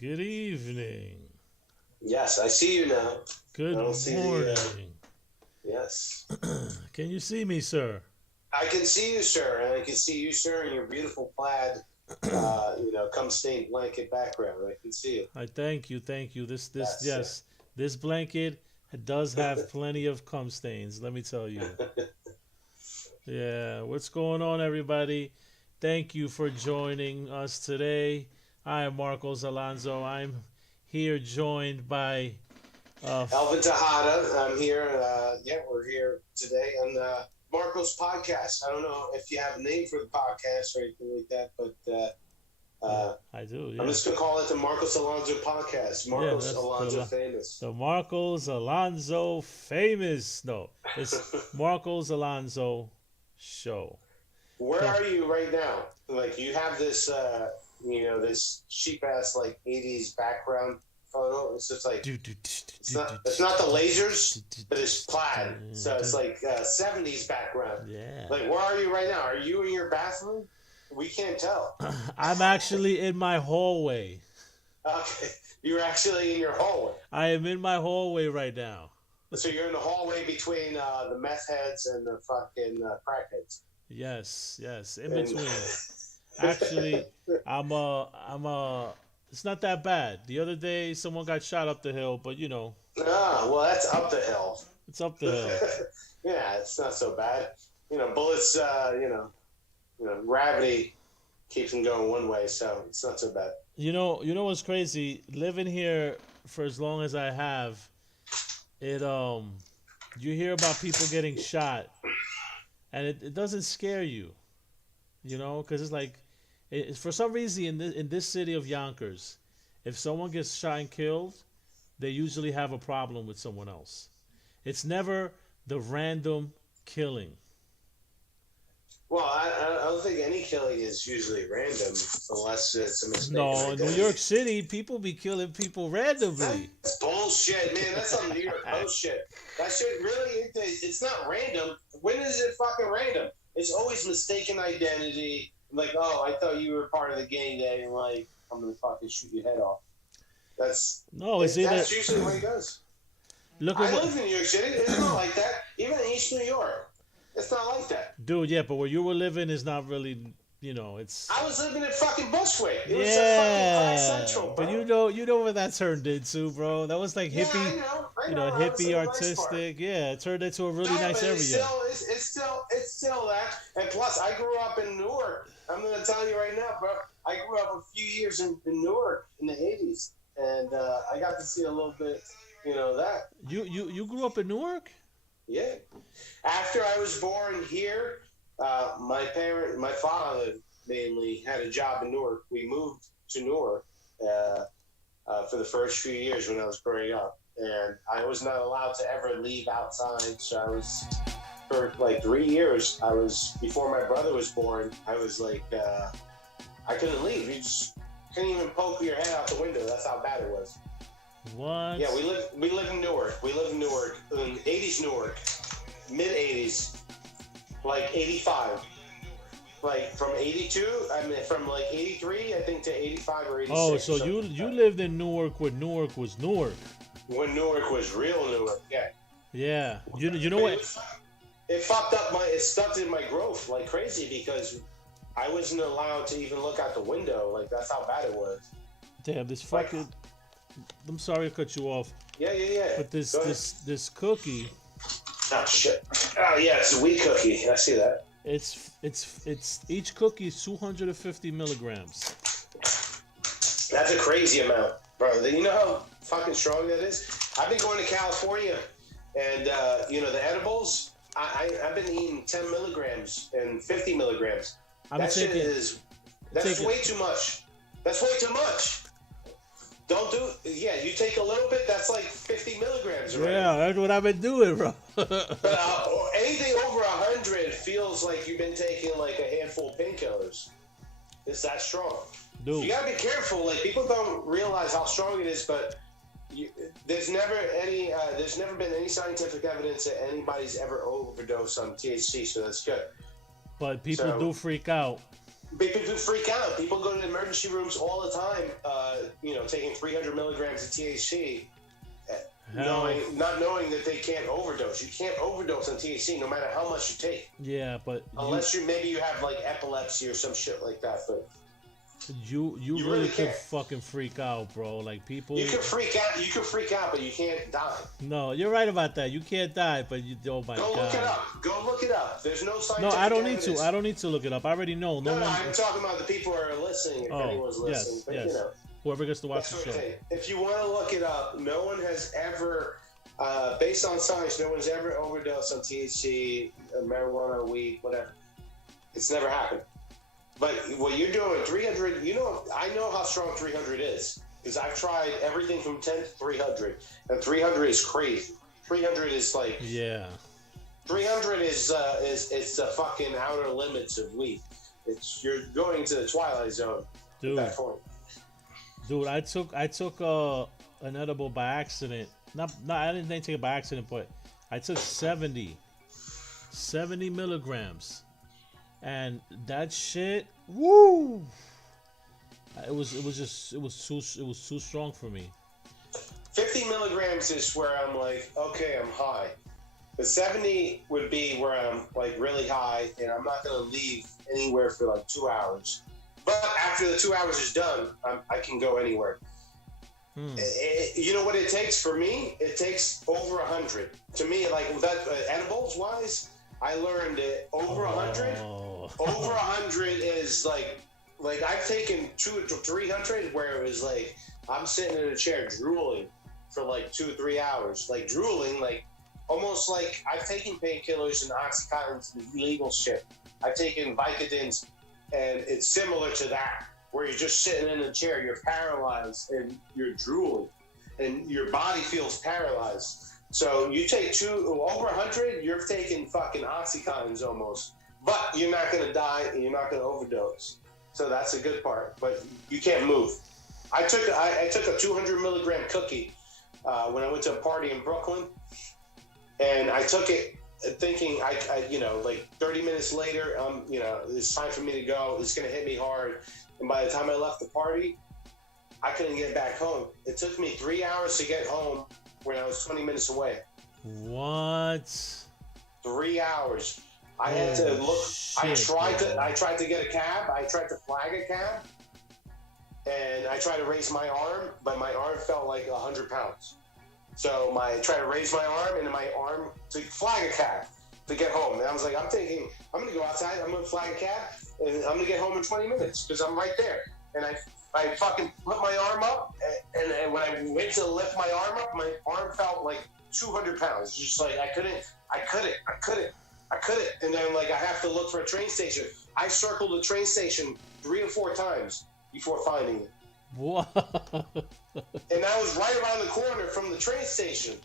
Good evening. Yes, I see you now. Good I don't see morning. yes. Can you see me, sir? I can see you, sir, and I can see you, sir, in your beautiful plaid, cum stained blanket background. I can see it. I thank you, thank you. Yes, sir. Yes, this blanket does have plenty of cum stains. Let me tell you. Yeah, what's going on, everybody? Thank you for joining us today. I am Marcos Alonzo. I'm here joined by Elvin Tejada, I'm here. We're here today on Marco's podcast. I don't know if you have a name for the podcast or anything like that, but I do. I'm Yeah, just going to call it the Marcos Alonzo podcast. yeah. Marcos That's Alonzo famous. the Marcos Alonzo famous. No, it's Marcos Alonzo show. Where So, are you right now? Like you have this, this cheap ass like '80s background photo. It's just like it's not the lasers, but it's plaid. So it's like '70s background. yeah. Like where are you right now? Are you in your bathroom? We can't tell. I'm actually in my hallway. Okay, you're actually in your hallway. I am in my hallway right now. So you're in the hallway between the meth heads and the fucking crackheads. Yes, yes, in And between. Actually, it's not that bad. The other day, someone got shot up the hill, but well, that's up the hill. it's up the hill. Yeah, it's not so bad. Bullets. Gravity keeps them going one way, so it's not so bad. You know what's crazy? Living here for as long as I have, you hear about people getting shot, and it doesn't scare you, because it's like, for some reason in this city of Yonkers, if someone gets shot and killed, they usually have a problem with someone else. It's never the random killing. Well, I don't think any killing is usually random unless it's a mistaken No, in New identity. York City, people be killing people randomly. That's bullshit, man. That's some New York Post shit. That shit really, it's not random. When is it fucking random? It's always mistaken identity. Like, oh, I thought you were part of the gang day, and like, I'm gonna fucking shoot your head off. No, it's either That's usually what it goes. look I at what, live in New York City. It's not like that. Even in East New York, it's not like that. dude. Yeah, but where you were living is not really, it's I was living in fucking Bushwick. It was a fucking Class yeah. Central, bro. But you know what that turned into, bro. That was like Yeah, hippie, I know. I was in hippie the nice part. artistic. Yeah, it turned into a really No, nice but area. it's still that. And plus, I grew up in Newark. I'm gonna tell you right now, bro. I grew up a few years in Newark in the '80s, and I got to see a little bit, that. You grew up in Newark? Yeah. After I was born here, my father mainly had a job in Newark. We moved to Newark for the first few years when I was growing up, and I was not allowed to ever leave outside. So I was for like 3 years. Before my brother was born. I was like, I couldn't leave. You just couldn't even poke your head out the window. That's how bad it was. What? Yeah, we live in Newark. We live in Newark, in '80s Newark, mid '80s, like '85, like from '82. I mean, from like '83, I think, to '85 or '86. Oh, so something you like that. lived in Newark when Newark was Newark. When Newark was real Newark, yeah. Yeah. You know But what? it fucked up it stunted my growth like crazy because I wasn't allowed to even look out the window. Like that's how bad it was. Damn, this Like, fucking. I'm sorry to cut you off, yeah. but this Go ahead. this cookie, Oh shit. Oh yeah, it's a wheat cookie. I see that. it's each cookie is 250 milligrams. That's a crazy amount, bro. You know how fucking strong that is? I've been going to California, and the edibles. I've been eating 10 milligrams and 50 milligrams. I'm That shit taking. that's taking- way too much. That's way too much. Don't do. Yeah, you take a little bit. That's like 50 milligrams, right? Yeah, that's what I've been doing, bro. But anything over 100 feels like you've been taking like a handful of painkillers. It's that strong. You Dude, gotta be careful. Like people don't realize how strong it is, but there's never been any scientific evidence that anybody's ever overdosed on THC. So that's good. but people So- do freak out. People freak out. People go to the emergency rooms all the time, taking 300 milligrams of THC, not knowing that they can't overdose. You can't overdose on THC no matter how much you take. Yeah, but unless maybe you have like epilepsy or some shit like that. But you really could fucking freak out, bro. Like people. You can freak out. You can freak out, but you can't die. No, you're right about that. You can't die, but you. Oh my God. Go look it up. Go look it up. There's no scientific. No, I don't evidence. need to. I don't need to look it up. I already know. No, I'm talking about the people who are listening. If anyone's listening, but yes. Whoever gets to watch the show. If you want to look it up, no one has ever, based on science, no one's ever overdosed on THC, marijuana, weed, whatever. It's never happened. But what you're doing, 300, I know how strong 300 is. Because I've tried everything from 10 to 300. And 300 is crazy. 300 is like... Yeah. 300 is the fucking outer limits of weed. You're going to the Twilight Zone at that point. Dude, I took an edible by accident. I didn't take it by accident, but I took 70 milligrams. And that shit, woo! It was too strong for me. 50 milligrams is where I'm like, okay, I'm high. But 70 would be where I'm like really high, and I'm not gonna leave anywhere for like 2 hours. But after the 2 hours is done, I can go anywhere. You know what it takes for me? It takes over 100. To me, like that edibles wise, I learned it over 100. Over 100 is like I've taken 200 to 300 where it was like I'm sitting in a chair drooling for like 2 or 3 hours, like drooling, like almost like I've taken painkillers and oxycontins and illegal shit. I've taken Vicodins, and it's similar to that, where you're just sitting in a chair, you're paralyzed and you're drooling, and your body feels paralyzed. So you take over 100, you're taking fucking oxycontins almost. But you're not going to die and you're not going to overdose. So that's a good part. But you can't move. I took a 200 milligram cookie when I went to a party in Brooklyn. And I took it thinking, like 30 minutes later, it's time for me to go. It's going to hit me hard. And by the time I left the party, I couldn't get back home. It took me 3 hours to get home when I was 20 minutes away. What? 3 hours. I had to look. Shit, I tried to get a cab. I tried to flag a cab, and I tried to raise my arm, but my arm felt like 100 pounds. So I tried to raise my arm, and my arm to flag a cab to get home. And I was like, I'm thinking, I'm gonna go outside. I'm gonna flag a cab, and I'm gonna get home in 20 minutes because I'm right there. And I fucking put my arm up, and when I went to lift my arm up, my arm felt like 200 pounds. Just like I couldn't. And then I have to look for a train station. I circled the train station 3 or 4 times before finding it. What? And I was right around the corner from the train station.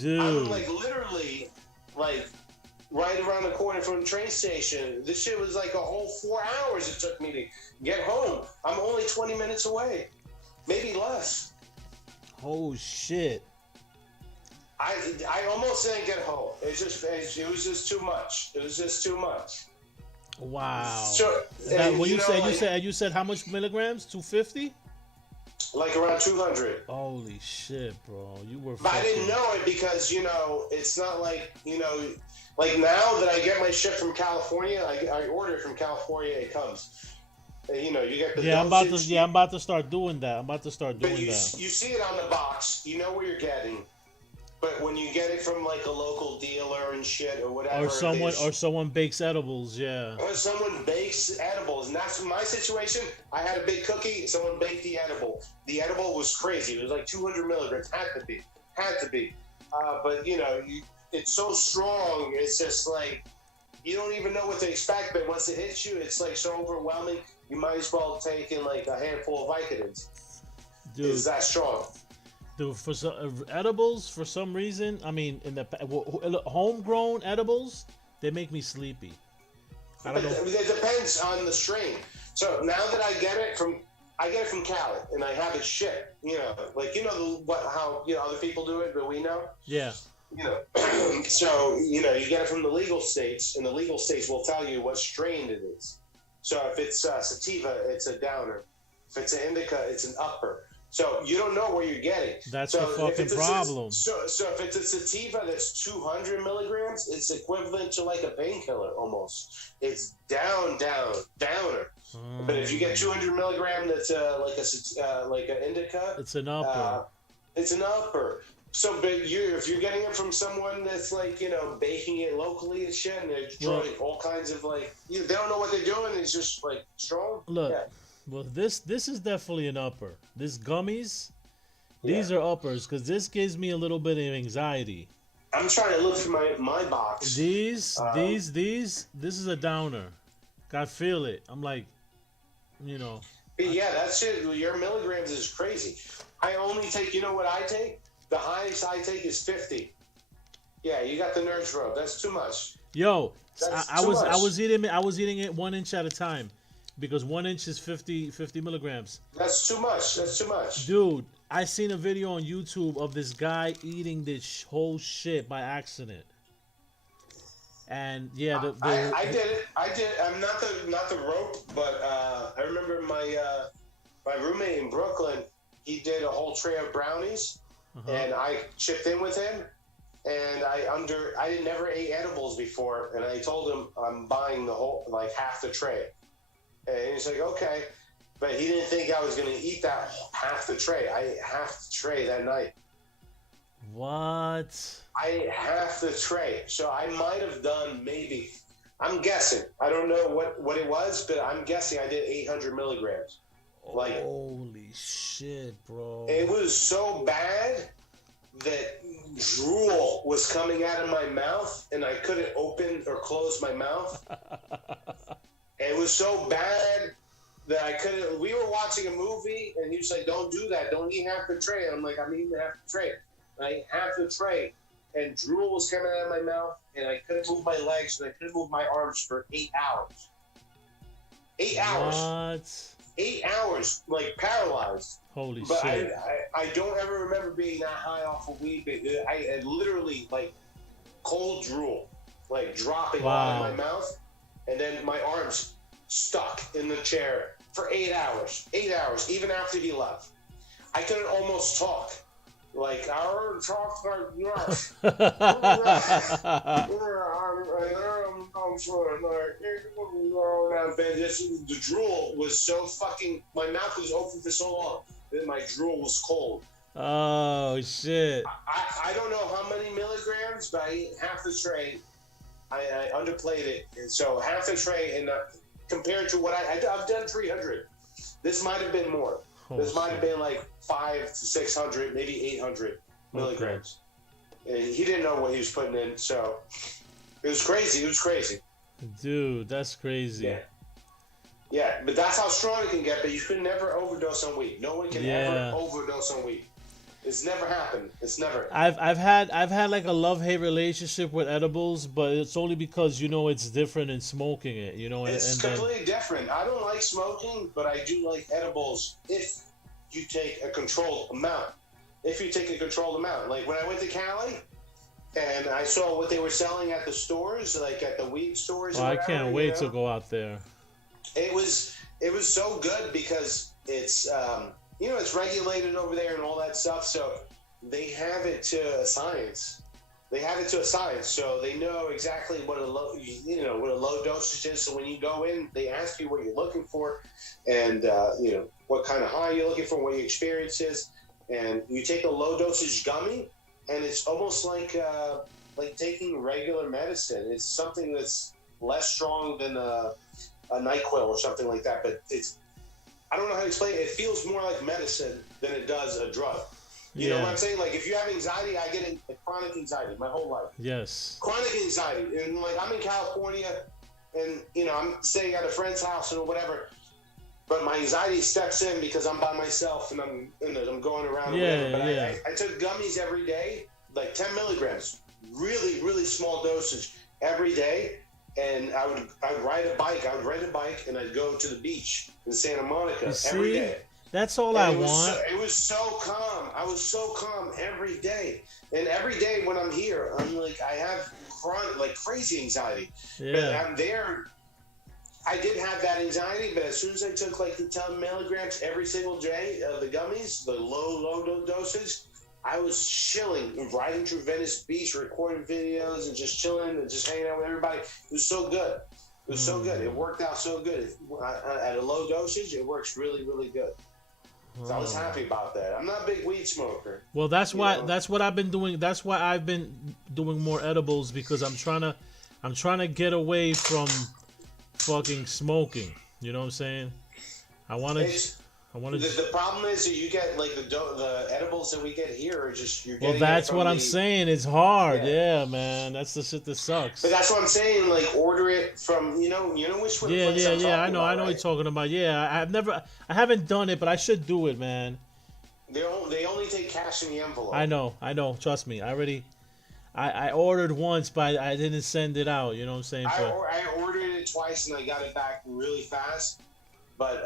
Dude. I'm literally right around the corner from the train station. This shit was like a whole 4 hours it took me to get home. I'm only 20 minutes away. Maybe less. Oh shit. I almost didn't get home. It was just too much. It was just too much. Wow. So, you said how much milligrams? 250? Like around 200. Holy shit, bro. You were But I didn't know it because, it's not like, like now that I get my shit from California, I order it from California, it comes. You get the I'm about to start doing that. But you see it on the box. You know what you're getting. But when you get it from like a local dealer and shit or whatever, or someone bakes edibles, yeah. Or someone bakes edibles, and that's my situation. I had a big cookie. Someone baked the edible. The edible was crazy. It was like 200 milligrams. Had to be. But it's so strong. It's just like you don't even know what to expect. But once it hits you, it's like so overwhelming. You might as well take in like a handful of Vicodins. Dude, it's that strong. Dude, for edibles, for some reason, I mean, in the homegrown edibles, they make me sleepy. I don't know. It depends on the strain. So now that I get it from Cali, and I have it shipped. How other people do it, but we know. Yeah. So you get it from the legal states, and the legal states will tell you what strain it is. So if it's sativa, it's a downer. If it's an indica, it's an upper. So you don't know what you're getting. That's so the fucking problem. So if it's a sativa that's 200 milligrams, it's equivalent to like a painkiller almost. It's downer. But if you get 200 milligram, that's like an indica. It's an upper. It's an upper. So, but if you're getting it from someone that's like, baking it locally and shit, and they're throwing all kinds of they don't know what they're doing. It's just like strong. Look, yeah. Well, this is definitely an upper. This gummies, these are uppers because this gives me a little bit of anxiety. I'm trying to look for my box. This is a downer. I feel it. I'm like, Yeah, that's it. Your milligrams is crazy. I only take, what I take? The highest I take is 50. Yeah, you got the nerves rub. That's too much. Yo, I was eating it 1 inch at a time because 1 inch is 50 milligrams. That's too much. Dude, I seen a video on YouTube of this guy eating this whole shit by accident. And yeah, I did it. I'm not the rope, but I remember my roommate in Brooklyn. He did a whole tray of brownies, and I chipped in with him. And I never ate edibles before, and I told him I'm buying the whole half the tray. And he's like, okay, but he didn't think I was gonna eat that half the tray. I ate half the tray that night. What? I ate half the tray, so I might have done maybe. I'm guessing. I don't know what it was, but I'm guessing I did 800 milligrams. Holy shit, bro! It was so bad that drool was coming out of my mouth, and I couldn't open or close my mouth. It was so bad that I couldn't. We were watching a movie, and he was like, "Don't do that. Don't eat half the tray." And I'm like, "I'm eating half the tray." I ate half the tray, and drool was coming out of my mouth, and I couldn't move my legs, and I couldn't move my arms for 8 hours. 8 hours. What? 8 hours, paralyzed. Holy but shit! I don't ever remember being that high off of weed. But I literally cold drool, dropping out of my mouth, and then my arms stuck in the chair for 8 hours. 8 hours, even after he left. I couldn't almost talk. I talk like this. The drool was so fucking. My mouth was open for so long that my drool was cold. Oh shit! I don't know how many milligrams, but I ate half the tray. I underplayed it, and so half the tray, and compared to what I've done 300. This might have been more. This might have been 500 to 600, maybe 800 milligrams. And he didn't know what he was putting in, so it was crazy. It was crazy. Dude, that's crazy. Yeah, but that's how strong it can get. But you can never overdose on weed. No one can ever overdose on weed. It's never happened. It's never. I've had a love-hate relationship with edibles, but it's only because it's different in smoking it. It's completely different. I don't like smoking, but I do like edibles if you take a controlled amount. When I went to Cali and I saw what they were selling at the stores, at the weed stores. I can't wait to go out there. It was so good because it's it's regulated over there and all that stuff. So they have it to a science. So they know exactly what a low dosage is. So when you go in, they ask you what you're looking for, and what kind of high you're looking for, what your experience is, and you take a low dosage gummy, and it's almost like taking regular medicine. It's something that's less strong than a NyQuil or something like that, but I don't know how to explain it. It feels more like medicine than it does a drug. You know what I'm saying? If you have anxiety, I get a chronic anxiety my whole life. Yes. Chronic anxiety. And I'm in California and, I'm staying at a friend's house or whatever, but my anxiety steps in because I'm by myself and I'm going around. I took gummies every day, 10 milligrams, really, really small dosage every day. And I would ride a bike. I would rent a bike and I'd go to the beach in Santa Monica every day. That's all I want. It was so calm. I was so calm every day. And every day when I'm here, I have chronic, crazy anxiety. Yeah. But I'm there I did have that anxiety, but as soon as I took like the 10 milligrams every single day of the gummies, the low dosage, I was chilling, riding through Venice Beach, recording videos, and just chilling and just hanging out with everybody. It was so good. It was so good. It worked out so good. At a low dosage, it works really, really good. So I was happy about that. I'm not a big weed smoker. Well, that's why. That's what I've been doing. That's why I've been doing more edibles, because I'm trying to get away from fucking smoking. You know what I'm saying? I want to. The problem is that you get like the edibles that we get here are just you're getting. Well, that's what I'm saying. It's hard. Yeah, man. That's the shit that sucks. But that's what I'm saying. Like, order it from you know which one. Yeah. I know what you're talking about. Yeah, I haven't done it, but I should do it, man. They only take cash in the envelope. I know. Trust me. I ordered once, but I didn't send it out. You know what I'm saying? I ordered it twice and I got it back really fast. But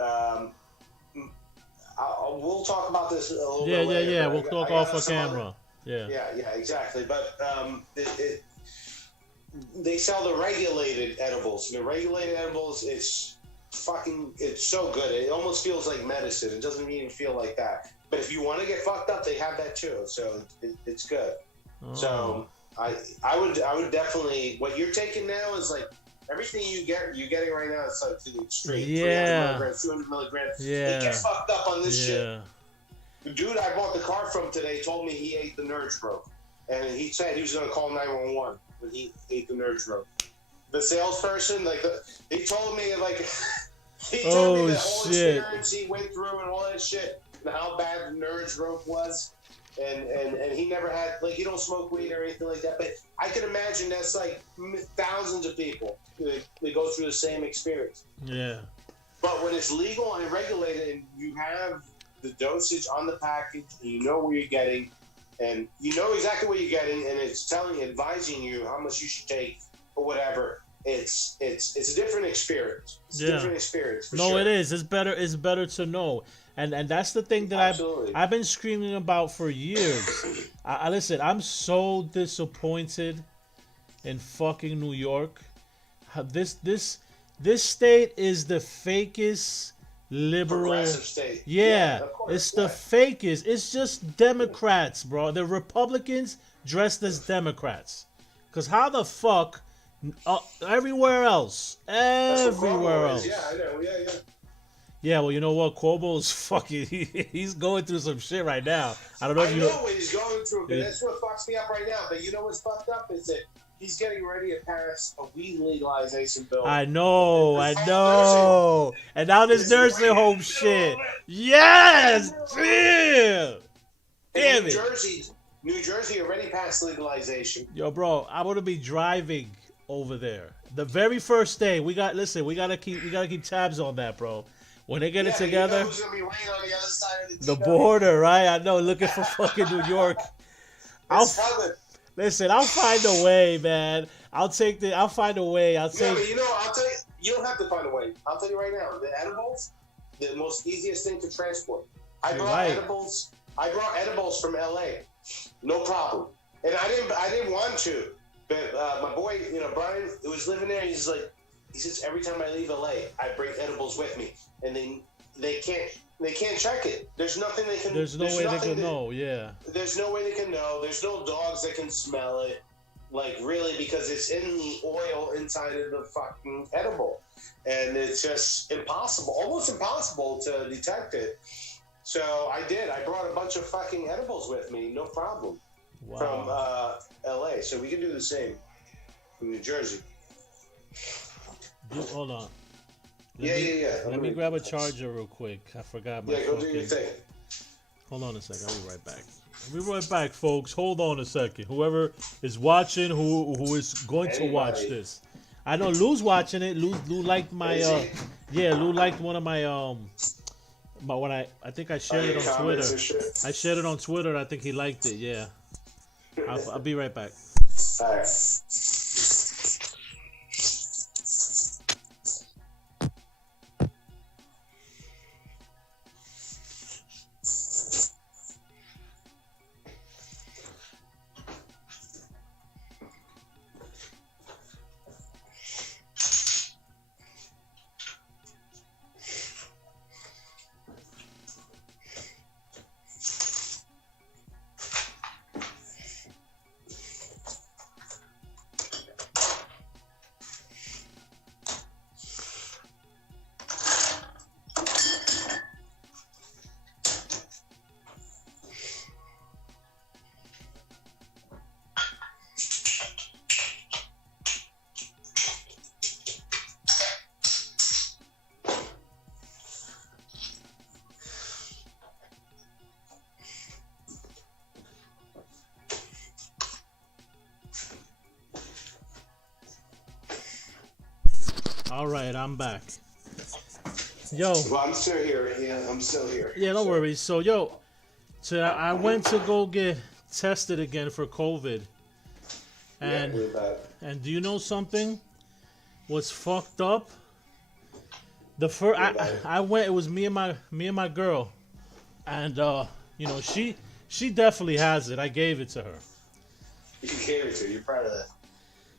we'll talk about this a little bit later. Yeah. We'll talk off the camera. Yeah, exactly. But they sell the regulated edibles. And the regulated edibles, it's so good. It almost feels like medicine. It doesn't even feel like that. But if you want to get fucked up, they have that too. So it's good. Oh. So I would definitely. What you're taking now is like. Everything you're getting right now is like to the extreme. 300 milligrams, 200 milligrams. Yeah. They get fucked up on this shit. The dude I bought the car from today told me he ate the nerve stroke. And he said he was going to call 911 when he ate the nerve stroke. The salesperson, he told me, he told me the whole experience he went through and all that shit, and how bad the nerve stroke was. And he never had, he don't smoke weed or anything like that. But I can imagine that's like thousands of people. They go through the same experience. Yeah. But when it's legal and regulated and you have the dosage on the package and you know what you're getting and you know exactly what you're getting and it's advising you how much you should take or whatever, it's a different experience. It's a different experience for sure. It is. It's better to know. And that's the thing that I've been screaming about for years. Listen, I'm so disappointed in fucking New York. This state is the fakest liberal. Progressive state. Yeah, it's the fakest. It's just Democrats, bro. The Republicans dressed as Democrats. Cause how the fuck everywhere else? Yeah, I know. Yeah. Yeah, well, you know what? Cuomo's fucking. He's going through some shit right now. I don't know if you know. I know what he's going through, but that's what fucks me up right now. But you know what's fucked up is that he's getting ready to pass a weed legalization bill. I know. And now this nursing home shit. Yes! Damn it. New Jersey already passed legalization. Yo, bro, I'm gonna be driving over there. The very first day, we gotta keep tabs on that, bro. When they get it together, you know who's gonna be waiting on the other side of the border, right? I know, looking for fucking New York. I'll find a way, man. I'll find a way. I'll tell you. You don't have to find a way. I'll tell you right now. The edibles, the most easiest thing to transport. I brought edibles from LA, no problem. And I didn't want to, but my boy, Brian, who was living there, he says every time I leave LA, I bring edibles with me, and they can't check it. There's nothing they can. There's no way they can know. Yeah. There's no way they can know. There's no dogs that can smell it. Really, because it's in the oil inside of the fucking edible, and it's just almost impossible to detect it. So I did. I brought a bunch of fucking edibles with me, no problem, from LA. So we can do the same from New Jersey. Hold on. Yeah. Let me grab a charger real quick. I forgot my go do your thing. Hold on a second. I'll be right back. I'll be right back, folks. Hold on a second. Whoever is watching, who is going to watch this. I know Lou's watching it. Lou liked my Lou liked one of my when I think I shared it on Twitter. I shared it on Twitter and I think he liked it, yeah. I'll be right back. All right. All right, I'm back. Yo, Well, I'm still here. Yeah, I'm still here. yeah, no So, worries. So, yo, so I went to go get tested again for COVID, yeah, and with that. do you know something? What's fucked up? The first What about it? I went. It was me and my girl, and she definitely has it. I gave it to her. You gave it to her. You're proud of that.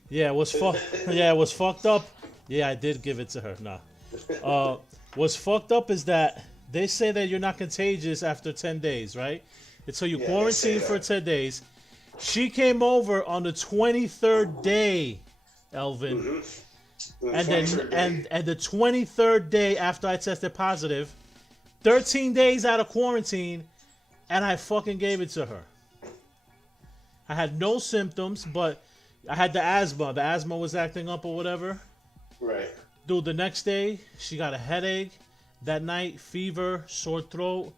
Yeah, it was fuck. Yeah, it was fucked up. Yeah, I did give it to her. Nah. What's fucked up is that they say that you're not contagious after 10 days, right? And so you Yeah, they say quarantine for that. 10 days. She came over on the 23rd day, Elvin. Mm-hmm. And then and the 23rd day after I tested positive, 13 days out of quarantine, and I fucking gave it to her. I had no symptoms, but I had the asthma. The asthma was acting up or whatever. Right. Dude, the next day, she got a headache. That night, fever, sore throat.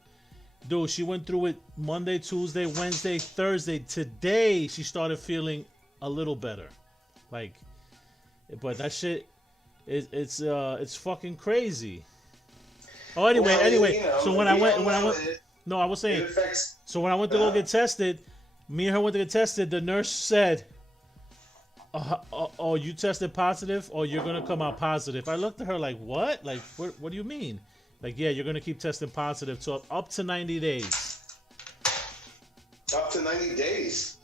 Dude, she went through it Monday, Tuesday, Wednesday, Thursday. Today, she started feeling a little better. Like, but that shit, it's fucking crazy. Oh, anyway, Well, anyway. you know, So when we all I know went, no, I was saying. it affects. So when I went to go get tested, me and her went to get tested. The nurse said, "Oh, you tested positive, or you're gonna come out positive." I looked at her like, "What? Like, what do you mean?" Like, yeah, you're gonna keep testing positive, so up to 90 days. Up to 90 days.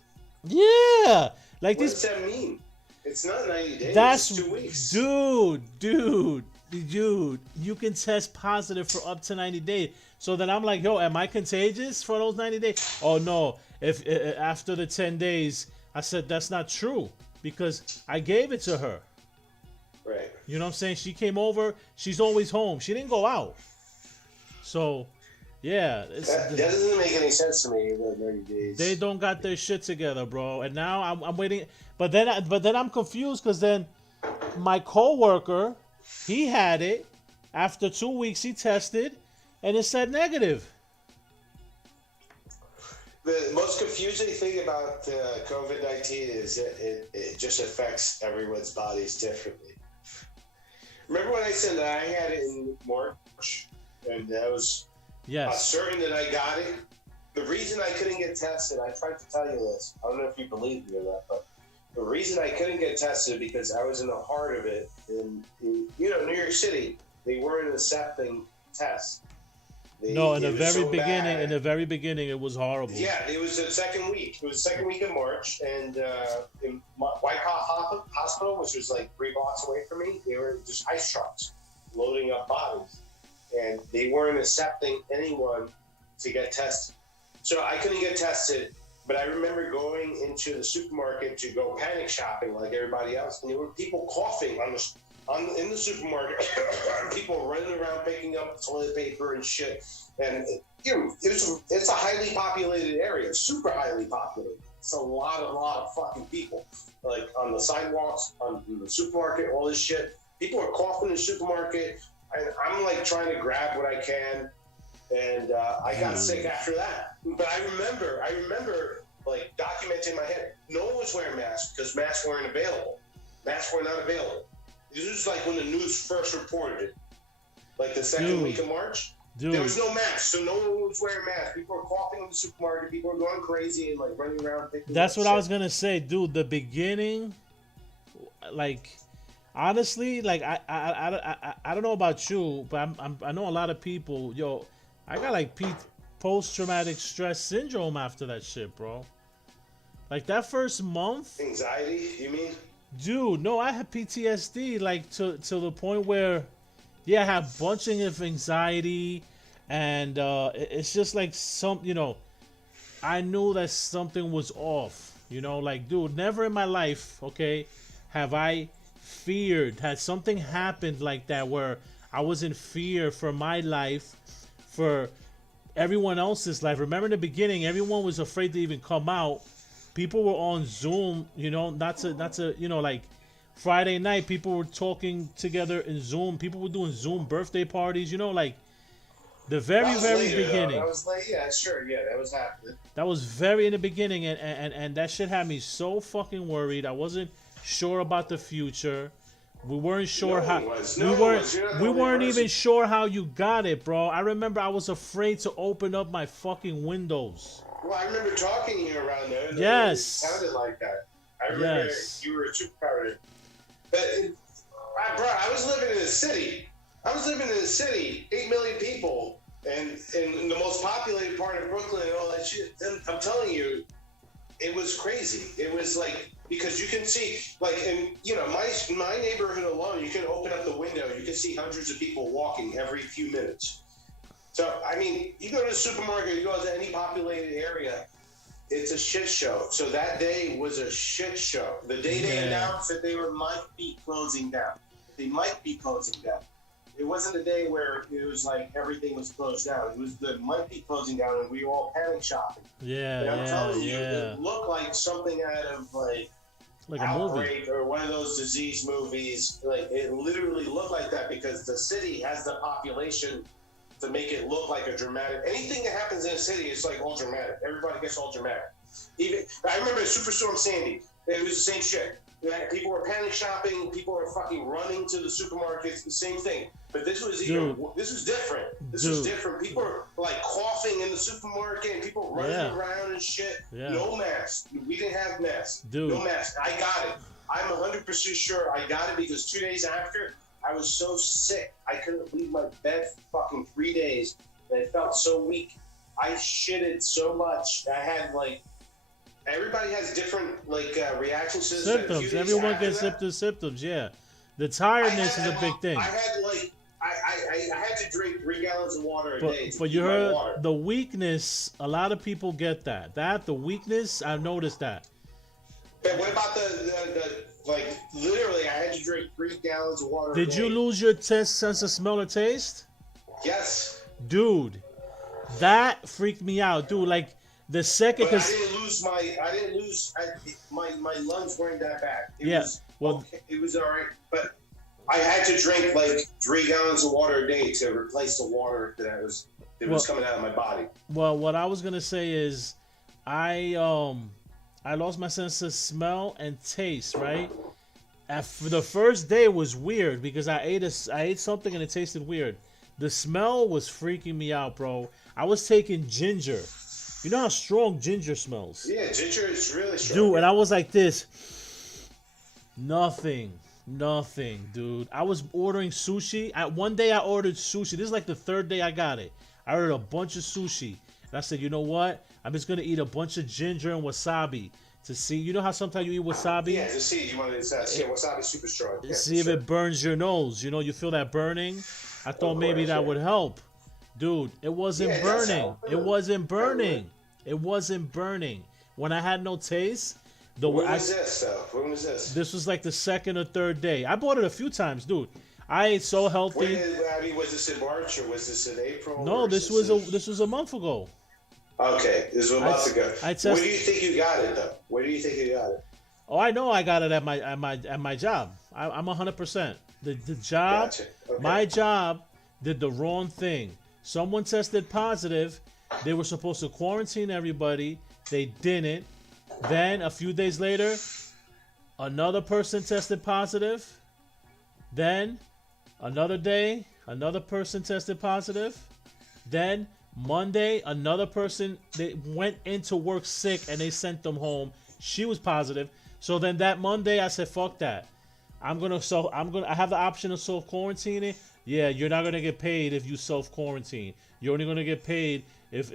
Yeah, like What this. does that mean? It's not 90 days. That's it's 2 weeks. dude. You can test positive for up to 90 days. So then I'm like, yo, am I contagious for those 90 days? Oh no. If after the 10 days, I said that's not true because I gave it to her. Right. You know what I'm saying? She came over. She's always home. She didn't go out. So, yeah, That doesn't make any sense to me. The 90 days. they don't got their shit together, bro. And now I'm waiting. But then I'm confused because then my coworker, he had it. After 2 weeks, he tested, and it said negative. The most confusing thing about COVID-19 is it just affects everyone's bodies differently. Remember when I said that I had it in March, and I was Yes. certain that I got it? The reason I couldn't get tested, I tried to tell you this. I don't know if you believe me or not, but the reason I couldn't get tested because I was in the heart of it in New York City. They weren't accepting tests. No, in the it was very so beginning, bad. it was horrible. Yeah, it was the second week. It was the second week of March, and in Whitehall Hospital, which was like 3 blocks away from me, they were just ice trucks loading up bodies, and they weren't accepting anyone to get tested. So I couldn't get tested, but I remember going into the supermarket to go panic shopping like everybody else, and there were people coughing in the supermarket, people running around picking up toilet paper and shit. And it's a highly populated area, super highly populated. It's a lot of fucking people, like on the sidewalks, in the supermarket, all this shit. People are coughing in the supermarket, and I'm like trying to grab what I can, and I got sick after that. But I remember like documenting in my head, no one was wearing masks because masks weren't available. Masks were not available. This was like when the news first reported it, like the second week of March. There was no mask, so no one was wearing masks. People were coughing in the supermarket. People were going crazy and like running around picking That's up what shit. I was gonna say, dude. The beginning, like, honestly, like I don't know about you, but I know a lot of people. Yo, I got like post traumatic stress syndrome after that shit, bro. Like that first month, Anxiety, you mean? dude. No, I had PTSD, like to the point where, yeah, I had bunching of anxiety, and it's just like I knew that something was off. Like, dude, never in my life, okay, have I feared, had something happened like that where I was in fear for my life, for everyone else's life. Remember in the beginning, everyone was afraid to even come out. People were on Zoom, not to, like Friday night, people were talking together in Zoom. People were doing Zoom birthday parties, like the very, very beginning. That was late, yeah, sure, yeah, that was happening. That was very in the beginning, and that shit had me so fucking worried. I wasn't sure about the future, We weren't sure No how one was. we No one weren't was. You're not the we only weren't person. even sure how you got it, bro. I remember I was afraid to open up my fucking windows. Well, I remember talking to you around there. And Yes. It sounded like that. I remember Yes. you were a superpower. But, bro, I was living in a city. 8 million people, and in the most populated part of Brooklyn and all that shit. And I'm telling you, it was crazy. It was like, because you can see, like, in, you know, my neighborhood alone, you can open up the window, you can see hundreds of people walking every few minutes. So, I mean, you go to the supermarket, you go to any populated area, it's a shit show. So that day was a shit show. The day they announced that they might be closing down. They might be closing down. It wasn't a day where it was like everything was closed down. It was the might be closing down, and we were all panic shopping. Yeah, And I'm telling you, yeah. it looked like something out of like Like a Outbreak movie. or one of those disease movies. Like it literally looked like that because the city has the population to make it look like a dramatic. Anything that happens in a city is like all dramatic. Everybody gets all dramatic. Even I remember Superstorm Sandy. It was the same shit. People were panic shopping. People were fucking running to the supermarkets. The same thing. But this was this was different. This was different. People were like coughing in the supermarket and people running around and shit. Yeah. No mask. We didn't have masks. Dude. No mask. I got it. I'm 100% sure I got it because 2 days after, I was so sick. I couldn't leave my bed for fucking 3 days. And I felt so weak. I shitted so much. I had like, everybody has different like reactions to this. Symptoms. Everyone gets symptoms, yeah. The tiredness is a big thing. I had like, I had to drink 3 gallons of water a day. But you heard the weakness, a lot of people get that. The weakness, I've noticed that. But what about the like, literally, I had to drink 3 gallons of water a day. Did you lose your sense of smell or taste? Yes. Dude, that freaked me out, dude. Like, the second, but I didn't lose my lungs weren't that bad. It was all right, but I had to drink like 3 gallons of water a day to replace the water that was coming out of my body. Well, what I was gonna say is, I lost my sense of smell and taste. Right, for the first day was weird because I ate something and it tasted weird. The smell was freaking me out, bro. I was taking ginger. You know how strong ginger smells? Yeah, ginger is really strong. Dude, and I was like this. Nothing, dude. I was ordering sushi. One day I ordered sushi. This is like the 3rd day I got it. I ordered a bunch of sushi. And I said, you know what? I'm just going to eat a bunch of ginger and wasabi to see. You know how sometimes you eat wasabi? Yeah, to see. You want to wasabi super strong. Yeah, see if it burns your nose. You know, you feel that burning? I thought maybe that would help. Dude, it wasn't burning. It wasn't burning. It wasn't burning. When I had no taste. When was this, though? When was this? This was like the 2nd or 3rd day. I bought it a few times, dude. I ate so healthy. Was this in March or was this in April? No, this was a month ago. Okay, this was a month ago. Where do you think you got it, though? Where do you think you got it? Oh, I know I got it at my job. I'm 100%. The job, Gotcha. Okay. My job did the wrong thing. Someone tested positive. They were supposed to quarantine everybody. They didn't. Then a few days later, another person tested positive. Then another day, another person tested positive. Then Monday, another person, they went into work sick and they sent them home. She was positive. So then that Monday I said, fuck that. I have the option of self-quarantining. Yeah, you're not gonna get paid if you self-quarantine. You're only gonna get paid if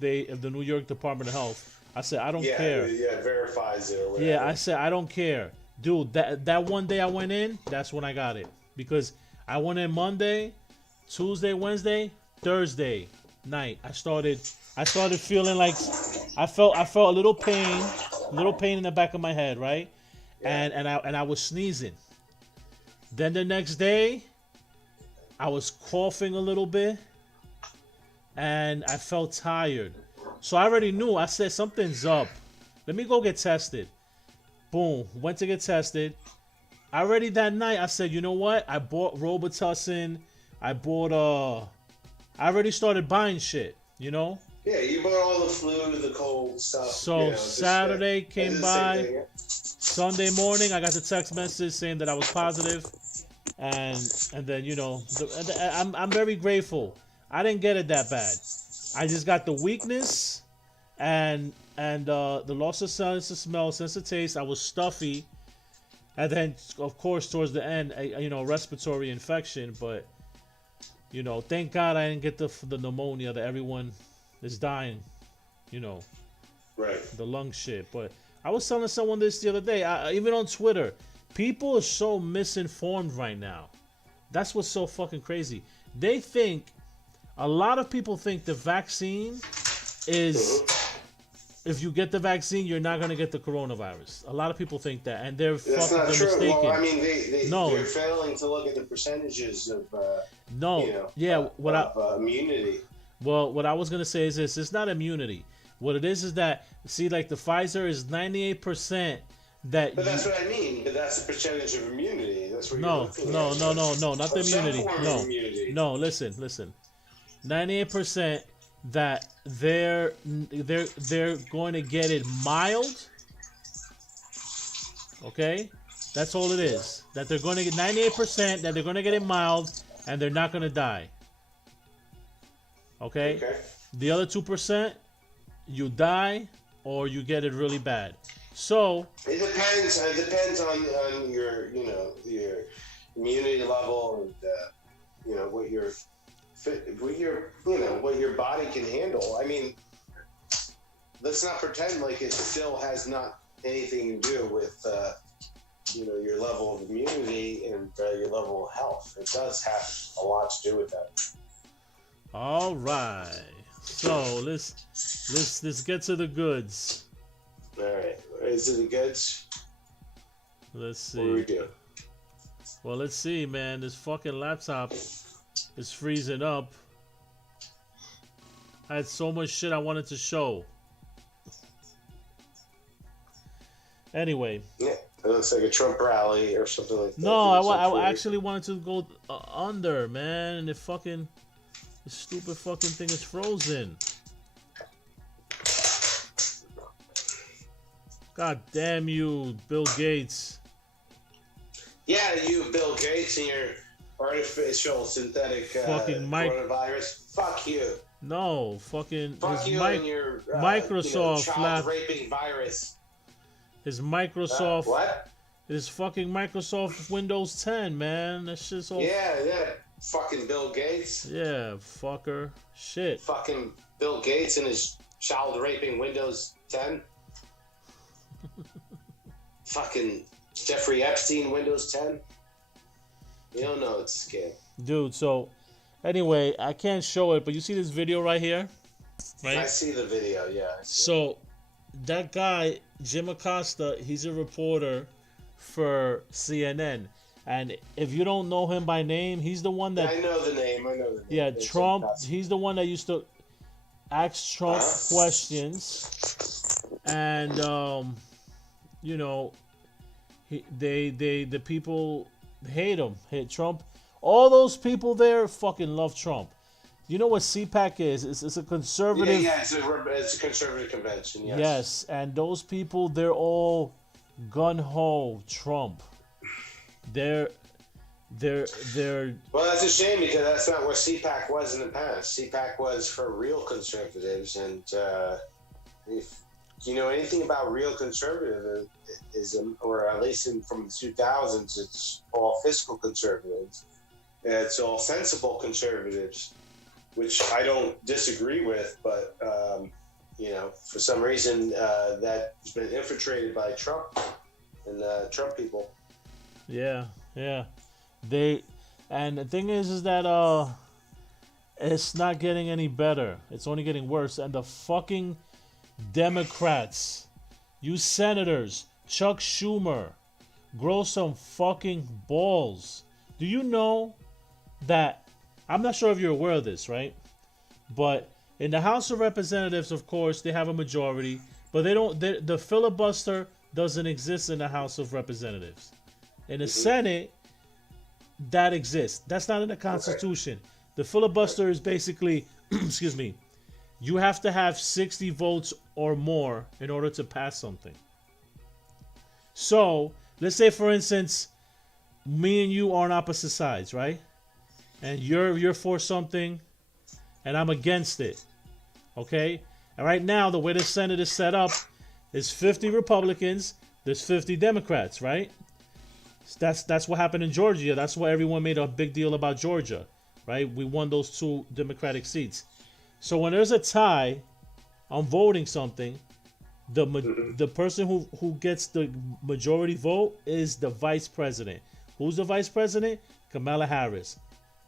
the New York Department of Health. I said, I don't care. Yeah, verifies it or whatever. Yeah, I said, I don't care. Dude, that one day I went in, that's when I got it. Because I went in Monday, Tuesday, Wednesday, Thursday night. I started feeling like I felt a little pain in the back of my head, right? Yeah. And I was sneezing. Then the next day, I was coughing a little bit and I felt tired. So I already knew. I said, something's up. Let me go get tested. Boom. Went to get tested. Already that night, I said, you know what? I bought Robitussin. I already started buying shit, you know? Yeah, you bought all the flu, the cold stuff. So Saturday I came did the by. same thing. Sunday morning, I got the text message saying that I was positive, and then I'm very grateful. I didn't get it that bad. I just got the weakness and the loss of sense of smell, sense of taste. I was stuffy, and then of course towards the end, respiratory infection. But thank God I didn't get the pneumonia that everyone is dying. You know, Right. the lung shit. But I was telling someone this the other day, even on Twitter. People are so misinformed right now. That's what's so fucking crazy. They think, a lot of people think the vaccine is, if you get the vaccine, you're not going to get the coronavirus. A lot of people think that, and they're That's not true. mistaken. Well, I mean, they're failing to look at the percentages of, immunity. Well, what I was going to say is this. It's not immunity. What it is that, see, like the Pfizer is 98% that. But that's what I mean. But that's the percentage of immunity. That's what no, you're looking no, at. no, no, no, not the Some immunity. form No, of immunity. no. Listen. 98% that they're going to get it mild. Okay, that's all it is. That they're going to get 98% that they're going to get it mild and they're not going to die. Okay? The other 2%, you die or you get it really bad. So it depends. It depends on your your immunity level and what your what your body can handle. I mean, let's not pretend like it still has not anything to do with your level of immunity and your level of health. It does have a lot to do with that. all right. So let's get to the goods. All right. Is it the goods? Let's see. What do we do? Well, let's see, man. This fucking laptop is freezing up. I had so much shit I wanted to show. Anyway. Yeah, it looks like a Trump rally or something like that. No, I actually wanted to go under, man, and the stupid fucking thing is frozen. God damn you, Bill Gates. Yeah, you, Bill Gates, and your artificial synthetic coronavirus. Fuck you. No, fucking. Fuck you and your Microsoft child raping virus. His Microsoft. What? His fucking Microsoft Windows 10, man. That shit's all. Yeah. Fucking Bill Gates. Yeah, fucker. Shit. Fucking Bill Gates and his child raping Windows 10. Fucking Jeffrey Epstein Windows 10. You don't know it's a scam. Dude, so anyway, I can't show it, but you see this video right here? Right? I see the video, yeah. So that guy, Jim Acosta, he's a reporter for CNN. And if you don't know him by name, he's the one that... I know the name. Yeah, Trump, he's the one that used to ask Trump questions. And, the people hate him, hate Trump. All those people there fucking love Trump. You know what CPAC is? It's a conservative... Yeah, it's a conservative convention, yes. Yes, and those people, they're all gun-ho Trump. They're Well, that's a shame because that's not where CPAC was in the past. CPAC was for real conservatives, and if you know anything about real conservatism, or at least from the 2000s, it's all fiscal conservatives. It's all sensible conservatives, which I don't disagree with, but for some reason that's been infiltrated by Trump and Trump people. Yeah. And the thing is that it's not getting any better. It's only getting worse. And the fucking Democrats, you senators, Chuck Schumer, grow some fucking balls. Do you know that, I'm not sure if you're aware of this, right? But in the House of Representatives, of course, they have a majority, but the filibuster doesn't exist in the House of Representatives. In the Senate, that exists. That's not in the Constitution. Okay. The filibuster is basically, excuse me, You have to have 60 votes or more in order to pass something. So let's say, for instance, me and you are on opposite sides, right? And you're for something, and I'm against it. Okay? And right now, the way the Senate is set up is 50 Republicans, there's 50 Democrats, right? That's what happened in Georgia. That's why everyone made a big deal about Georgia, right? We won those 2 Democratic seats. So when there's a tie on voting something, the person who gets the majority vote is the vice president. Who's the vice president? Kamala Harris,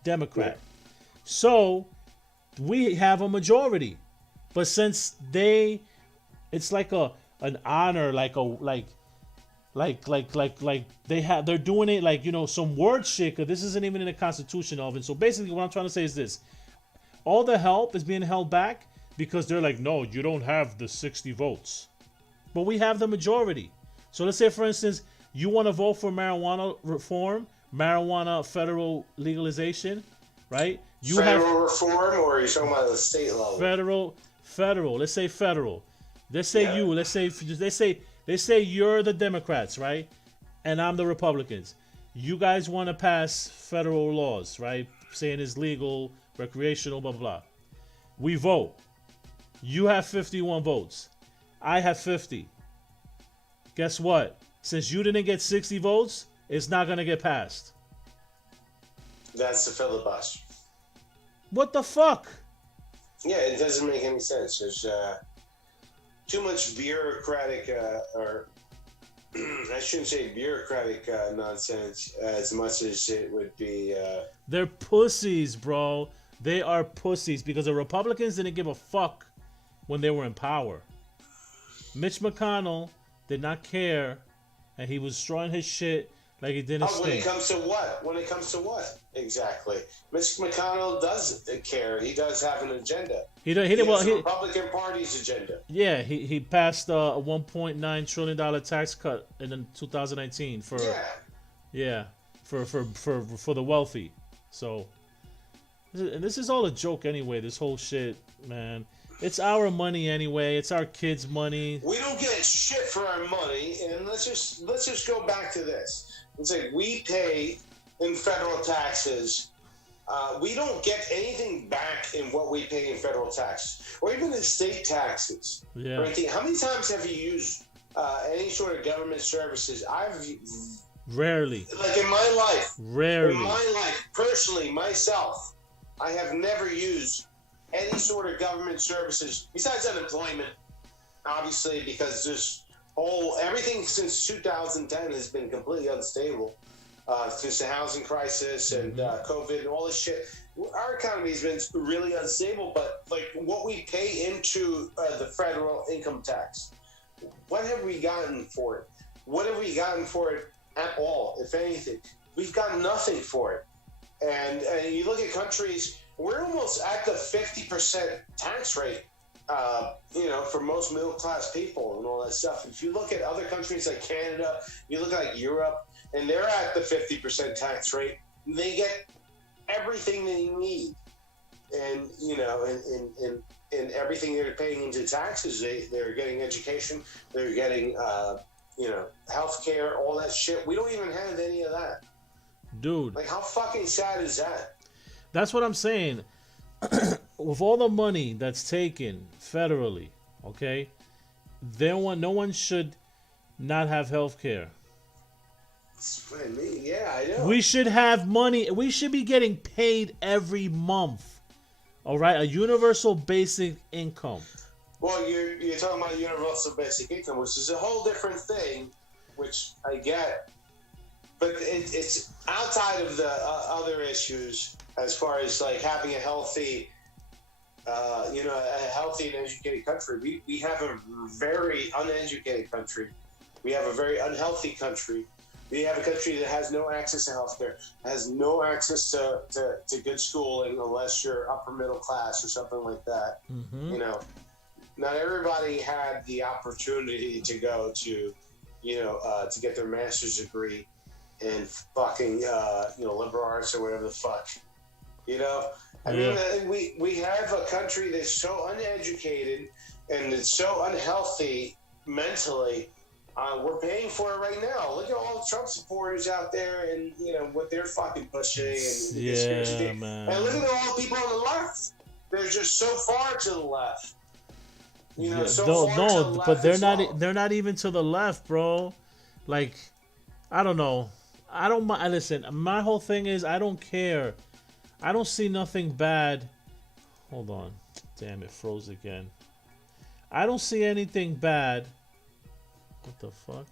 Democrat. So we have a majority, but since it's like an honor, they're doing it like, some word shit. Cause this isn't even in the Constitution, Elvin. So basically, what I'm trying to say is this: all the help is being held back because they're like, no, you don't have the 60 votes, but we have the majority. So let's say, for instance, you want to vote for marijuana reform, marijuana federal legalization, right? You federal reform, or are you talking about the state level? Federal. Let's say federal. Let's say you. Let's say you're the Democrats, right? And I'm the Republicans. You guys want to pass federal laws, right? Saying it's legal, recreational, blah, blah, blah. We vote. You have 51 votes. I have 50. Guess what? Since you didn't get 60 votes, it's not going to get passed. That's the filibuster. What the fuck? Yeah, it doesn't make any sense. There's too much bureaucratic, or I shouldn't say bureaucratic nonsense as much as it would be. They're pussies, bro. They are pussies because the Republicans didn't give a fuck when they were in power. Mitch McConnell did not care, and he was destroying his shit like he didn't stink. When it comes to what? When it comes to what? Exactly. Mitch McConnell does care. He does have an agenda. He has the Republican Party's agenda. Yeah, he passed a $1.9 trillion tax cut in 2019 for for the wealthy. So, and this is all a joke anyway. This whole shit, man. It's our money anyway. It's our kids' money. We don't get shit for our money, and let's just go back to this. It's like we pay in federal taxes. We don't get anything back in what we pay in federal taxes, or even in state taxes. Yeah. Right? How many times have you used any sort of government services? Rarely. Like in my life. Rarely. In my life, personally, myself, I have never used any sort of government services besides unemployment, obviously, because everything since 2010 has been completely unstable. Since the housing crisis and COVID and all this shit, our economy has been really unstable. But like what we pay into the federal income tax, what have we gotten for it? What have we gotten for it at all, if anything? We've got nothing for it. And you look at countries, we're almost at the 50% tax rate, for most middle class people and all that stuff. If you look at other countries like Canada, you look at like Europe, and they're at the 50% tax rate. They get everything they need, and and everything they're paying into taxes. They're getting education. They're getting healthcare, all that shit. We don't even have any of that, dude. Like, how fucking sad is that? That's what I'm saying. With all the money that's taken federally, okay, no one should not have healthcare. Yeah, I know. We should have money. We should be getting paid every month. All right, a universal basic income. Well, you're talking about universal basic income, which is a whole different thing, which I get. But it's outside of the other issues as far as like having a healthy, a healthy and educated country. We have a very uneducated country. We have a very unhealthy country. We have a country that has no access to healthcare, has no access to good schooling unless you're upper middle class or something like that. Mm-hmm. Not everybody had the opportunity to go to, to get their master's degree in fucking, liberal arts or whatever the fuck. You know, I mean, Yeah. we have a country that's so uneducated and it's so unhealthy mentally. We're paying for it right now. Look at all the Trump supporters out there, and what they're fucking pushing and the conspiracy Yeah, theory. And look man. at all the people on the left. They're just so far to the left. Yeah, So no, far to no, the but left they're as not. well. They're not even to the left, bro. Like, I don't know. I don't mind. Listen, my whole thing is I don't care. I don't see nothing bad. Hold on. Damn, it froze again. I don't see anything bad. What the fuck?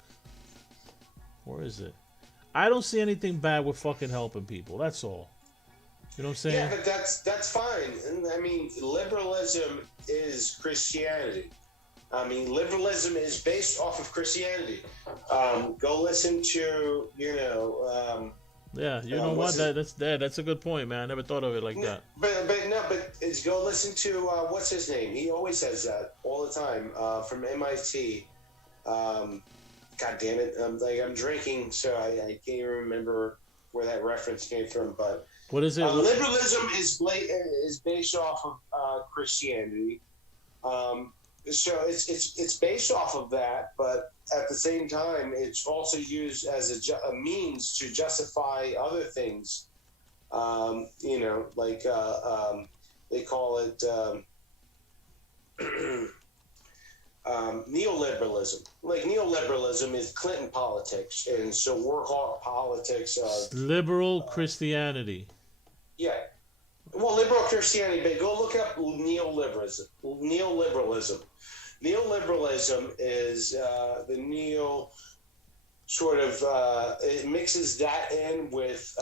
Where is it? I don't see anything bad with fucking helping people. That's all. You know what I'm Yeah, saying? but that's fine. And I mean, liberalism is Christianity. I mean, liberalism is based off of Christianity. Go listen to, Yeah, you know what? That's a good point, man. I never thought of it like that. but it's go listen to what's his name? He always says that all the time from MIT. God damn it! I'm drinking, so I can't even remember where that reference came from. But What is it? liberalism is based off of Christianity. So it's based off of that, but at the same time, it's also used as a means to justify other things. Like they call it neoliberalism. Like neoliberalism is Clinton politics, and so we're called politics of Liberal Christianity. yeah. Well, liberal Christianity, but go look up neoliberalism. Neoliberalism is the neo sort of it mixes that in with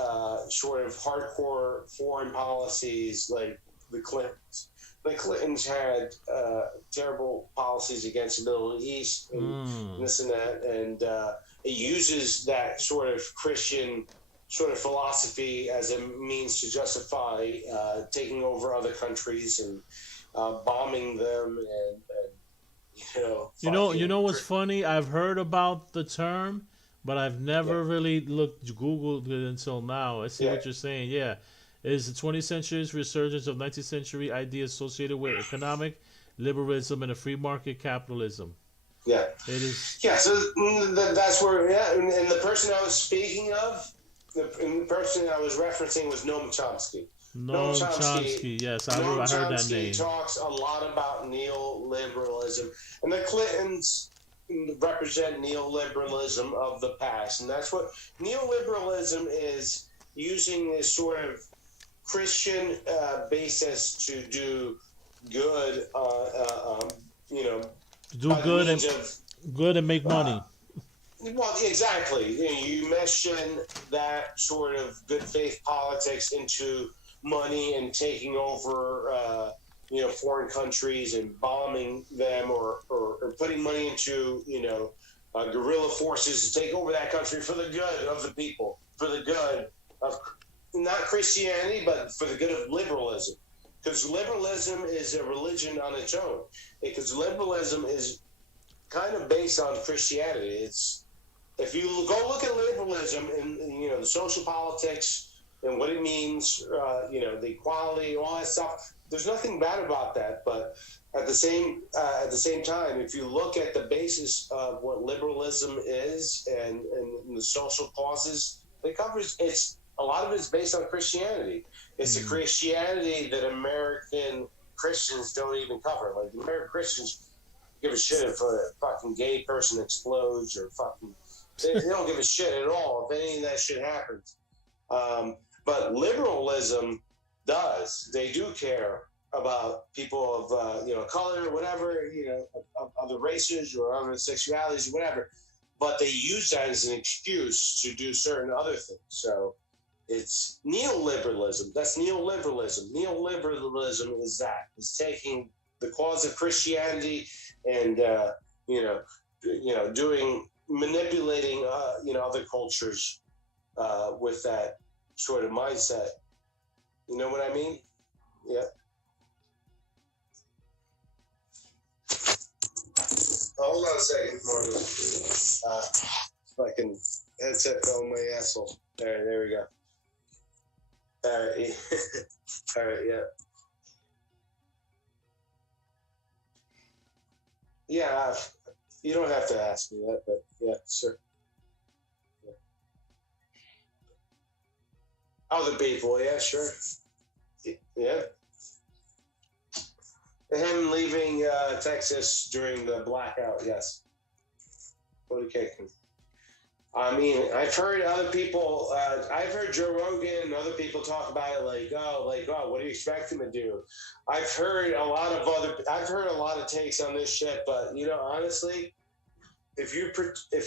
sort of hardcore foreign policies like the Clintons. The Clintons had terrible policies against the Middle East and this and that, and it uses that sort of Christian sort of philosophy as a means to justify taking over other countries and bombing them and You know what's funny? I've heard about the term, but I've never really Googled it until now. I see what you're saying. Yeah. It is the 20th century's resurgence of 19th century ideas associated with economic liberalism and a free market capitalism. Yeah. It is. Yeah, so that's where, and the person I was speaking of, the person I was referencing was Noam Chomsky. Noam Chomsky, yes, I heard that name. Talks a lot about neoliberalism, and the Clintons represent neoliberalism of the past, and that's what neoliberalism is, using this sort of Christian basis to do good, do good and make money. Well, exactly. You mesh in that sort of good faith politics into money and taking over, foreign countries and bombing them, or putting money into, guerrilla forces to take over that country for the good of the people, for the good of not Christianity, but for the good of liberalism. Because liberalism is a religion on its own. Because liberalism is kind of based on Christianity. It's, if you go look at liberalism and the social politics and what it means, the equality, all that stuff, there's nothing bad about that. But at the same time, if you look at the basis of what liberalism is and the social causes it covers, a lot of it's based on Christianity. It's a Christianity that American Christians don't even cover. Like, American Christians give a shit if a fucking gay person explodes or fucking. They don't give a shit at all if any of that shit happens. But liberalism does. They do care about people of color, whatever, of other races or other sexualities, whatever. But they use that as an excuse to do certain other things. So it's neoliberalism. That's neoliberalism. Neoliberalism is that. It's taking the cause of Christianity and manipulating other cultures with that sort of mindset. You know what I mean? Yeah. Hold on a second, Margo. Fucking headset fell on my asshole. There we go. All right. All right, yeah. Yeah, you don't have to ask me that, but yeah, sure. Yeah. Other people, yeah, sure. Yeah. Him leaving Texas during the blackout, yes. Okay. I mean, I've heard other people. I've heard Joe Rogan and other people talk about it, oh, what do you expect him to do? I've heard a lot of takes on this shit, but honestly, if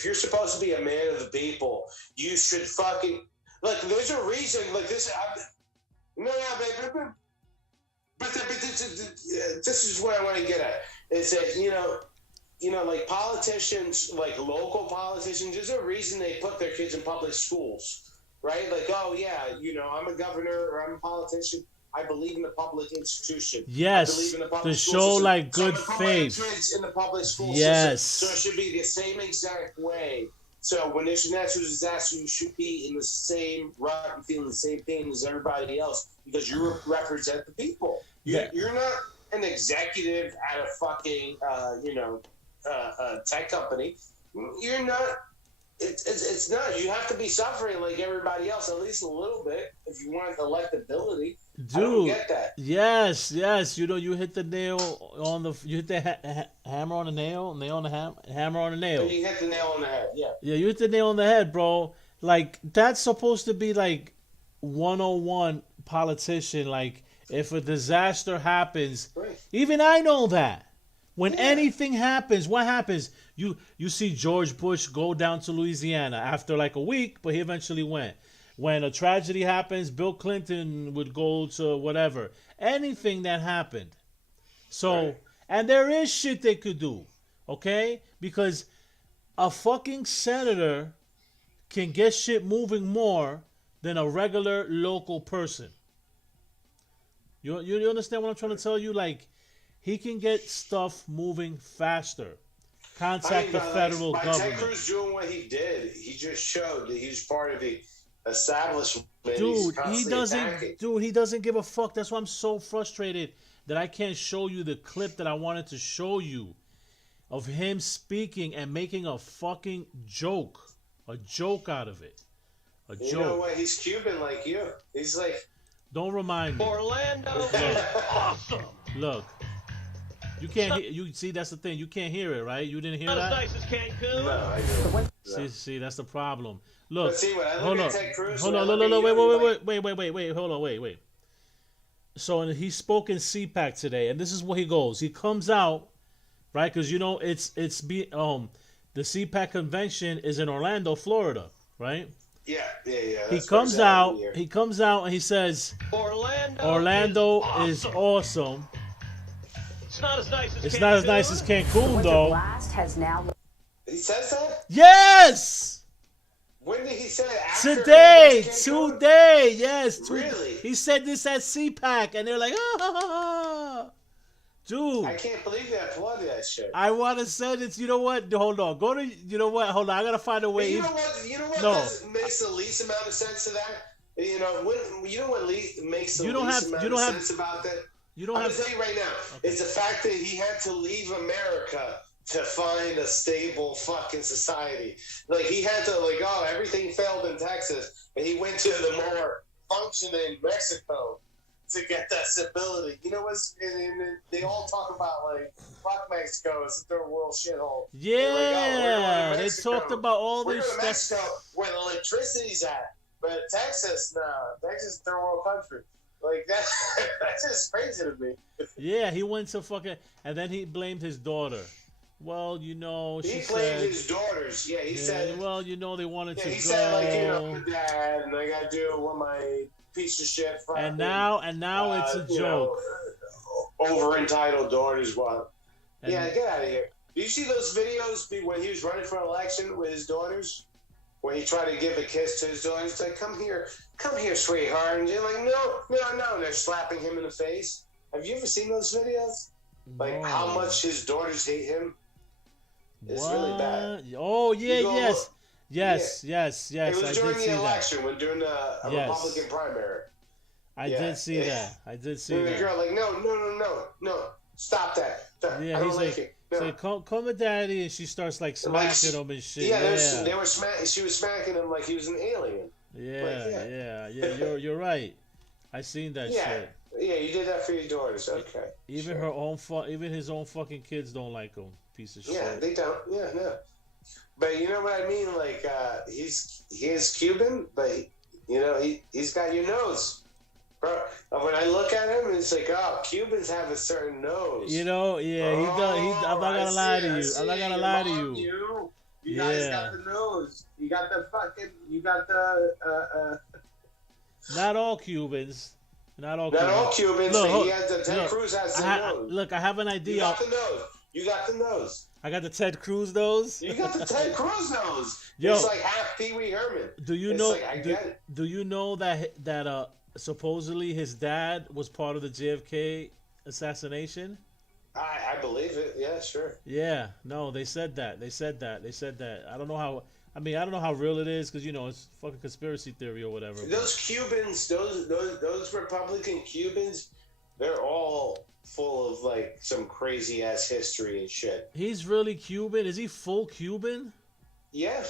you're supposed to be a man of the people, you should fucking look. There's a reason. Like this, but this is what I want to get at. Is that like politicians, like local politicians, there's a reason they put their kids in public schools, right? Like, oh yeah, I'm a governor or I'm a politician. I believe in the public institution. Yes, I believe in the public to school show system. like So good I'm gonna put faith. my kids in the public school Yes. system. So it should be the same exact way. So when there's a natural disaster, you should be in the same rut and feeling the same pain as everybody else because you represent the people. You're not an executive at a fucking tech company. You're not. It's not. You have to be suffering like everybody else, at least a little bit, if you want electability. Dude, I don't get that. yes. You hit the nail on the. You hit the hammer on the nail on the hammer on the nail. So you hit the nail on the head. Yeah. Yeah, you hit the nail on the head, bro. Like that's supposed to be like 101 politician. Like if a disaster happens, Right. even I know that. When Yeah. anything happens, what happens? You see George Bush go down to Louisiana after like a week, but he eventually went. When a tragedy happens, Bill Clinton would go to whatever. Anything that happened. So, Right. and there is shit they could do, okay? Because a fucking senator can get shit moving more than a regular local person. You understand what I'm trying to tell you? Like, he can get stuff moving faster. Contact the federal by government. Ted Cruz doing what he did, he just showed that he's part of the establishment. Dude, he doesn't give a fuck. That's why I'm so frustrated that I can't show you the clip that I wanted to show you of him speaking and making a fucking joke. A joke out of it. A You joke. know what? He's Cuban like you. He's like Don't remind me. Orlando is awesome. Look. You can't hear, you see that's the thing. You can't hear it, right? You didn't hear Not as that? nice as Cancun. no, I do. See, that's the problem. Look. But see, when I look Hold at on. Ted Cruz, Hold when on, I look no, at you, wait, hold on, wait. So he spoke in CPAC today, and this is what he goes. He comes out, right? Because the CPAC convention is in Orlando, Florida, right? Yeah. He that's comes where out. it's at He comes out and he says, Orlando is awesome. It's not as nice as It's Cancun. not as nice as Cancun, Winter though. blast has now. He says that? Yes. When did he say it? After Today, he was Cancun? today, yes. Really? He said this at CPAC, and they're like, ah. Dude, I can't believe they applauded that shit. I want to send it. You know what? Hold on. Go to. You know what? Hold on. I gotta find a way. You know what? No. Makes the least amount of sense to that? You know what makes the You don't least have- amount you don't of have- sense about that? You don't I'm have. gonna tell you right now. Okay. It's the fact that he had to leave America to find a stable fucking society. Like he had to everything failed in Texas, and he went to the more functioning Mexico to get that stability. You know what's? And they all talk about fuck Mexico, it's a third world shithole. Yeah, They're like, oh, we're going to they Mexico. talked about all We're this going to stuff. Mexico where the electricity's at, but Texas, nah, Texas is a third world country. Like that, that's just crazy to me. Yeah, he went to fucking, and then he blamed his daughter. Well, He she blamed said. his daughters. Yeah, he Yeah, said. well, they wanted to He go. said Dad, and I got to do what my piece of shit. And now it's a joke. Over entitled daughters want. And- Yeah, get out of here. Do you see those videos when he was running for election with his daughters? When he tried to give a kiss to his daughters, he's like, come here, sweetheart. And they're like, no. And they're slapping him in the face. Have you ever seen those videos? Like how No. much his daughters hate him? It's What? really bad. Oh yeah, You go yes. look. Yes. It was I during did see the that. election, during a Yes. Republican primary. I Yeah. did see that. I did see And the that. girl like, no, stop that. Yeah, I don't he's like like, it. he's No. like, come with daddy, and she starts like smacking him and shit. Yeah, Yeah, they were she was smacking him like he was an alien. yeah. You're right. I seen that Yeah, shit. yeah, you did that for your daughters. Okay. Even sure. her own even his own fucking kids don't like him. Piece of Yeah, shit. they don't. Yeah, no. But you know what I mean? Like, he is Cuban, but he's got your nose, bro. When I look at him, it's like, oh, Cubans have a certain nose. Yeah, he does. I'm not gonna lie to you. I'm not gonna lie to you. You guys got the nose. You got the fucking. You got the. Not all Cubans. Not all Cubans. Look, but he has the Ted Cruz has the nose. Look, I have an idea. You got the nose. You got the nose. I got the Ted Cruz nose. You got the Ted Cruz nose. Yo, it's like half Pee Wee Herman. Do you it's know? Like, I get it. Do you know that supposedly his dad was part of the JFK assassination? I believe it. Yeah, sure. Yeah. No, they said that. They said that. I don't know how. I mean, I don't know how real it is because it's fucking conspiracy theory or whatever. Those Cubans, those Republican Cubans, they're all full of like some crazy ass history and shit. He's really Cuban? Is he full Cuban? Yeah.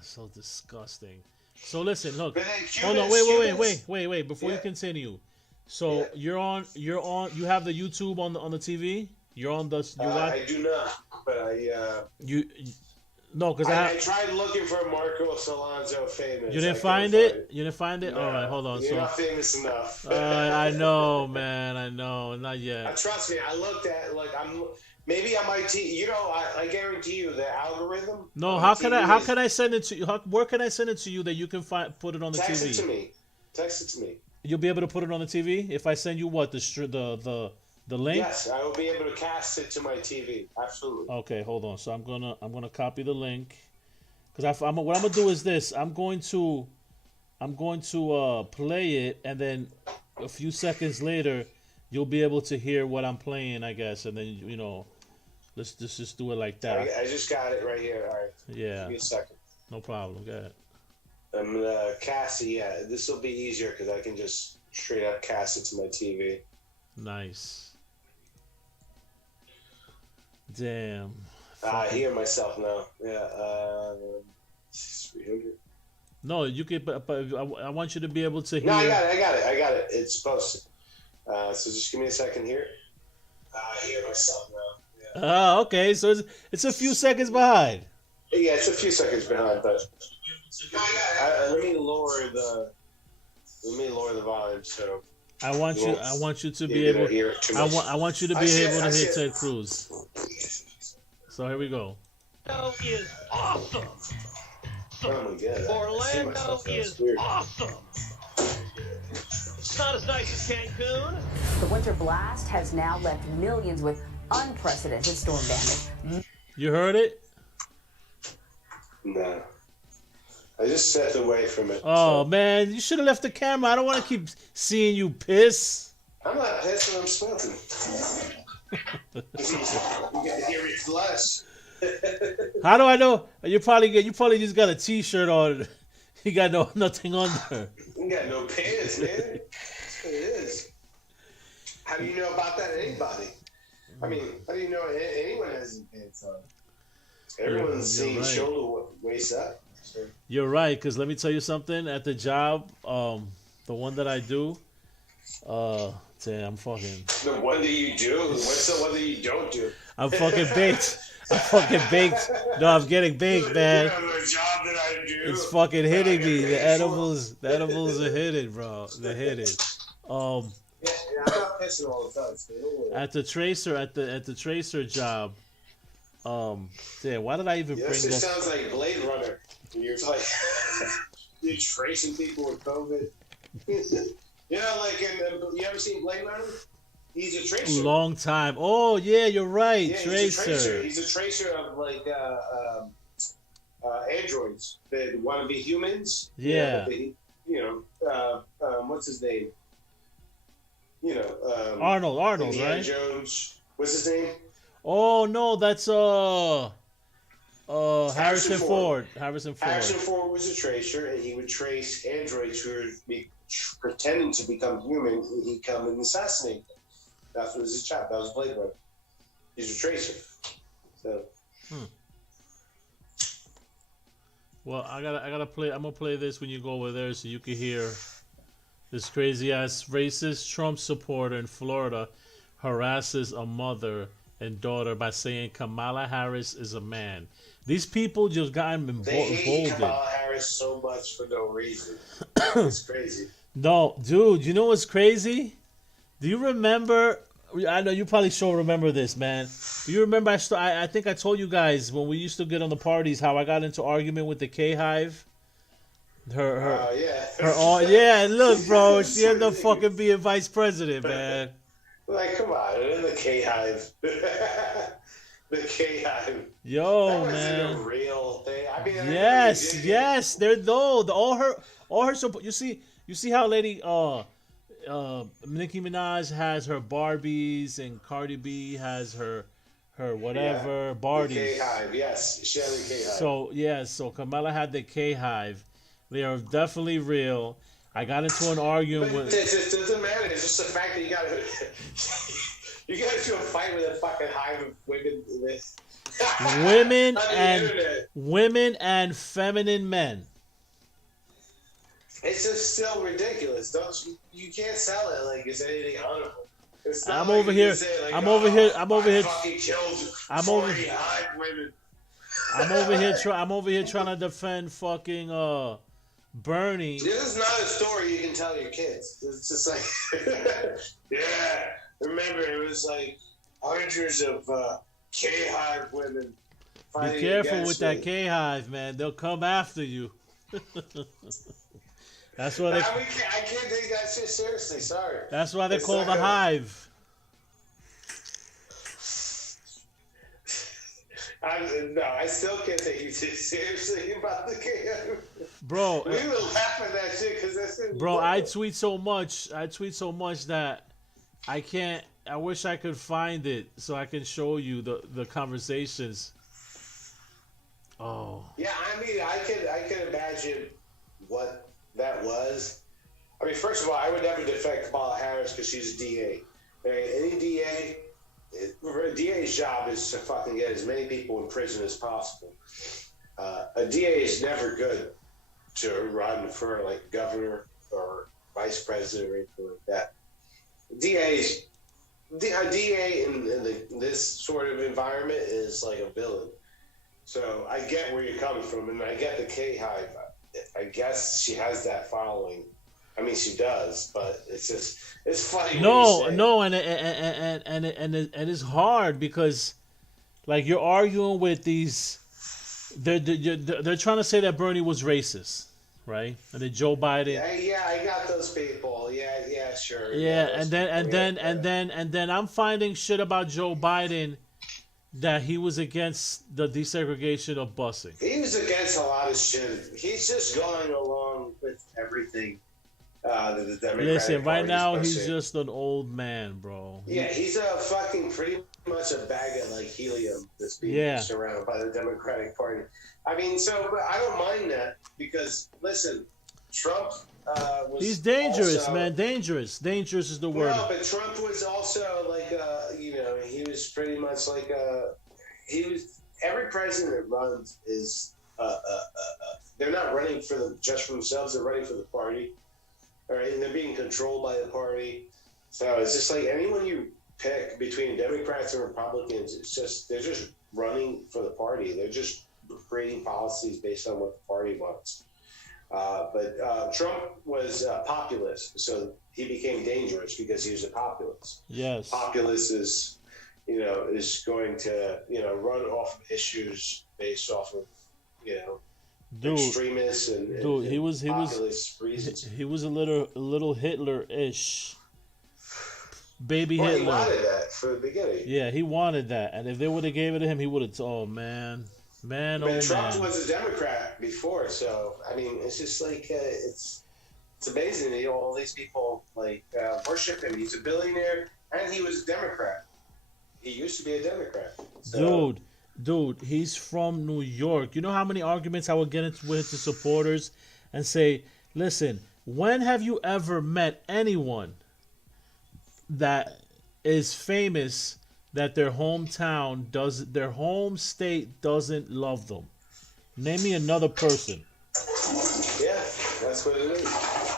So disgusting. So listen, look. Cubans, Hold on, wait. Before you continue, so you have the YouTube on the TV. You're on the. I do not, but No, because I tried looking for Marcos Alonzo famous. You didn't find it? You didn't find it? No, all right, hold on. You're not famous enough. I know, man. I know. Not yet. Trust me. I looked at maybe on my I guarantee you the algorithm. No, how can I send it to you? Where can I send it to you that you can put it on the Text TV? Text it to me. You'll be able to put it on the TV if I send you what the link? Yes, I will be able to cast it to my TV. Absolutely. Okay, hold on. So I'm gonna copy the link because what I'm gonna do is this. I'm going to play it, and then a few seconds later, you'll be able to hear what I'm playing, I guess, and then let's just do it like that. I just got it right here. All right. Yeah. Give me a second. No problem. Go ahead. I'm gonna cast it. Yeah, this will be easier because I can just straight up cast it to my TV. Nice. Damn. I hear myself now. Yeah. 300. No, you could, but I want you to be able to hear. No, I got it. It's posted. So just give me a second here. I hear myself now. Yeah. Oh, okay. So it's a few seconds behind. Yeah, it's a few seconds behind, but let me lower the volume so I want you to be able. I want you to be able to hear Ted Cruz. So here we go. Orlando is awesome. Oh my god. Orlando is awesome. It's not as nice as Cancun. The winter blast has now left millions with unprecedented storm damage. You heard it? No. I just stepped away from it. Oh, man. You should have left the camera. I don't want to keep seeing you piss. I'm not pissing, I'm smoking. You gotta hear me flush. How do I know? You probably just got a T-shirt on. You got nothing under. You got no pants, man. That's what it is. How do you know about that? Anybody? I mean, how do you know anyone has pants on? Everyone's seeing shoulder waist up. So. You're right, because let me tell you something. At the job, the one that I do, I'm fucking. The one that you do? What's the one that you don't do? I'm fucking baked. I'm fucking baked. No, I'm getting baked, man. The job that I do. It's fucking hitting me. The edibles are hitting, bro. They're hitting. Yeah, I'm not pissing all the time. So at the tracer job. Damn, why did I even bring this? this? Sounds like Blade Runner. You're like you're tracing people with COVID. You ever seen Blade Runner? He's a tracer. Long time. Oh yeah, you're right. Yeah, Tracer. He's a tracer of androids that want to be humans. Yeah. What's his name? Arnold, Indiana right? Jones. What's his name? Oh no, that's Harrison Ford. Harrison Ford. Harrison Ford was a tracer, and he would trace androids who were pretending to become human, and he'd come and assassinate them. That was his job. That was Blade Runner. He's a tracer. So. Well, I gotta play. I'm gonna play this when you go over there, so you can hear this crazy ass racist Trump supporter in Florida harasses a mother and daughter by saying Kamala Harris is a man. These people just got him They hate Kamala Harris so much for no reason. It's crazy. No, dude, you know what's crazy? Do you remember? I know you probably sure remember this, man. Do you remember? I think I told you guys when we used to get on the parties how I got into argument with the K Hive. Yeah. Look, bro, she ended up fucking being vice president, man. Like, come on, in the K Hive. The K Hive. Yo, that man. wasn't a real thing. I mean, yes. They're all her support. You see how Lady Nicki Minaj has her Barbies and Cardi B has her whatever Barbies. The K Hive, yes, she had the K Hive. So Kamala had the K Hive. They are definitely real. I got into an argument with. It doesn't matter. It's just the fact that you got to a fight with a fucking hive of women. Women and feminine men. It's just still ridiculous. You can't sell it like it's anything honorable. I'm over here trying to defend fucking Bernie. This is not a story you can tell your kids. It's just like, yeah, remember it was like hundreds of K-Hive women fighting. Be careful with that K-Hive, man. They'll come after you. That's why I can't take that shit seriously. Sorry. That's why they call the Hive. I still can't take you seriously about the K-Hive. Bro, we will laugh at that shit because that's it. Bro, I tweet so much that I can't. I wish I could find it so I can show you the conversations. Oh. Yeah, I mean, I could imagine what that was. I mean, first of all, I would never defend Kamala Harris because she's a DA. Any DA, a DA's job is to fucking get as many people in prison as possible. A DA is never good to run for like governor or vice president or anything like that. A DA in this sort of environment is like a villain. So I get where you're coming from, and I get the K-Hive. I guess she has that following. I mean, she does, but it's funny. No, and it's hard because, like, you're arguing with these. They're trying to say that Bernie was racist, right? And then Joe Biden. Yeah, I got those people. Yeah, sure. Yeah, and then I'm finding shit about Joe Biden that he was against the desegregation of busing. He was against a lot of shit. He's just going along with everything. The Democratic Listen, right now pushing. he's just an old man, bro. Yeah, he's a fucking pretty much a bag of like helium that's being surrounded by the Democratic Party. I mean, so I don't mind that because listen, Trump was. He's dangerous, also, man. Dangerous. Dangerous is the word. No, but Trump was also like, he was pretty much like every president that runs is they're not running just for themselves. They're running for the party. All right, and they're being controlled by the party. So it's just like anyone you pick between Democrats and Republicans, they're just running for the party. They're just creating policies based on what the party wants. But Trump was a populist, so he became dangerous because he was a populist. Yes. Populist is going to, run off issues based off of, extremists and he was reasons. He was a little Hitler-ish. Baby Hitler. He wanted that for the beginning. Yeah, he wanted that, and if they would have gave it to him, he would have. Oh man. Trump was a Democrat before, so I mean, it's just like it's amazing that all these people like worship him. He's a billionaire, and he was a Democrat. He used to be a Democrat. So. Dude, Dude, he's from New York. You know how many arguments I would get into with his supporters and say, listen, when have you ever met anyone that is famous that their home state doesn't love them? Name me another person. Yeah, that's what it is.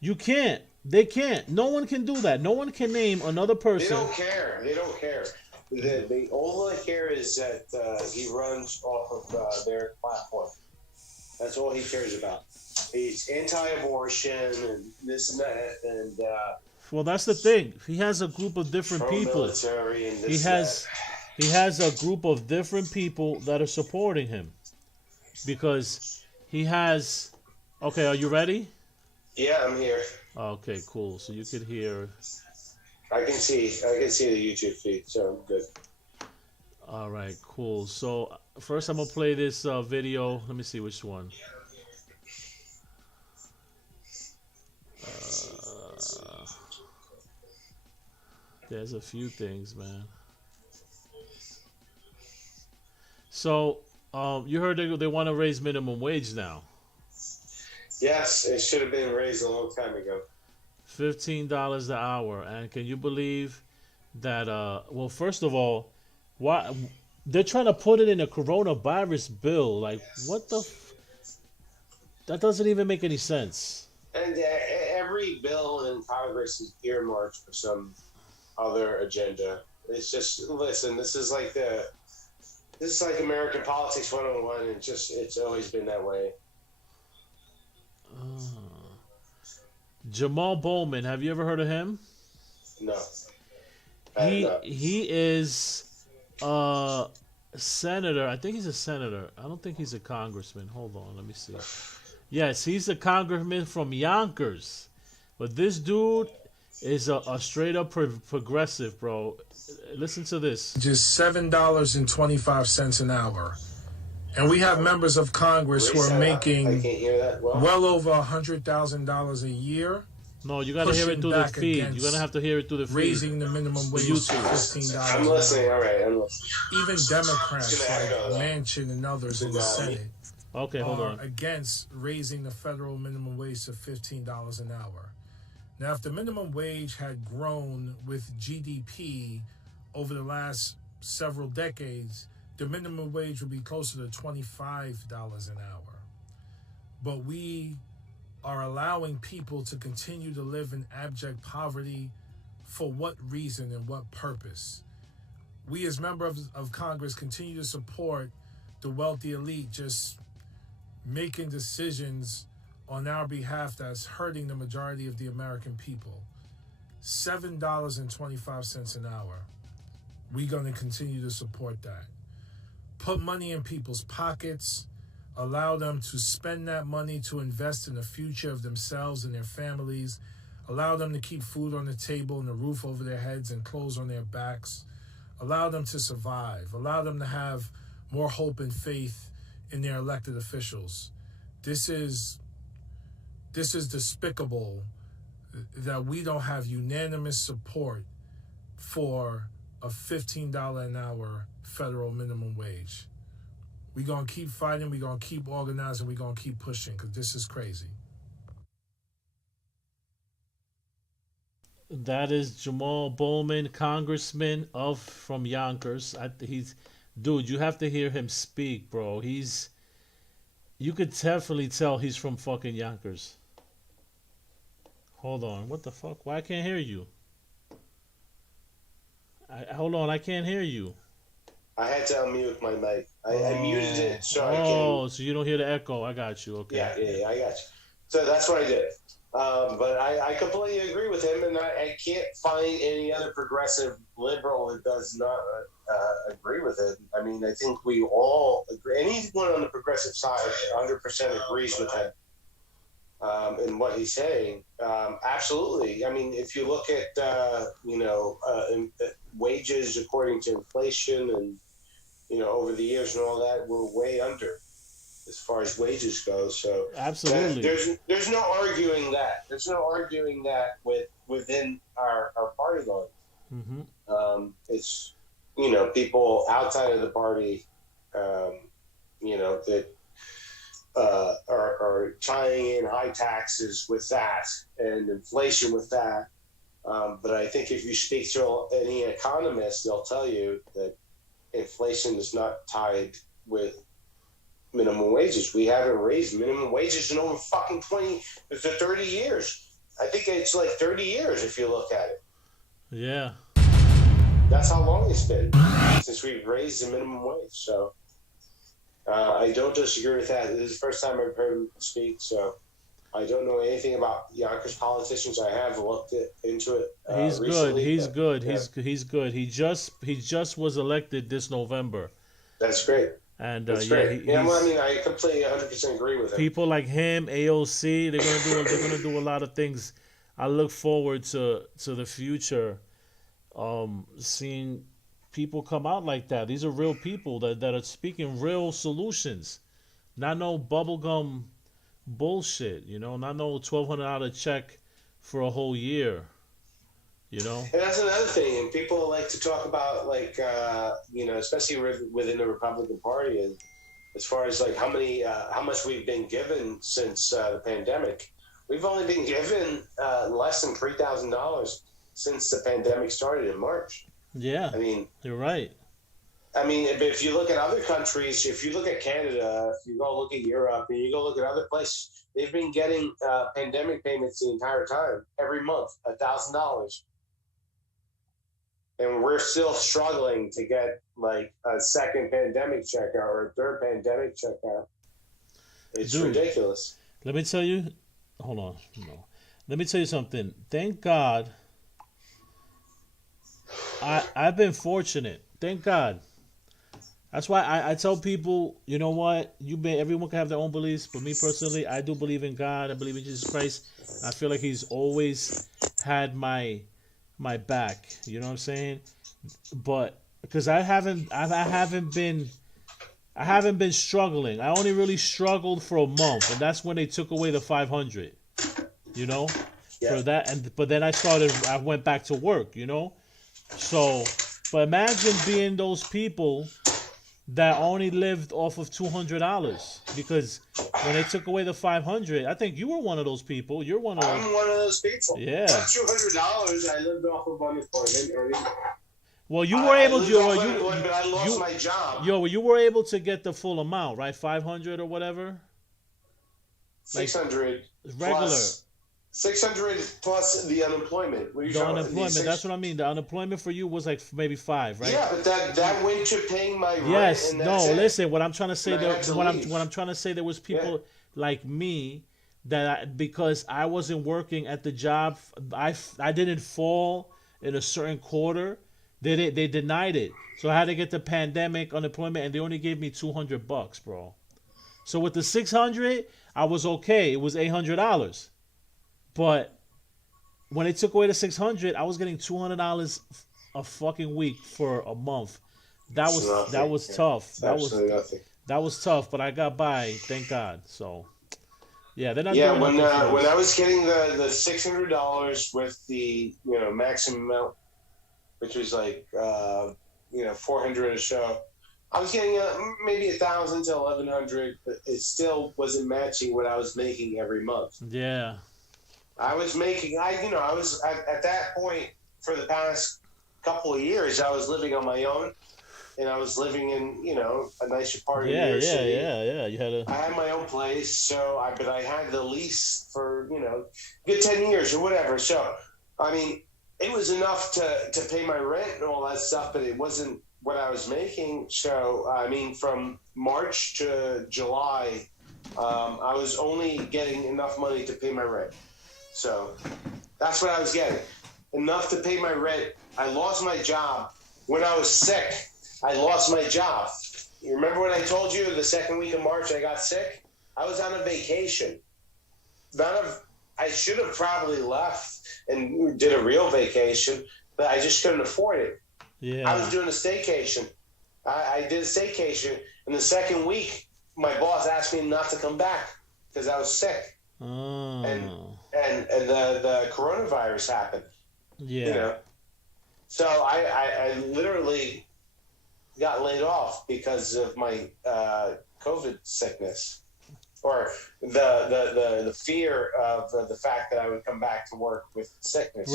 You can't. They can't. No one can do that. No one can name another They person. don't care. They don't care. All they care is that he runs off of their platform. That's all he cares about. He's anti-abortion and this and that, and Well, that's the thing. He has a group of different people. pro-military and He this has he has a group of different people that are supporting him because he has. Okay, are you ready? Yeah, I'm here. Okay, cool. So you could hear. I can see the YouTube feed, so I'm good. All right, cool. So first, I'm gonna play this video. Let me see which one. There's a few things, man. So, you heard they want to raise minimum wage now. Yes, it should have been raised a long time ago. $15 an hour, and can you believe that? Well, first of all, why they're trying to put it in a coronavirus bill? Like, what the? That doesn't even make any sense. And every bill in Congress is earmarked for some other agenda. It's just listen. This is like American politics 101, and it's always been that way. Jamal Bowman, have you ever heard of him? No. He is a senator. I think he's a senator. I don't think he's a congressman. Hold on, let me see. Yes, he's a congressman from Yonkers. But this dude is a straight up progressive, bro. Listen to this. Just $7.25 an hour. And we have members of Congress who are making I can't hear that well over $100,000 a year. No, you gotta hear it through the feed. You're gonna have to hear it through the feed. Raising the minimum wage to $15. I'm listening. All right, I'm listening. Even Democrats like Manchin and others in the Senate Okay, hold are on. against raising the federal minimum wage to $15 an hour. Now, if the minimum wage had grown with GDP over the last several decades, the minimum wage would be closer to $25 an hour. But we are allowing people to continue to live in abject poverty. For what reason and what purpose? We as members of Congress continue to support the wealthy elite just making decisions on our behalf that's hurting the majority of the American people. $7.25 an hour. We're going to continue to support that. Put money in people's pockets, allow them to spend that money to invest in the future of themselves and their families, allow them to keep food on the table and a roof over their heads and clothes on their backs, allow them to survive, allow them to have more hope and faith in their elected officials. This is despicable that we don't have unanimous support for a $15 an hour federal minimum wage. We're going to keep fighting, we're going to keep organizing, we're going to keep pushing, because this is crazy. That is Jamal Bowman, congressman from Yonkers. Dude, you have to hear him speak, bro. You could definitely tell he's from fucking Yonkers. Hold on, what the fuck? Why I can't hear you? Hold on, I can't hear you. I had to unmute my mic. I muted it so I can. Oh, so you don't hear the echo. I got you. Okay. Yeah, I got you. So that's what I did. But I completely agree with him, and I can't find any other progressive liberal that does not agree with it. I mean, I think we all agree. Anyone on the progressive side 100% agrees with him in what he's saying. Absolutely. I mean, if you look at, wages according to inflation and, over the years and all that, we're way under as far as wages go. So absolutely, there's no arguing that. There's no arguing that within our party line. Mm-hmm. It's people outside of the party, that are tying in high taxes with that and inflation with that. But I think if you speak to any economist, they'll tell you that inflation is not tied with minimum wages. We haven't raised minimum wages in over fucking 20 to 30 years. I think it's like 30 years if you look at it. Yeah. That's how long it's been since we've raised the minimum wage. So I don't disagree with that. This is the first time I've heard him speak, so I don't know anything about Yonkers politicians. I have looked into it. He's recently, good. He's but, good. yeah. He's good. He just was elected this November. That's great. And That's great. I completely 100% agree with him. People like him, AOC, they're gonna do a lot of things. I look forward to the future, seeing people come out like that. These are real people that are speaking real solutions, not no bubblegum bullshit. Not no $1,200 check for a whole year. And that's another thing. And people like to talk about, especially within the Republican Party, as far as like how much we've been given since the pandemic. We've only been given less than $3,000 since the pandemic started in March. Yeah, I mean, you're right. I mean, if you look at other countries, if you look at Canada, if you go look at Europe, and you go look at other places, they've been getting pandemic payments the entire time, every month, $1,000. And we're still struggling to get like a second pandemic check out or a third pandemic check out. It's ridiculous. Let me tell you, hold on. No. Let me tell you something. Thank God. I've been fortunate. Thank God. That's why I tell people, you know what? Everyone can have their own beliefs, but me personally, I do believe in God. I believe in Jesus Christ. I feel like He's always had my back. You know what I'm saying? But because I haven't been struggling. I only really struggled for a month, and that's when they took away the 500. Yeah. For that, but then I went back to work. So, but imagine being those people that only lived off of $200, because when they took away the 500, I think you were one of those people. I'm one of those people. Yeah. $200, I lived off of unemployment. Well, you were able to. But I lost my job. You were able to get the full amount, right? 500 or whatever. 600 regular. Plus 600 plus the unemployment. The unemployment. That's what I mean. The unemployment for you was like maybe 5, right? Yeah, but that went to paying my rent. Yes. And No. it. Listen. What I'm trying to say. What I'm trying to say. There was people like me that because I wasn't working at the job, I didn't fall in a certain quarter. They denied it. So I had to get the pandemic unemployment, and they only gave me $200, bro. So with the 600, I was okay. It was $800. But when they took away the 600, I was getting $200 a fucking week for a month. That was tough. That was tough, but I got by, thank God. So yeah, they're not doing when I was getting the $600 with the maximum amount, which was like $400 a show, I was getting maybe $1,000 to $1,100, but it still wasn't matching what I was making every month. Yeah. I was making, I was at that point for the past couple of years, I was living on my own, and I was living in, a nicer part of New York City. Yeah. I had my own place, but I had the lease for, good 10 years or whatever. So, I mean, it was enough to pay my rent and all that stuff, but it wasn't what I was making. So, I mean, from March to July, I was only getting enough money to pay my rent. So that's what I was getting. Enough to pay my rent. I lost my job. When I was sick, I lost my job. You remember when I told you the second week of March I got sick? I was on a vacation. I should have probably left and did a real vacation, but I just couldn't afford it. Yeah. I was doing a staycation. I did a staycation, and the second week, my boss asked me not to come back because I was sick. Oh. And the coronavirus happened. Yeah. So I literally got laid off because of my COVID sickness, or the fear of the fact that I would come back to work with sickness.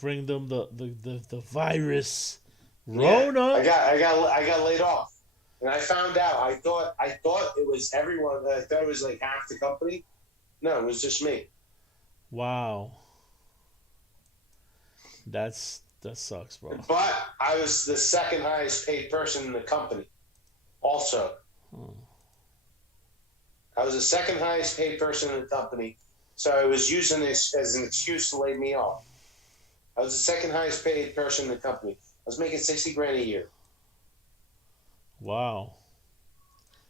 Bring them the virus. Yeah, Rona. I got laid off, and I found out. I thought it was everyone. I thought it was like half the company. No, it was just me. Wow. That sucks, bro. But I was the second highest paid person in the company. Also, I was the second highest paid person in the company, so I was using this as an excuse to lay me off. I was the second highest paid person in the company. I was making $60,000 a year. Wow.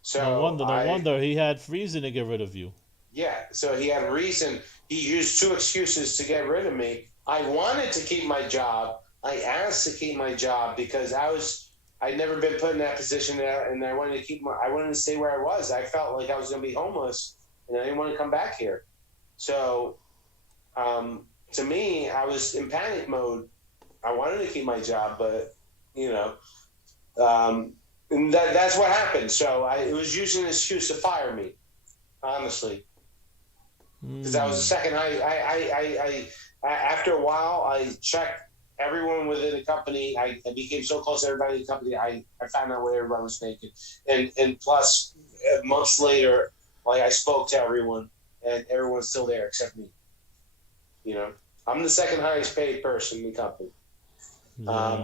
So no wonder he had reason to get rid of you. Yeah, so he had reason. He used two excuses to get rid of me. I wanted to keep my job. I asked to keep my job because I'd never been put in that position, and I wanted to stay where I was. I felt like I was going to be homeless, and I didn't want to come back here. So, to me, I was in panic mode. I wanted to keep my job, but and that's what happened. So it was using an excuse to fire me, honestly, because I was the second. I after a while, I checked everyone within the company. I became so close to everybody in the company. I found out what everyone was making, and plus months later, like I spoke to everyone, and everyone's still there except me. I'm the second highest paid person in the company.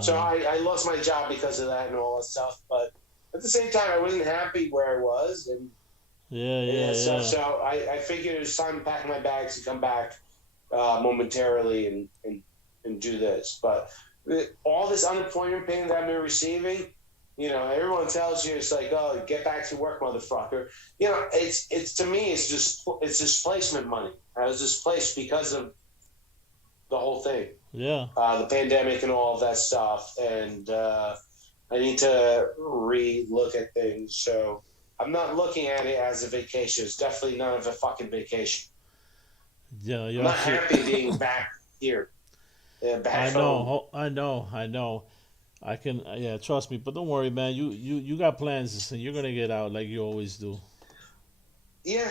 So I lost my job because of that and all that stuff. But at the same time, I wasn't happy where I was, and so I figured it was time to pack my bags and come back momentarily and do this. But all this unemployment payment that I've been receiving, everyone tells you it's like, oh, get back to work, motherfucker. It's to me, it's displacement money. I was displaced because of the whole thing. Yeah. The pandemic and all of that stuff. And I need to re-look at things. So I'm not looking at it as a vacation. It's definitely not a fucking vacation. Yeah, I'm not happy being back here. Back home. I know. I can, trust me. But don't worry, man. You got plans, and you're gonna get out like you always do. Yeah,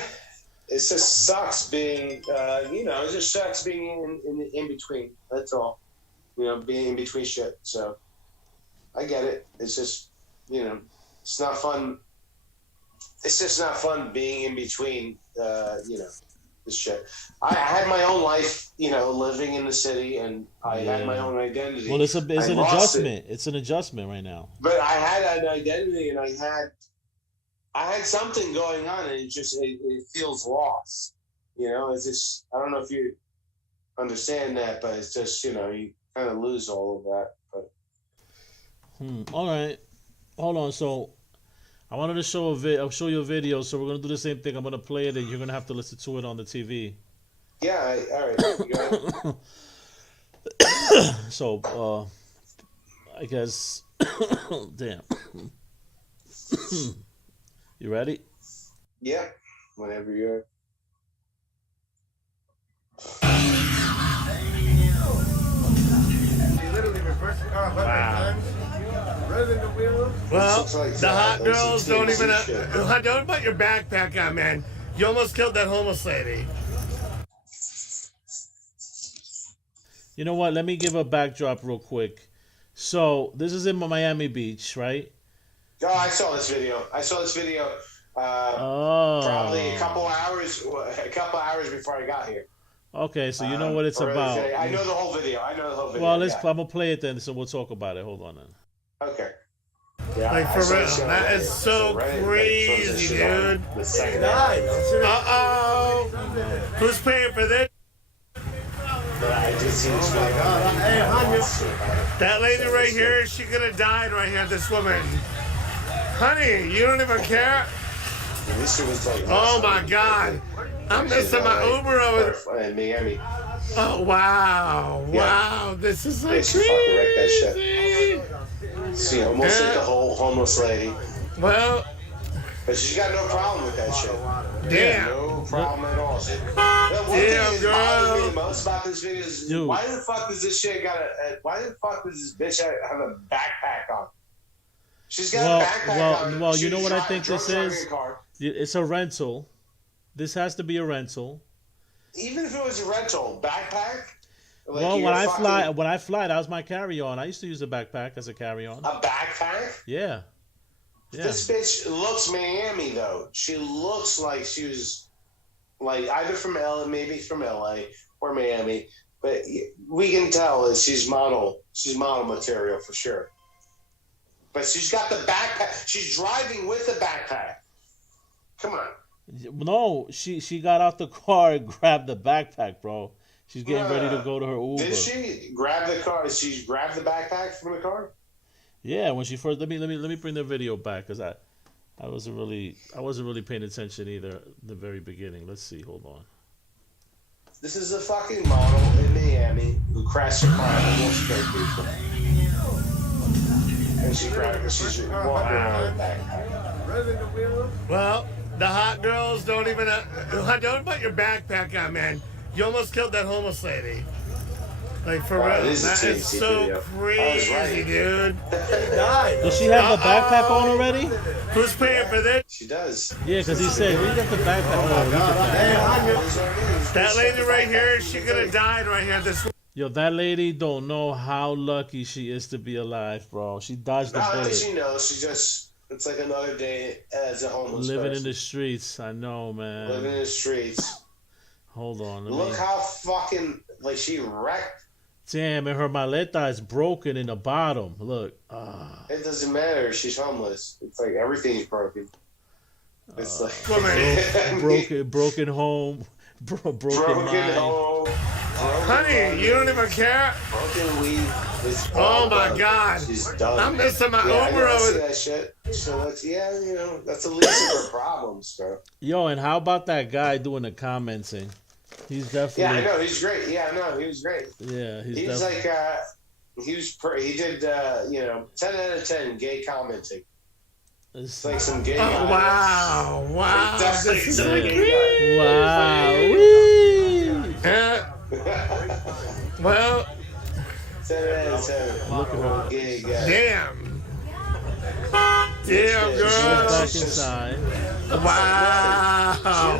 it just sucks being, it just sucks being in between. That's all. Being in between shit. So I get it. It's just, it's not fun. It's just not fun being in between, this shit. I had my own life, living in the city, and I had my own identity. Well, it's an adjustment. It's an adjustment right now. But I had an identity, and I had something going on, and it feels lost. It's just, I don't know if you understand that, but it's just, you kind of lose all of that. But all right, hold on. So I wanted to show you a video. So we're gonna do the same thing. I'm gonna play it, and you're gonna have to listen to it on the TV. Yeah. All right. You got it. So I guess. Damn. You ready? Yeah. Whenever you're. Literally reverse the car. Wow. Well, the hot girls don't even. Don't put your backpack on, man. You almost killed that homeless lady. You know what? Let me give a backdrop real quick. So this is in Miami Beach, right? Oh, I saw this video. Probably a couple hours before I got here. Okay, so you know what it's about. I know the whole video. Well, I'm gonna play it then, so we'll talk about it. Hold on then. Okay. Yeah, like for real, that is so crazy, dude. Uh-oh. Who's paying for this? I just seen this that lady right here, she could have died right here, this woman. Honey, you don't even care? Oh my God. I'm missing my Uber over in Miami. Oh, wow. Yeah. Wow. This is like crazy. See, almost like the whole homeless lady. Well. But she's got no problem with that shit. Damn. No problem at all. Damn, girl. Bothers me the most about this video is why the fuck does this shit why the fuck does this bitch have a backpack on? She's got a backpack on. Well, She you know was what I driving- think this drunk is? driving a car. It's a rental. This has to be a rental. Even if it was a rental backpack. Like Well, you're when I fucking- fly, that was my carry-on. I used to use a backpack as a carry-on. A backpack. Yeah. Yeah. This bitch looks Miami though. She looks like she was like either from LA, maybe from LA or Miami, but we can tell that she's model. She's model material for sure. But she's got the backpack. She's driving with the backpack. Come on. No, she got out the car and grabbed the backpack, bro. She's getting ready to go to her Uber. Did she grab the car? She grabbed the backpack from the car? Yeah, when she first let me bring the video back because I wasn't really paying attention either at the very beginning. Let's see, hold on. This is a fucking model in Miami who crashed her car and almost killed people. And she's walking around with a backpack. Well, the hot girls don't even. Don't put your backpack on, man. You almost killed that homeless lady. Like for real, this is a that is TNT so video. I was crazy, right. dude. Does she have the backpack on already? Who's paying for this? She does. Yeah, because he said, "We got the backpack." Oh, look at that. That lady right here, she could have died right here. This. Yo, that lady don't know how lucky she is to be alive, bro. She dodged the Not bullet. as you know, she just, it's like another day as a homeless Living in person. the streets, I know, man. Living in the streets. Hold on, Look how fucking, like she wrecked. Damn, and her maleta is broken in the bottom. Look. It doesn't matter. She's homeless. It's like everything's broken. It's like broken home, broken mind. home. Honey, you don't even care. Broken weed. Oh my God. She's done. I'm missing my I Uber see over. that shit. So that's that's the least of her problems, bro. Yo, and how about that guy doing the commenting? He's definitely. Yeah, I know he's great. Yeah, I know he was great. Yeah, He was like, he did 10 out of 10 gay commenting. It's like some gay. Oh, wow, wow. Definitely This is some like, gay wow. well, 10 out of 10. Look at her. Gay guy. damn. Damn, She went girl. back inside. Wow.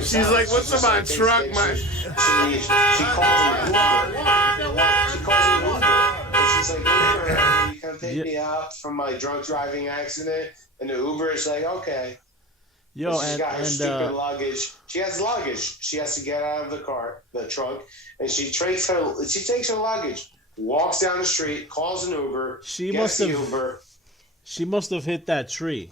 She's like, what's in my truck? She calls him Uber. She calls him Uber. And she's like, Uber, you come take me out from my drunk driving accident? And the Uber is like, okay. Yo, She's got her stupid and luggage. She has luggage. She has to get out of the car, the trunk, and she takes her luggage, walks down the street, calls an Uber, gets the Uber. She must have hit that tree.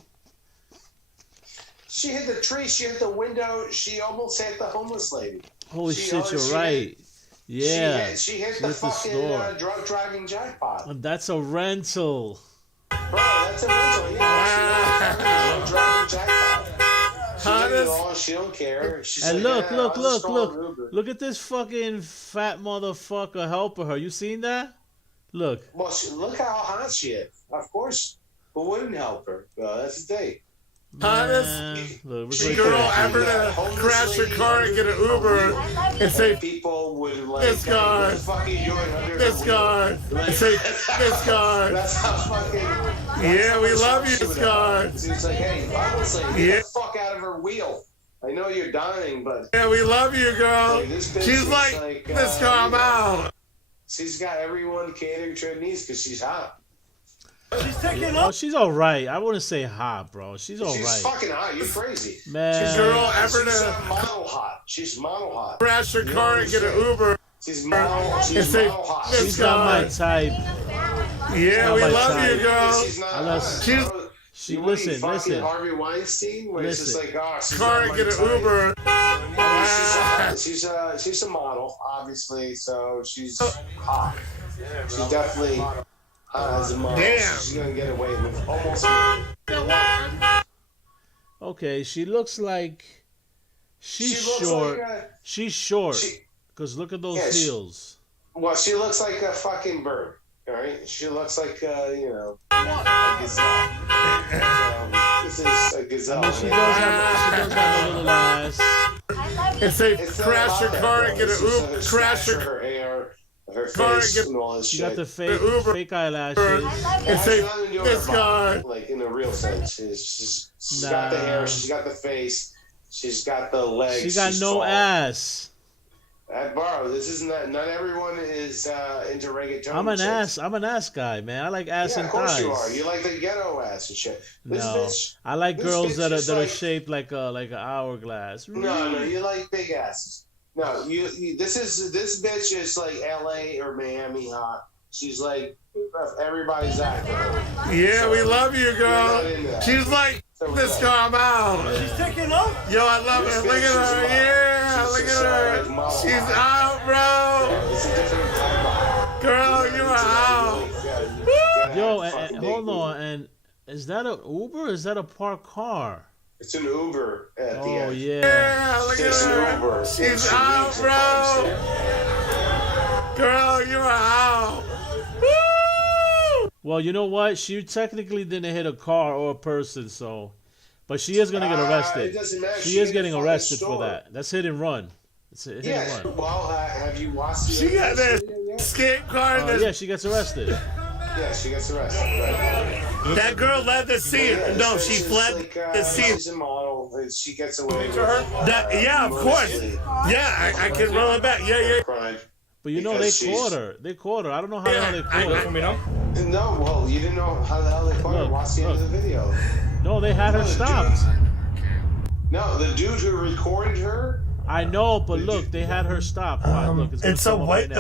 She hit the tree. She hit the window. She almost hit the homeless lady. Holy shit, you're right. Yeah. She hit the fucking drunk driving jackpot. That's a rental. Bro, that's a rental. Yeah. Drunk driving jackpot. She did it all. She don't care. She's And like, look, I'll just call an Uber. look at this fucking fat motherfucker helping her. You seen that? Look. Well, look how hot she is. Of course, who wouldn't help her? Well, that's the thing. Honest, Look, girl ever to crash her car and get an Uber and say, People would like, this guy, what the fuck are you doing under this the guy, wheel? and say, this guy. That's how fucking. Yeah, we love you, this guy. She's like, hey, honestly, get Yeah. the fuck out of her wheel. I know you're dying, but Yeah, we love you, girl. Like, this bitch She's is like, this car, I'm out. she's got everyone catering to her needs because she's hot. Oh, she's all right. I wouldn't say hot, bro. She's all She's right. fucking hot. You're crazy. Man. Girl ever She's to model hot. She's model hot. crash her car and get an Uber. She's model. And She's say, model hot. this She's not my guy. type. Yeah, not we my love type. you, girl. She's not. Unless- She's- She what are you, listen. fucking Harvey Weinstein, where it's just Listen. like, oh, she's Car not and my get an type. Uber. She's a model, obviously, so she's hot. She's definitely hot as a model. Damn. She's gonna get away with almost. Okay, she looks like she's She looks short. like She's short. she- Cause look at those Yeah, heels. well, she looks like a fucking bird. All right, she looks like a gazelle. So, this is a gazelle. I mean, she does have a little ass. And say, It's not crash about your that, car bro. and get It's an just Uber. her Crash stature, your her hair. her face and all this She shit. got the fake Uber. fake eyelashes. It has nothing to do with this her body, guy. like in a real sense. She's got the hair, she's got the face, she's got the legs. She got she's no tall. ass. This isn't that. Not everyone is into reggaeton. I'm an chicks. ass. I'm an ass guy, man. I like ass Yeah, and of course thighs. you are. You like the ghetto ass and shit. This No, bitch. I like this girls bitch that is are like- shaped like an hourglass. No, you like big asses. No, this bitch is like L.A. or Miami hot. She's like everybody's acting. Yeah, we love you, You're girl. not into that. She's like, this girl, I'm out. She's taking off. Yo, I love her. Look at her. Yeah, look at her. She's out, bro. It's a different type of Girl, you are out. Yo, and hold on. And is that an Uber? Or is that a parked car? It's an Uber at the Oh end. yeah. Yeah, look at It's an her. Uber. She's She out, leaves at times, bro. Girl, you are out. Woo! Well, you know what? She technically didn't hit a car or a person, so. But she is gonna get It arrested. doesn't matter. She is hit a getting fucking arrested store. for that. That's hit and run. It's a hit Yeah. and run. Well, have you watched the She got that video yet? escape card. Yeah, she gets arrested. Yeah, she gets arrested. Right. That girl led the scene. Yeah, No, this she bitch is fled like, the scene. She's a model. And she gets away with Yeah, of course. mostly Yeah, I can roll it back. Yeah. crime. But you know they Because she's- caught her. They caught her. I don't know how the hell they I- caught her. No, well, you didn't know how the hell they caught her. Look, Watch the end of the video. No, they had her No, the stopped. No, the dude who recorded her. I know, but look, they had her stopped. Watch, look, gonna It's a come up white. right now.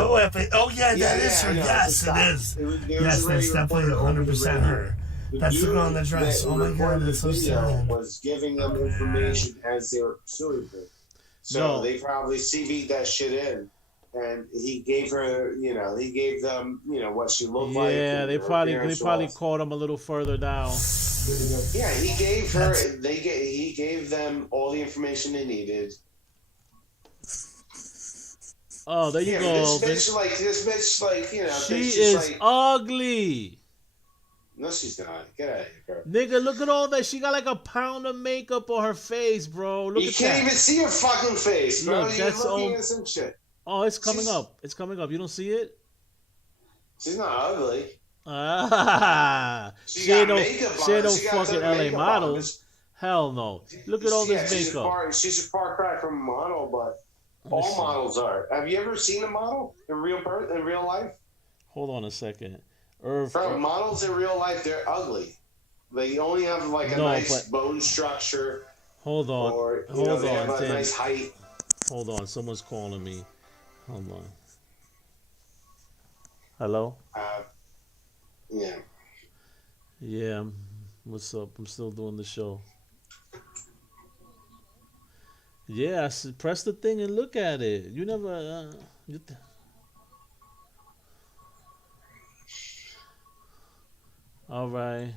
Oh yeah, that is her. I know, Yes, it's a it stop. is. It was Yes, already that's definitely recorded on the 100% radio. her. That's the girl in the dress. that Oh my god, recorded that's so the video sad. Was giving them information as they were pursuing her. So No. they probably CV'd that shit in, and he gave her, he gave them, what she looked like. Yeah, and they her probably appearance was. caught him a little further down. Yeah, he gave her. He gave them all the information they needed. Oh, there you Yeah, go, Elvin. this bitch, She thinks she's is like, ugly. no, she's not. Get out of here, girl. Nigga, look at all that. She got like a pound of makeup on her face, bro. Look You at can't that. even see her fucking face, bro. Look, You're that's looking all- at some shit. Oh, it's coming She's- up. It's coming up. You don't see it? She's not ugly. Ah, She she ain't got no, makeup she ain't on. no She got fucking some LA makeup on. model. This- Hell no. Look at all Yeah, this she's makeup. she's a far cry from a model, but Let me all see. models are. Have you ever seen a model in real life? Hold on a second. Irv, Bro, models in real life, they're ugly. They only have like a No, nice but- bone structure, hold on. or Hold they have on, a Tim. nice height. Hold on. Someone's calling me. Hold on. Hello? Yeah. Yeah. What's up? I'm still doing the show. Yeah, press the thing and look at it. You never. All right.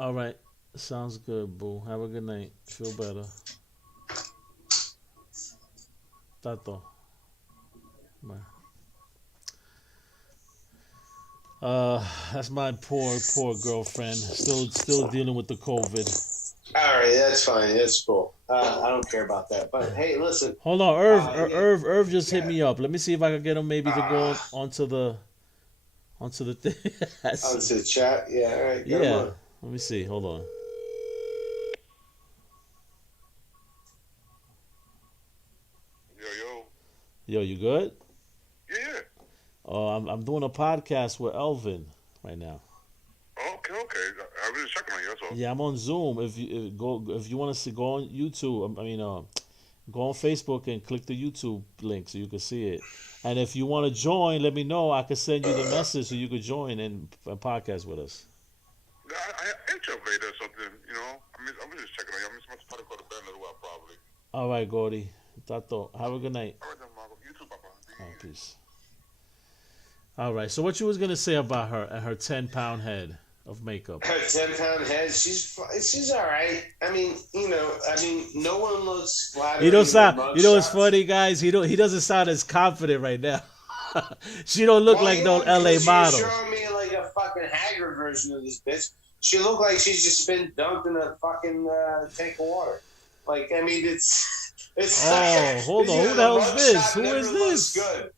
All right. Sounds good, boo. Have a good night. Feel better. Tato. Bye. That's my poor girlfriend. Still dealing with the COVID. All right, that's fine. That's cool. I don't care about that. But hey, listen. Hold on, Irv just hit me up. Let me see if I can get him maybe to go onto the thing. Onto the chat. Yeah. All right. Yeah. Come on. Let me see. Hold on. Yo, you good? Yeah. I'm doing a podcast with Elvin right now. Okay. I was just checking on you. That's all. Yeah, I'm on Zoom. If you want to see, go on YouTube. Go on Facebook and click the YouTube link so you can see it. And if you want to join, let me know. I can send you the message so you could join and podcast with us. I hit you up later or something. I was just checking on you. I'm just about to go to bed in a little while, probably. All right, Gordy. Tato. Have a good night. All right, then, Marco. You too, Papa. Oh, peace. All right. So what you was gonna say about her and her 10-pound head of makeup? Her 10-pound head. She's all right. No one looks flattering. You don't sound. in You know what's mugshots. funny, guys? He doesn't sound as confident right now. She don't look like no LA because model. You're showing me like a fucking haggard version of this bitch. She looked like she's just been dumped in a fucking tank of water. Like, I mean, it's. Oh, hold on. Who the hell's this? Who is this? Good.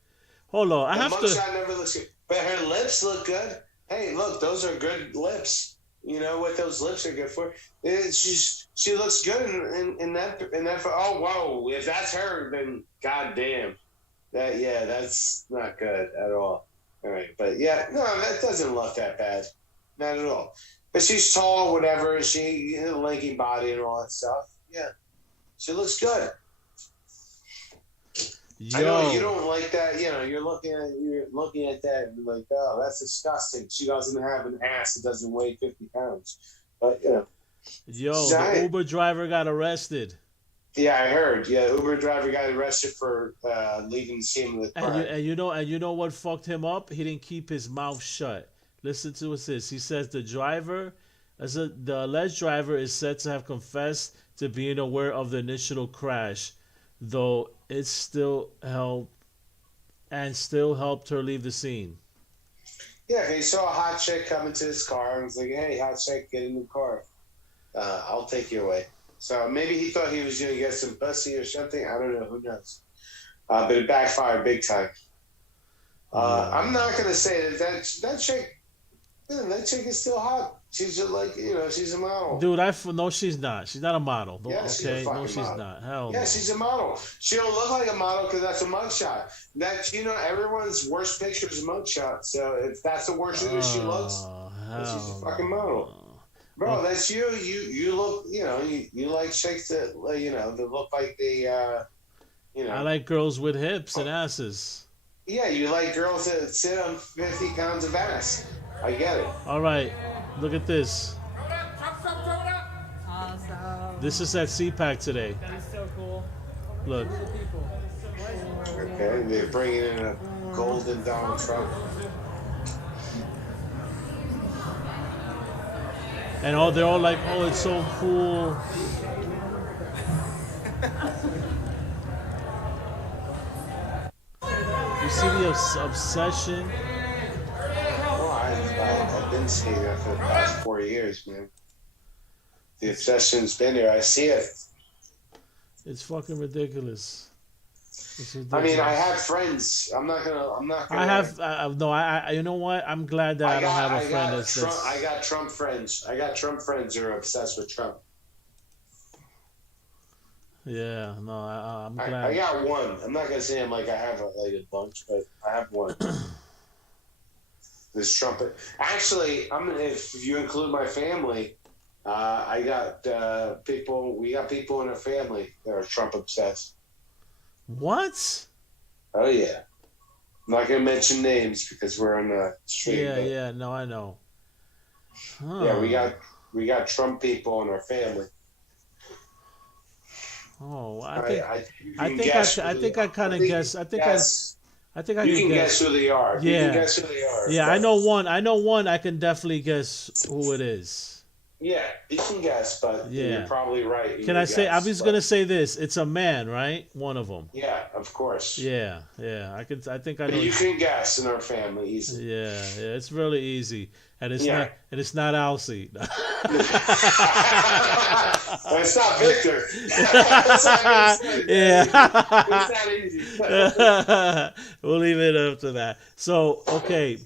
Hold on. I The have mugshot to. never looks good, but her lips look good. Hey, look, those are good lips. You know what those lips are good for? She looks good in that. Oh, whoa! If that's her, then goddamn, that's not good at all. All right, but yeah, no, that doesn't look that bad, not at all. But she's tall, whatever. She lanky body and all that stuff. Yeah, she looks good. Yo. I know you don't like that. You know, you're looking at that and you're like, oh, that's disgusting. She doesn't have an ass that doesn't weigh 50 pounds. But you know, Yo, the Uber driver got arrested. Yeah, I heard. Yeah, Uber driver got arrested for leaving the scene of the crime. And you know what fucked him up? He didn't keep his mouth shut. Listen to what this. He says the alleged driver is said to have confessed to being aware of the initial crash, though it still helped her leave the scene. Yeah, he saw a hot chick coming to his car and was like, "Hey, hot chick, get in the car. I'll take you away." So maybe he thought he was going to get some pussy or something. I don't know. Who knows? But it backfired big time. I'm not going to say that chick. That chick is still hot. She's just like, she's a model. Dude, no, she's not. She's not a model. Yeah, she's a fucking no, she's model. Not. Hell yeah, no. She's a model. She don't look like a model because that's a mugshot. Everyone's worst picture is a mugshot. So if that's the worst she looks, then she's a fucking model. Bro, that's you. You look, you like chicks that, that look like they, I like girls with hips and asses. Yeah, you like girls that sit on 50 pounds of ass. I get it. All right, look at this. Awesome. This is at CPAC today. That is so cool. Look. Okay, they're bringing in a golden Donald Trump. And they're all like, oh, it's so cool. You see the obsession? Oh, I've been seeing that for the past 4 years, man. The obsession's been there. I see it. It's fucking ridiculous. I mean, I have friends. I'm not gonna. I have no. You know what? I'm glad that I don't have a friend that's. I got Trump friends. I got Trump friends who are obsessed with Trump. Yeah, no, I'm glad. I got one. I'm not gonna say I have a bunch, but I have one. This Trump. Actually, if you include my family, I got people. We got people in our family that are Trump obsessed. What? Oh yeah. I'm not gonna mention names because we're on the street. Yeah. No, I know. Huh. Yeah, we got Trump people in our family. Oh, I can guess who they are. Yeah. You can guess who they are. Yeah, I know one. I can definitely guess who it is. Yeah, you can guess, but you're probably right. Can I say? I was gonna say this. It's a man, right? One of them. Yeah, of course. Yeah. I think I know. You can guess in our family easily. Yeah. It's really easy, and it's not. And it's not Alcy. It's not Victor. Yeah. It's not easy. We'll leave it up to that. So okay,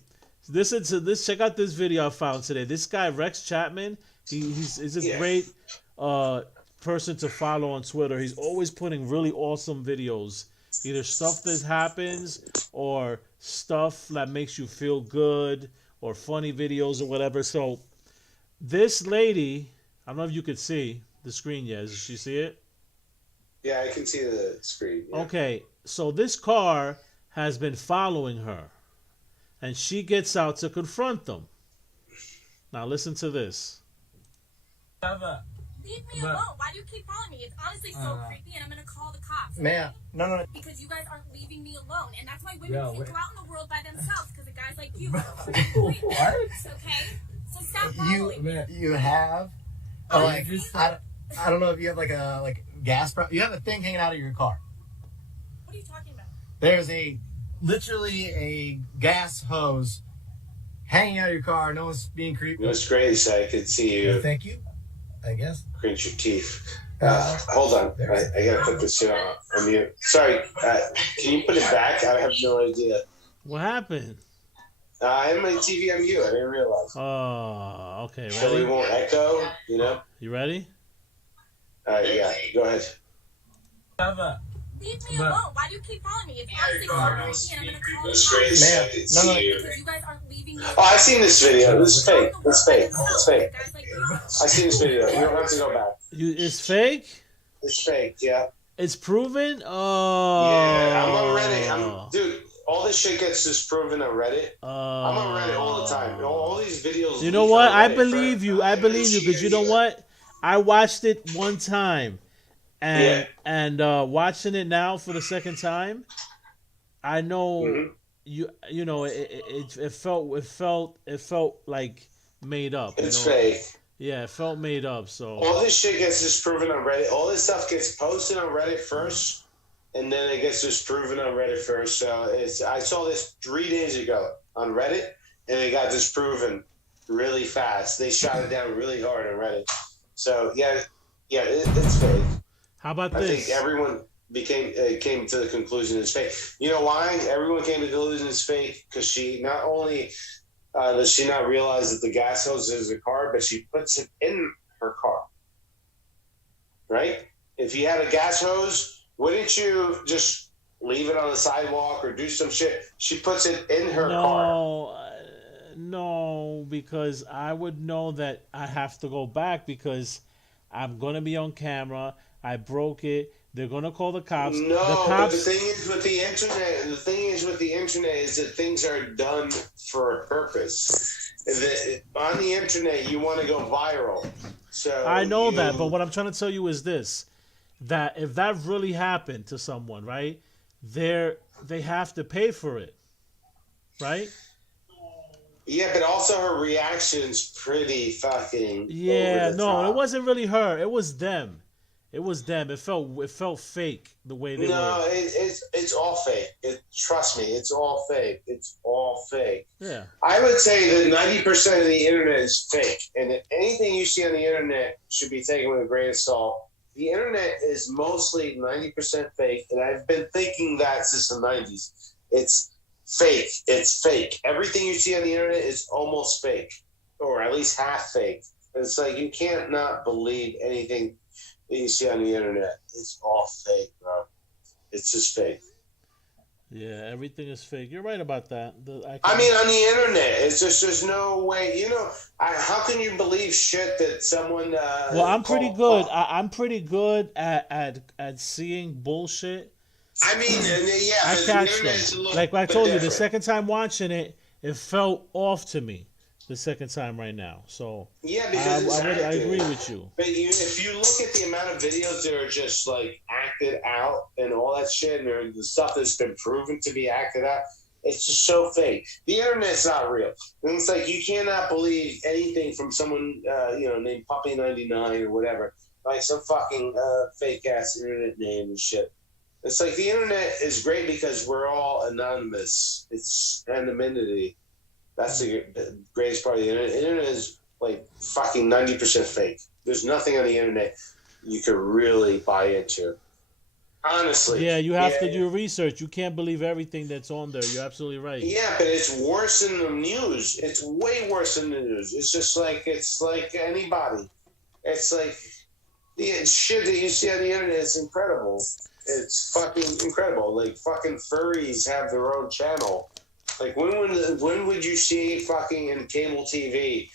check out this video I found today. This guy Rex Chapman. He's a great person to follow on Twitter. He's always putting really awesome videos, either stuff that happens or stuff that makes you feel good or funny videos or whatever. So this lady, I don't know if you could see the screen yet. Does she see it? Yeah, I can see the screen. Yeah. Okay, so this car has been following her, and she gets out to confront them. Now listen to this. Leave me alone. Why do you keep following me? It's honestly so creepy, and I'm going to call the cops. Man, no. Because you guys aren't leaving me alone, and that's why women can't go out in the world by themselves, because of guys like you. What? Okay? So stop following me. You have? I don't know if you have gas. You have a thing hanging out of your car. What are you talking about? There's literally a gas hose hanging out of your car. No one's being creepy. It was great, so I could see you. Thank you. I guess. Cringe your teeth. Hold on. I gotta put this shit on mute. Sorry. Can you put it back? I have no idea. What happened? I have my TV on mute. I didn't realize. Oh, okay. So Ready? it won't echo, you know? You ready? All right, yeah. Go ahead. Leave me alone. Why do you keep calling me? It's honestly so creepy, and I'm gonna call you. Man, no. Because you guys aren't leaving me Oh, I've seen this video. This is out in fake. the It's world by fake. It's themselves. fake. Guys like you. I've seen this video. You don't have to go back. It's fake. It's fake, yeah. It's proven. Oh. Yeah, I'm on Reddit. Dude, all this shit gets disproven on Reddit. I'm on Reddit all the time. All these videos. You know what? I believe you. I believe you because you know what? I watched it one time, and watching it now for the second time, I know you know it felt like made up. It's you know? fake. Yeah, it felt made up. So All this shit gets disproven on Reddit. All this stuff gets posted on Reddit first, and then it gets disproven on Reddit first. So I saw this 3 days ago on Reddit, and it got disproven really fast. They shot it down really hard on Reddit. So it's fake. how about I this? think everyone came to the conclusion it's fake. You know why? Everyone came to the conclusion it's fake because she not only does she not realize that the gas hose is a car, but she puts it in her car. Right? If you had a gas hose, wouldn't you just leave it on the sidewalk or do some shit? She puts it in her car. No, because I would know that I have to go back because I'm gonna be on camera. I broke it. They're gonna call the cops. No, the but cops. the thing is with the internet is that things are done for a purpose. On the internet, you want to go viral. So I know that, but what I'm trying to tell you is this: that if that really happened to someone, right, they have to pay for it, right? Yeah, but also her reaction's pretty fucking. Yeah, over the no, top. it wasn't really her. It was them. It was them. It felt fake the way they No, were. it's all fake. Trust me, it's all fake. It's all fake. Yeah. I would say that 90% of the internet is fake, and that anything you see on the internet should be taken with a grain of salt. The internet is mostly 90% fake, and I've been thinking that since the 90s. It's fake. It's fake. Everything you see on the internet is almost fake, or at least half fake. And it's like you can't not believe anything that you see on the internet. It's all fake, bro. It's just fake. Yeah, everything is fake. You're right about that. I mean, on the internet, it's just there's no way. You know, how can you believe shit that someone? Well, I'm pretty good. I'm pretty good at seeing bullshit. I mean, yeah, I but catch the them. internet's a little Like I bit told you, the different. second time watching it, it felt off to me. The second time right now, so Yeah, because it's I acted. agree with you. But if you look at the amount of videos that are just like acted out and all that shit, and the stuff that's been proven to be acted out, it's just so fake. The internet's not real. And it's like you cannot believe anything from someone named Puppy99 or whatever, like some fucking fake ass internet name and shit. It's like the internet is great because we're all anonymous. It's anonymity. That's the greatest part of the internet. The internet is like fucking 90% fake. There's nothing on the internet you could really buy into. Honestly. Yeah, you have to do research. You can't believe everything that's on there. You're absolutely right. Yeah, but it's worse than the news. It's way worse than the news. It's like anybody. It's like the shit that you see on the internet is incredible. It's fucking incredible. Like fucking furries have their own channel. Like when would you see fucking in cable TV,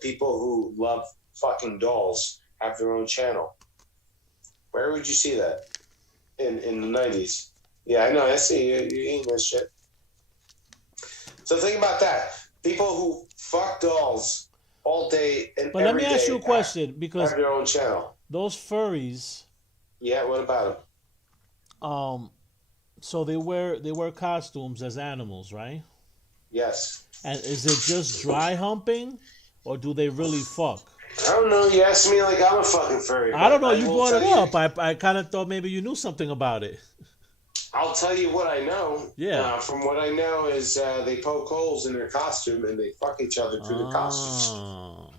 people who love fucking dolls have their own channel? Where would you see that? In the 90s? Yeah, I know. I see you eating this shit. So think about that. People who fuck dolls all day and But let me ask you a question because have their own channel. Those furries. Yeah, what about them? So they wear costumes as animals, right? Yes. And is it just dry humping, or do they really fuck? I don't know. You asked me like I'm a fucking furry. I don't know. You will brought it tell up. I kind of thought maybe you knew something about it. I'll tell you what I know. Yeah. From what I know is they poke holes in their costume and they fuck each other through the costumes.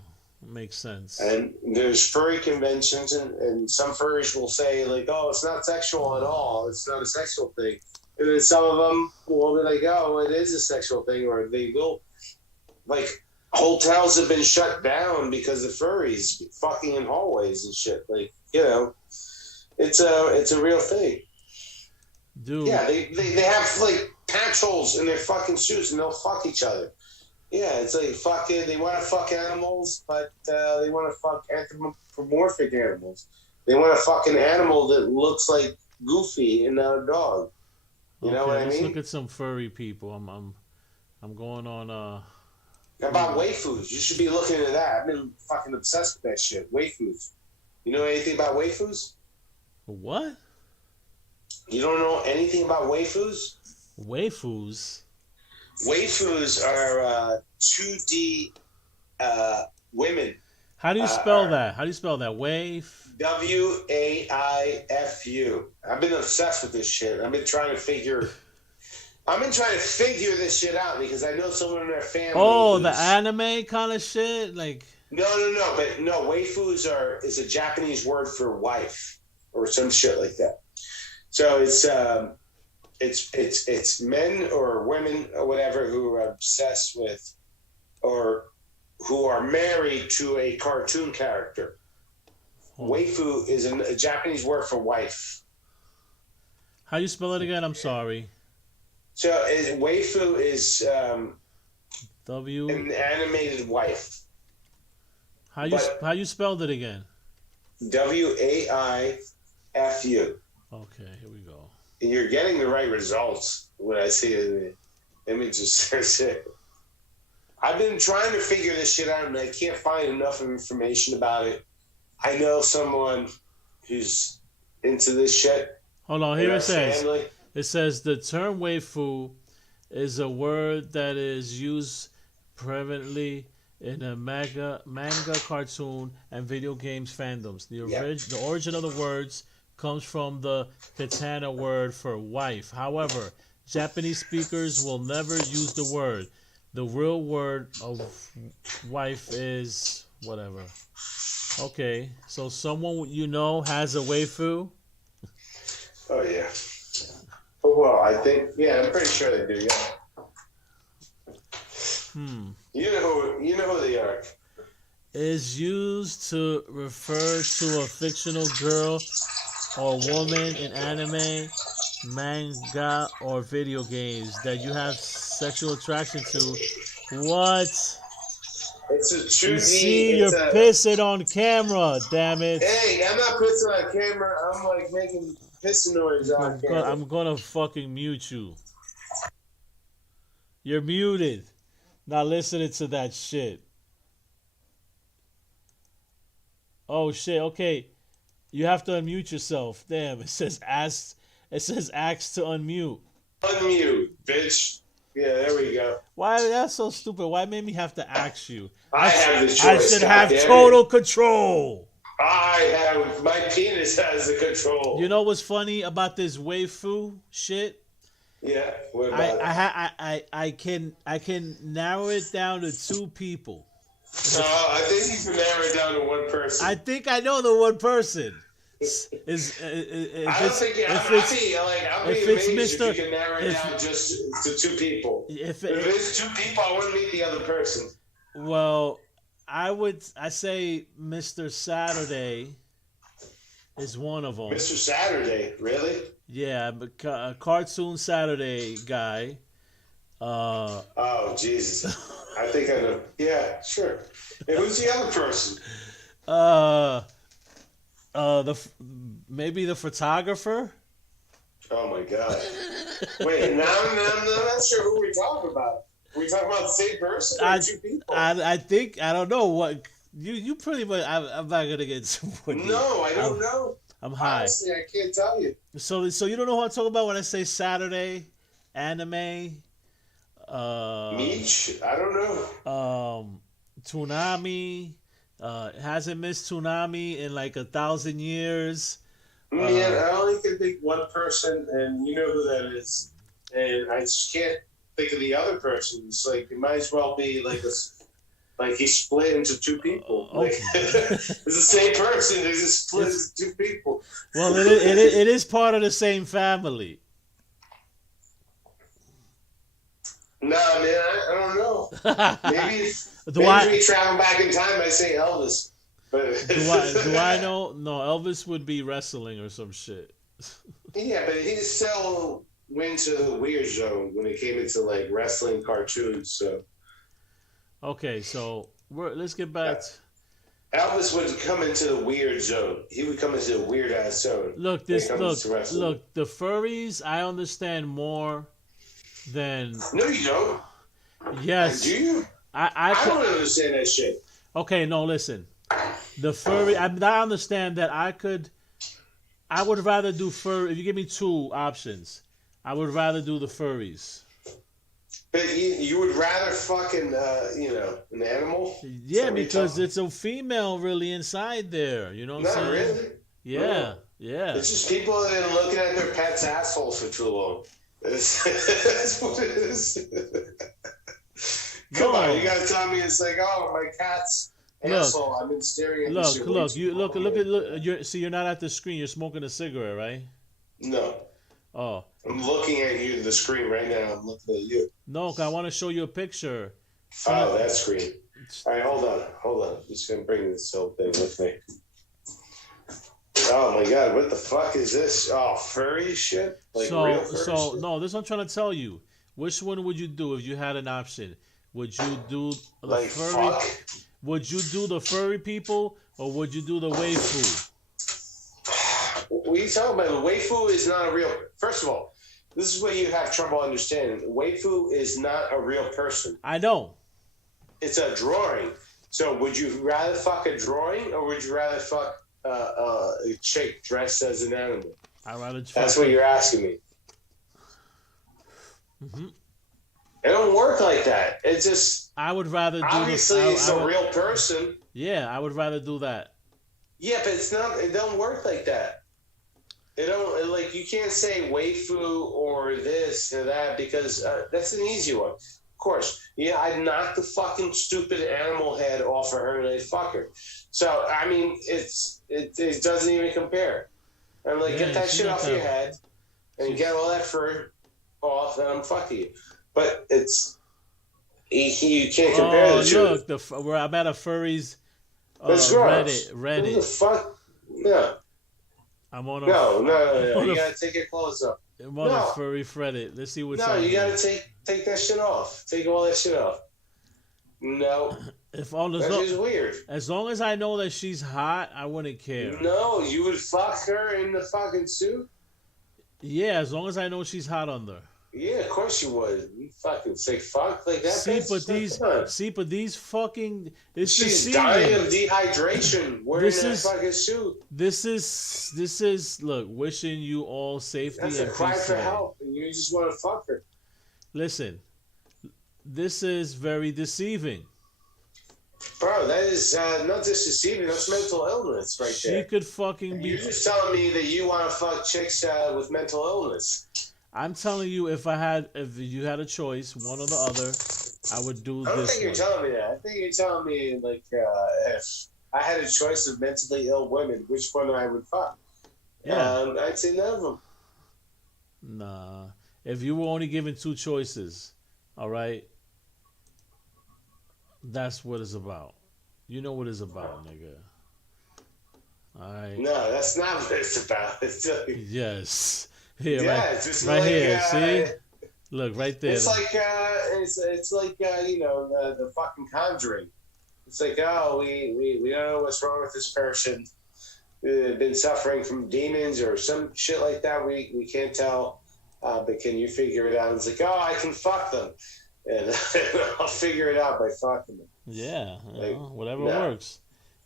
Makes sense. And there's furry conventions, and some furries will say, like, oh, it's not sexual at all. It's not a sexual thing. And then some of them will be like, oh, it is a sexual thing, or they will. Like, hotels have been shut down because of furries fucking in hallways and shit. Like, you know, it's a real thing. Dude. Yeah, they have, like, patch holes in their fucking suits, and they'll fuck each other. Yeah, it's like fucking. They want to fuck animals, but they want to fuck anthropomorphic animals. They want to fuck an animal that looks like Goofy and not a dog. You know what I mean? Let's look at some furry people. I'm going on. About waifus, you should be looking at that. I've been fucking obsessed with that shit. Waifus. You know anything about waifus? What? You don't know anything about waifus? Waifus. Waifus are 2D women. How do you spell that? How do you spell that? Waif. WAIFU. I've been obsessed with this shit. I've been trying to figure this shit out because I know someone in their family. Oh, the anime kind of shit, like. No. But no, waifus is a Japanese word for wife or some shit like that. So it's men or women or whatever who are obsessed with or who are married to a cartoon character. Waifu is a Japanese word for wife. How you spell it again? I'm sorry. So waifu is an animated wife. How you spelled it again? WAIFU. Okay, here we go. And you're getting the right results when I see it in the images. I've been trying to figure this shit out, and I can't find enough information about it. I know someone who's into this shit. Hold on, here it says. It says the term waifu is a word that is used prevalently in a manga, cartoon, and video games fandoms. The origin of the words comes from the katana word for wife. However, Japanese speakers will never use the word. The real word of wife is whatever. Okay, so someone you know has a waifu? Oh, yeah. Oh, well, I think, yeah, I'm pretty sure they do, yeah. You know who they are. Is used to refer to a fictional girl or woman in anime, manga, or video games that you have sexual attraction to. What? It's a true. You see, you're pissing on camera, damn it. Hey, I'm not pissing on camera. I'm like making pissing noise on camera. I'm gonna fucking mute you. You're muted. Not listening to that shit. Oh shit. Okay, you have to unmute yourself. Damn, it says ask. It says ask to unmute. Unmute, bitch. Yeah, there we go. Why? That's so stupid. Why made me have to ask you? I have the choice. I should have total control. My penis has the control. You know what's funny about this waifu shit? Yeah, what about I can narrow it down to two people. No, I think you can narrow it down to one person. I think I know the one person. I don't think I'll be amazed if you can narrow it down just to two people. If it's two people, I wouldn't meet the other person. Well, I say Mr. Saturday is one of them. Mr. Saturday, really? Yeah, a cartoon Saturday guy. Oh, Jesus. I think I know. Yeah, sure. And who's the other person? Maybe the photographer. Oh my God! Wait, now I'm not sure who we're talking about. Are we talking about the same person or two people? I think I don't know what you pretty much. I'm not gonna get into what. No, I don't know. I'm high. Honestly, I can't tell you. So you don't know what I'm talking about when I say Saturday anime. Meech? I don't know. Toonami. Hasn't missed Toonami in like 1,000 years. Man, I only can think one person, and you know who that is. And I just can't think of the other person. It's like it might as well be like Like he split into two people. Like, Okay. it's the same person. They just split into two people. Well, it is part of the same family. Nah, man, I don't know. Maybe Do maybe I we travel back in time. I say Elvis, but do I know? No, Elvis would be wrestling or some shit. Yeah, but he still went to the weird zone when it came into like wrestling cartoons. So Okay, so let's get back. Elvis would come into the weird zone. He would come into the weird ass zone. Look, when it comes to wrestling. look. The furries, I understand more than. No, you don't. Yes. Do you? I don't understand that shit. Okay, no, listen. The furry, I understand that I would rather do fur. If you give me two options, I would rather do the furries. But you would rather fucking, an animal? Yeah, because it's a female really inside there. You know what I'm saying? Not really. Yeah, No. yeah. It's just people that are looking at their pet's assholes for too long. That's what it is. Come on, you gotta tell me it's like, oh, my cat's asshole. I've been staring at this shit. You're not at the screen. You're smoking a cigarette, right? No. Oh. I'm looking at you, the screen right now. I'm looking at you. No, 'cause I want to show you a picture. Oh, that screen. All right, hold on. I'm just gonna bring this whole thing with me. Oh my god, what the fuck is this? Oh, furry shit? Like real furry shit? No, this is what I'm trying to tell you. Which one would you do if you had an option? Would you do the like furry? Fuck? Would you do the furry people or would you do the waifu? What are you talking about? The waifu is not a real. First of all, this is what you have trouble understanding. Waifu is not a real person. I know. It's a drawing. So, would you rather fuck a drawing or would you rather fuck a chick dressed as an animal? I'd rather. That's what you're asking me. Mm-hmm. It don't work like that. It's just. I would rather do. Obviously, it's a real person. Yeah, I would rather do that. Yeah, but it's not. It don't work like that. It don't like you can't say waifu or this or that because that's an easy one. Of course, yeah, I'd knock the fucking stupid animal head off of her and I'd fuck her. So I mean, it doesn't even compare. I'm like, get that shit off your head and get all that fur off, and I'm fucking you. But it's you can't compare the two. Look, I'm at a furries Reddit. Reddit. Who the fuck? No. I'm on a No. You gotta take your clothes off. I'm on a furry Reddit. Let's see what's on. No, you gotta take that shit off. Take all that shit off. No. That's just weird. As long as I know that she's hot, I wouldn't care. No, you would fuck her in the fucking suit? Yeah, as long as I know she's hot under. Yeah, of course you would. You fucking say fuck like that. But these fucking. She's dying of dehydration wearing that fucking suit. This is look, wishing you all safety. That's and a cry peace for today. help, and you just want to fuck her. Listen, this is very deceiving. Bro, that is not just deceiving. That's mental illness right there. She could fucking be. You're just telling me that you want to fuck chicks with mental illness. I'm telling you, if you had a choice, one or the other, I would do this. I don't think you're telling me that. I think you're telling me like if I had a choice of mentally ill women, which one I would fuck. Yeah, I'd say none of them. Nah, if you were only given two choices, all right, that's what it's about. You know what it's about, nigga. All right. No, that's not what it's about. Yes. Here, yeah, it's just right like, here. See, look right there. It's like it's like the fucking Conjuring. It's like, oh, we don't know what's wrong with this person. Been suffering from demons or some shit like that. We can't tell, but can you figure it out? And it's like, oh, I can fuck them, and I'll figure it out by fucking them. Yeah, like, whatever works.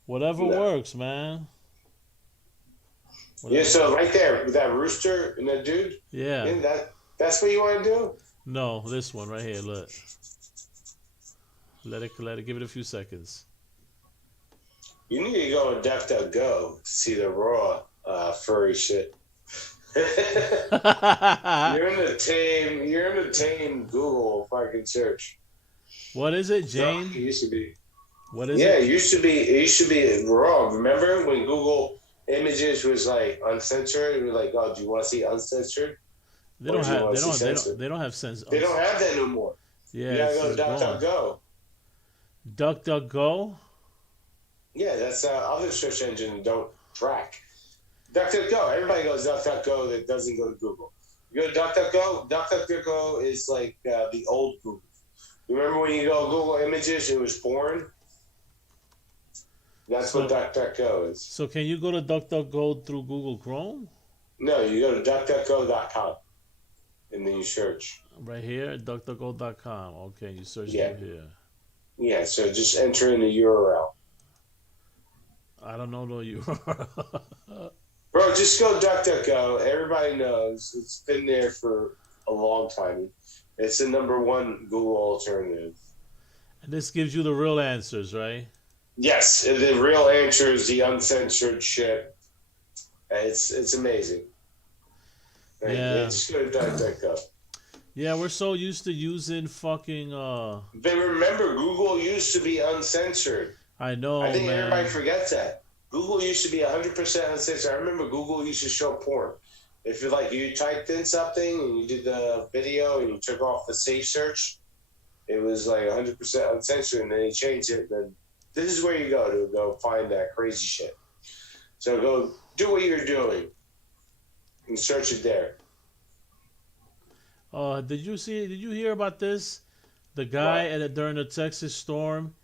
Whatever works, man. Yeah, so right there, with that rooster and that dude. Yeah. That's what you want to do? No, this one right here. Look. Let it. Give it a few seconds. You need to go on DuckDuckGo to see the raw furry shit. You're in the tame Google fucking search. What is it, Jane? No, it used to be. What is it? It used to be raw. Remember when Google Images was like uncensored? It was like, oh, do you want to see uncensored? They don't have they don't have sense. They don't have that no more. Yeah, you gotta go to DuckDuckGo. DuckDuckGo. Yeah, that's other search engine don't track. DuckDuckGo. Everybody goes DuckDuckGo that doesn't go to Google. You go to DuckDuckGo. DuckDuckGo is like the old Google. You remember when you go Google Images, it was porn? That's what DuckDuckGo is. So can you go to DuckDuckGo through Google Chrome? No, you go to DuckDuckGo.com and then you search. Right here, DuckDuckGo.com. Okay, you search through here. Yeah, so just enter in the URL. I don't know the URL. Bro, just go DuckDuckGo. Everybody knows. It's been there for a long time. It's the #1 Google alternative. And this gives you the real answers, right? Yes, the real answer is the uncensored shit. It's amazing. Yeah. Just go to DuckDuckGo. Yeah, we're so used to using fucking. But remember, Google used to be uncensored. I know, I think man. everybody forgets that. Google used to be 100% uncensored. I remember Google used to show porn. If you typed in something and you did the video and you took off the safe search, it was like 100% uncensored, and then they changed it. Then this is where you go to go find that crazy shit. So go do what you're doing and search it there. Did you hear about this? The guy during the Texas storm,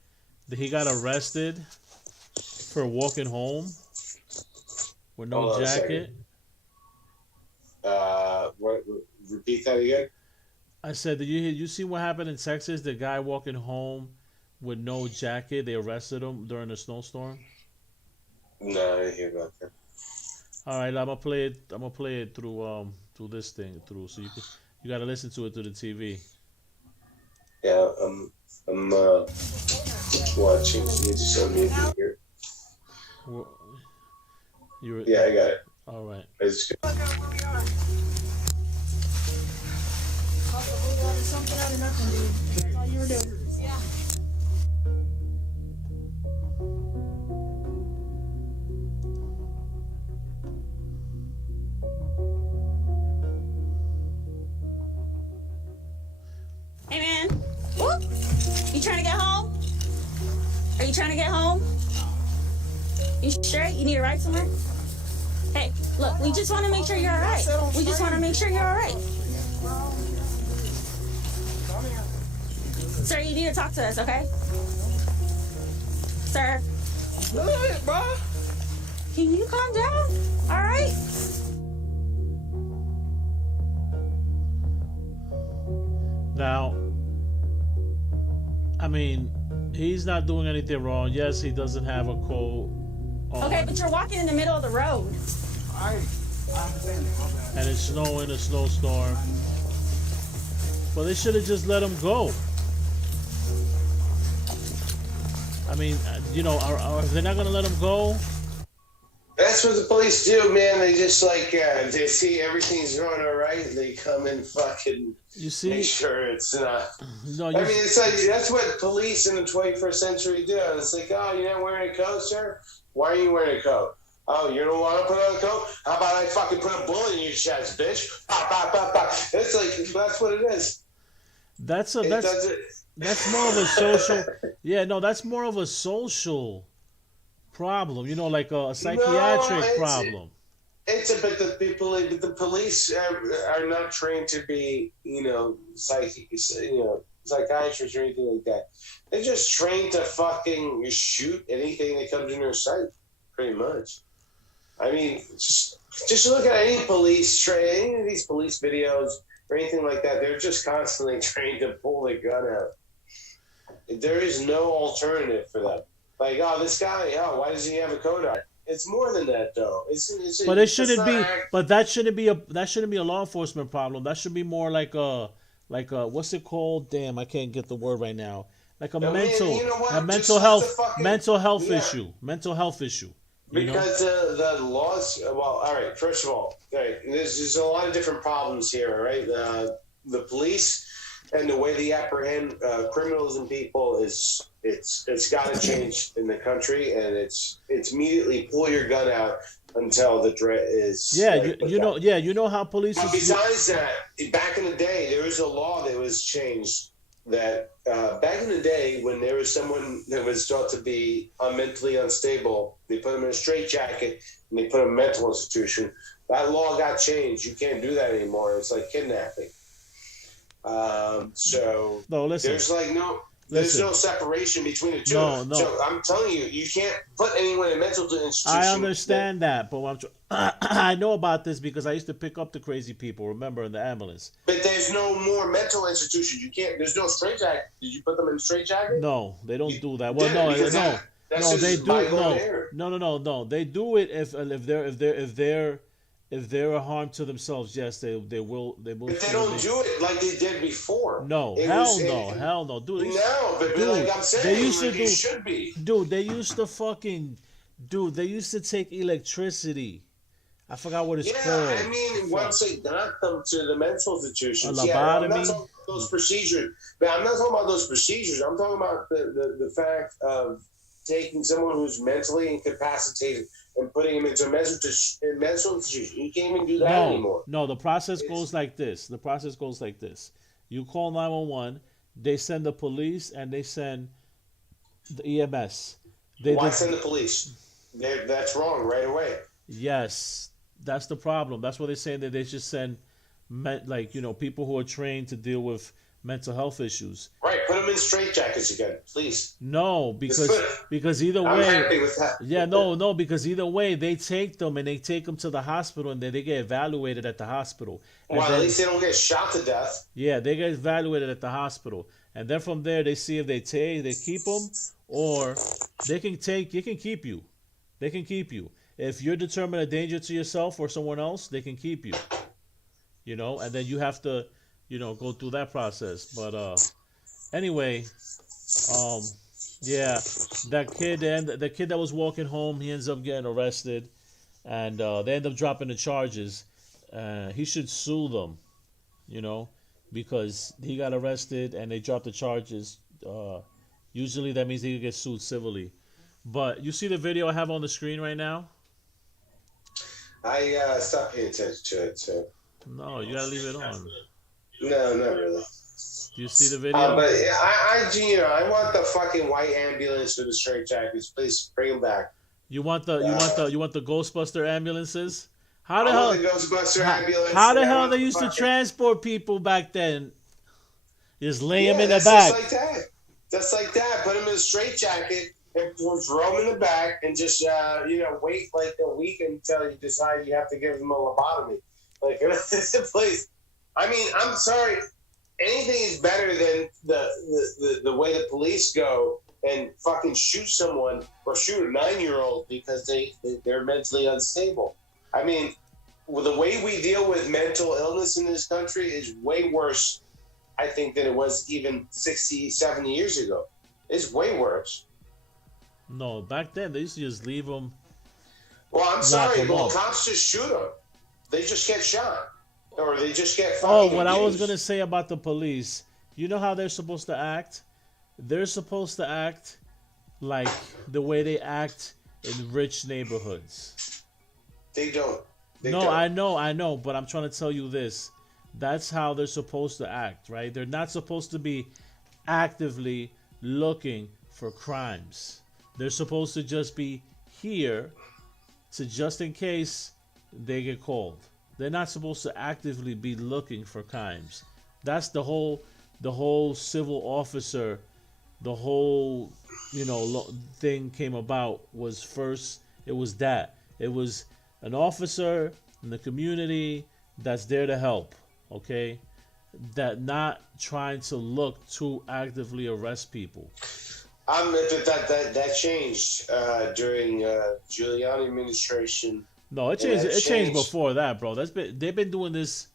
he got arrested for walking home with no jacket. Repeat that again. I said, did you see what happened in Texas? The guy walking home with no jacket. They arrested him during the snowstorm. No, I didn't hear about that. All right, I'm gonna play it through this thing so you gotta listen to it through the TV. Yeah, I'm watching. You just unmute me here. Yeah, I got it. All right. It's good. Hey man, whoop. You trying to get home? Are you trying to get home? You sure? You need a ride somewhere? Hey, look, we just want to make sure you're all right. We just want to make sure you're all right. Sir, you need to talk to us, okay? Sir. Good, bro. Can you calm down? All right? Now, I mean, he's not doing anything wrong. Yes, he doesn't have a coat on. Okay, but you're walking in the middle of the road. I understand that. My bad. And it's snowing, a snowstorm. Well, they should have just let him go. I mean, are they not going to let him go? That's what the police do, man. They just they see everything's going all right. They come and fucking make sure it's not. No, I mean, it's like that's what police in the 21st century do. It's like, oh, you're not wearing a coat, sir? Why are you wearing a coat? Oh, you don't want to put on a coat? How about I fucking put a bullet in your chest, bitch? Pop, pop, pop, pop. It's like that's what it is. That's more of a social. Yeah, no, that's more of a social problem. Like a psychiatric problem. But the police are not trained to be, psychiatrists or anything like that. They're just trained to fucking shoot anything that comes in their sight, pretty much. I mean, just look at any of these police videos or anything like that. They're just constantly trained to pull the gun out. There is no alternative for them. Like, oh, this guy, why does he have a coat on? It's more than that, though. But it shouldn't be. But that shouldn't be a law enforcement problem. That should be more like a what's it called? Damn, I can't get the word right now. Like a mental health issue. Mental health issue. Because the laws. Well, all right. First of all, there's a lot of different problems here, right? The police and the way they apprehend criminals and people is It's got to change in the country, and it's immediately pull your gun out until the threat is. You know how police. But besides that, back in the day, there was a law that was changed. That back in the day, when there was someone that was thought to be mentally unstable, they put them in a straitjacket and they put them in a mental institution. That law got changed. You can't do that anymore. It's like kidnapping. So no, listen. There's like there's no separation between the two. No. So I'm telling you, you can't put anyone in a mental institution. I understand that, but I know about this because I used to pick up the crazy people. Remember, in the ambulance. But there's no more mental institutions. You can't. There's no straitjacket. Did you put them in a straitjacket? No, they don't do that. Well, no, they do. No. They do it if they're a harm to themselves. Yes, they will. But they don't do it like they did before. No, hell no, dude. No, but like I'm saying, they used to it should be. Dude, they used to take electricity. I forgot what it's called. I mean, once they got them to the mental institutions, I'm not talking about those procedures. But I'm not talking about those procedures. I'm talking about the fact of taking someone who's mentally incapacitated and putting him into a mental institution. You can't even do that anymore. No, the process goes like this. You call 911. They send the police and they send the EMS. Why send the police? That's wrong right away. Yes, that's the problem. That's what they're saying, that they should send, people who are trained to deal with mental health issues. Right, put them in straitjackets again, please. No, because either way. I'm happy with that. Yeah, no, because either way, they take them and they take them to the hospital and then they get evaluated at the hospital. Well, at least they don't get shot to death. Yeah, they get evaluated at the hospital, and then from there they see if they keep them, or they can keep you. They can keep you. If you're determined a danger to yourself or someone else, they can keep you. And then you have to, go through that process. But anyway, that kid and the kid that was walking home, he ends up getting arrested, and they end up dropping the charges. He should sue them, because he got arrested and they dropped the charges. Usually that means he gets sued civilly. But you see the video I have on the screen right now? I stopped paying attention to it, so. No, you gotta leave it on. No, not really. Do you see the video? But I want the fucking white ambulance with the straitjackets. Please bring them back. You want the Ghostbuster ambulances? How the hell they used to transport people back then? Just lay them in the back. Just like that. Put them in a straitjacket and throw them in the back and just wait like a week until you decide you have to give them a lobotomy. Like, please. I mean, I'm sorry. Anything is better than the way the police go and fucking shoot someone or shoot a 9-year-old because they're mentally unstable. I mean, the way we deal with mental illness in this country is way worse, I think, than it was even 60, 70 years ago. It's way worse. No, back then they used to just leave them. Well, I'm sorry, but cops just shoot them. They just get shot. Or they just get fucking what abused. I was going to say about the police, you know how they're supposed to act? They're supposed to act like the way they act in rich neighborhoods. They don't. I know, but I'm trying to tell you this. That's how they're supposed to act, right? They're not supposed to be actively looking for crimes. They're supposed to just be here to just in case they get called. They're not supposed to actively be looking for crimes. That's the whole civil officer, the whole, thing came about was first, it was that. It was an officer in the community that's there to help, okay? That not trying to look to actively arrest people. That changed during Giuliani administration. No, it changed. It changed before that, bro. They've been doing this.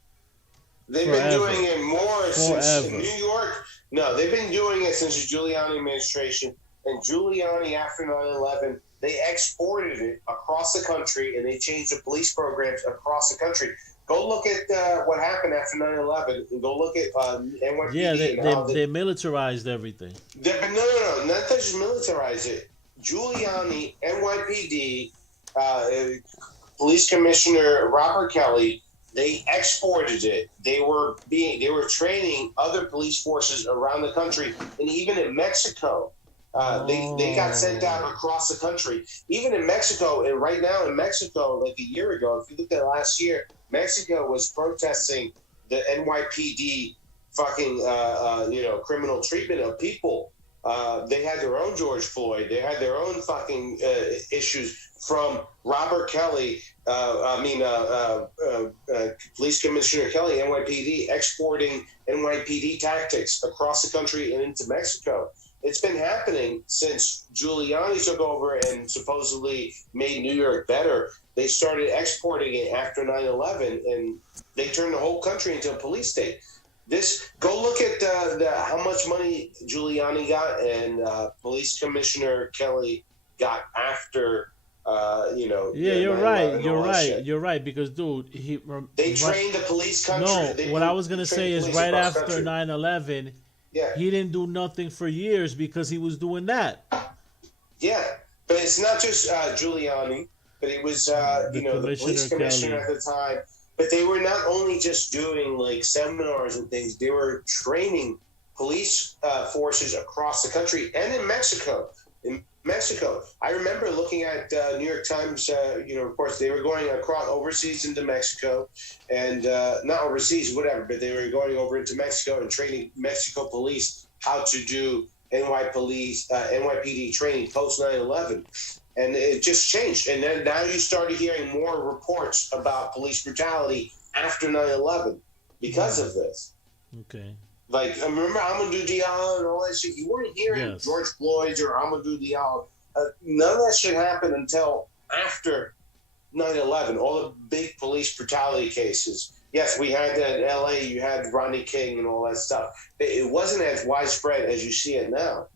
They've been doing it more since New York. No, they've been doing it since the Giuliani administration. And Giuliani, after 9/11, they exported it across the country, and they changed the police programs across the country. Go look at what happened after 9/11, and go look at NYPD. Yeah, and how they militarized everything. no, not just militarize it. Giuliani, NYPD, Police Commissioner Robert Kelly, they exported it. They were training other police forces around the country, and even in Mexico. They got sent out across the country. Even in Mexico, and right now in Mexico, like a year ago, if you look at last year, Mexico was protesting the NYPD fucking criminal treatment of people. They had their own George Floyd. They had their own fucking issues from Robert Kelly. Police Commissioner Kelly, NYPD, exporting NYPD tactics across the country and into Mexico. It's been happening since Giuliani took over and supposedly made New York better. They started exporting it after 9/11, and they turned the whole country into a police state. Go look at how much money Giuliani got and Police Commissioner Kelly got after. Yeah, you're right. You're right. Because, dude, they trained the police country. No, what I was gonna say is right after 9/11. Yeah. He didn't do nothing for years because he was doing that. Yeah, but it's not just Giuliani, but it was the police commissioner Kelly. at the time. But they were not only just doing like seminars and things; they were training police forces across the country and in Mexico. I remember looking at New York Times. Of course, they were going across overseas into Mexico, and not overseas, whatever. But they were going over into Mexico and training Mexico police how to do NYPD training post 9/11, and it just changed. And then now you started hearing more reports about police brutality after 9/11 because of this. Okay. Like, remember Amadou Diallo and all that shit? You weren't hearing George Floyd's or Amadou Diallo. None of that shit happened until after 9/11. All the big police brutality cases. Yes, we had that in L.A. You had Rodney King and all that stuff. It wasn't as widespread as you see it now.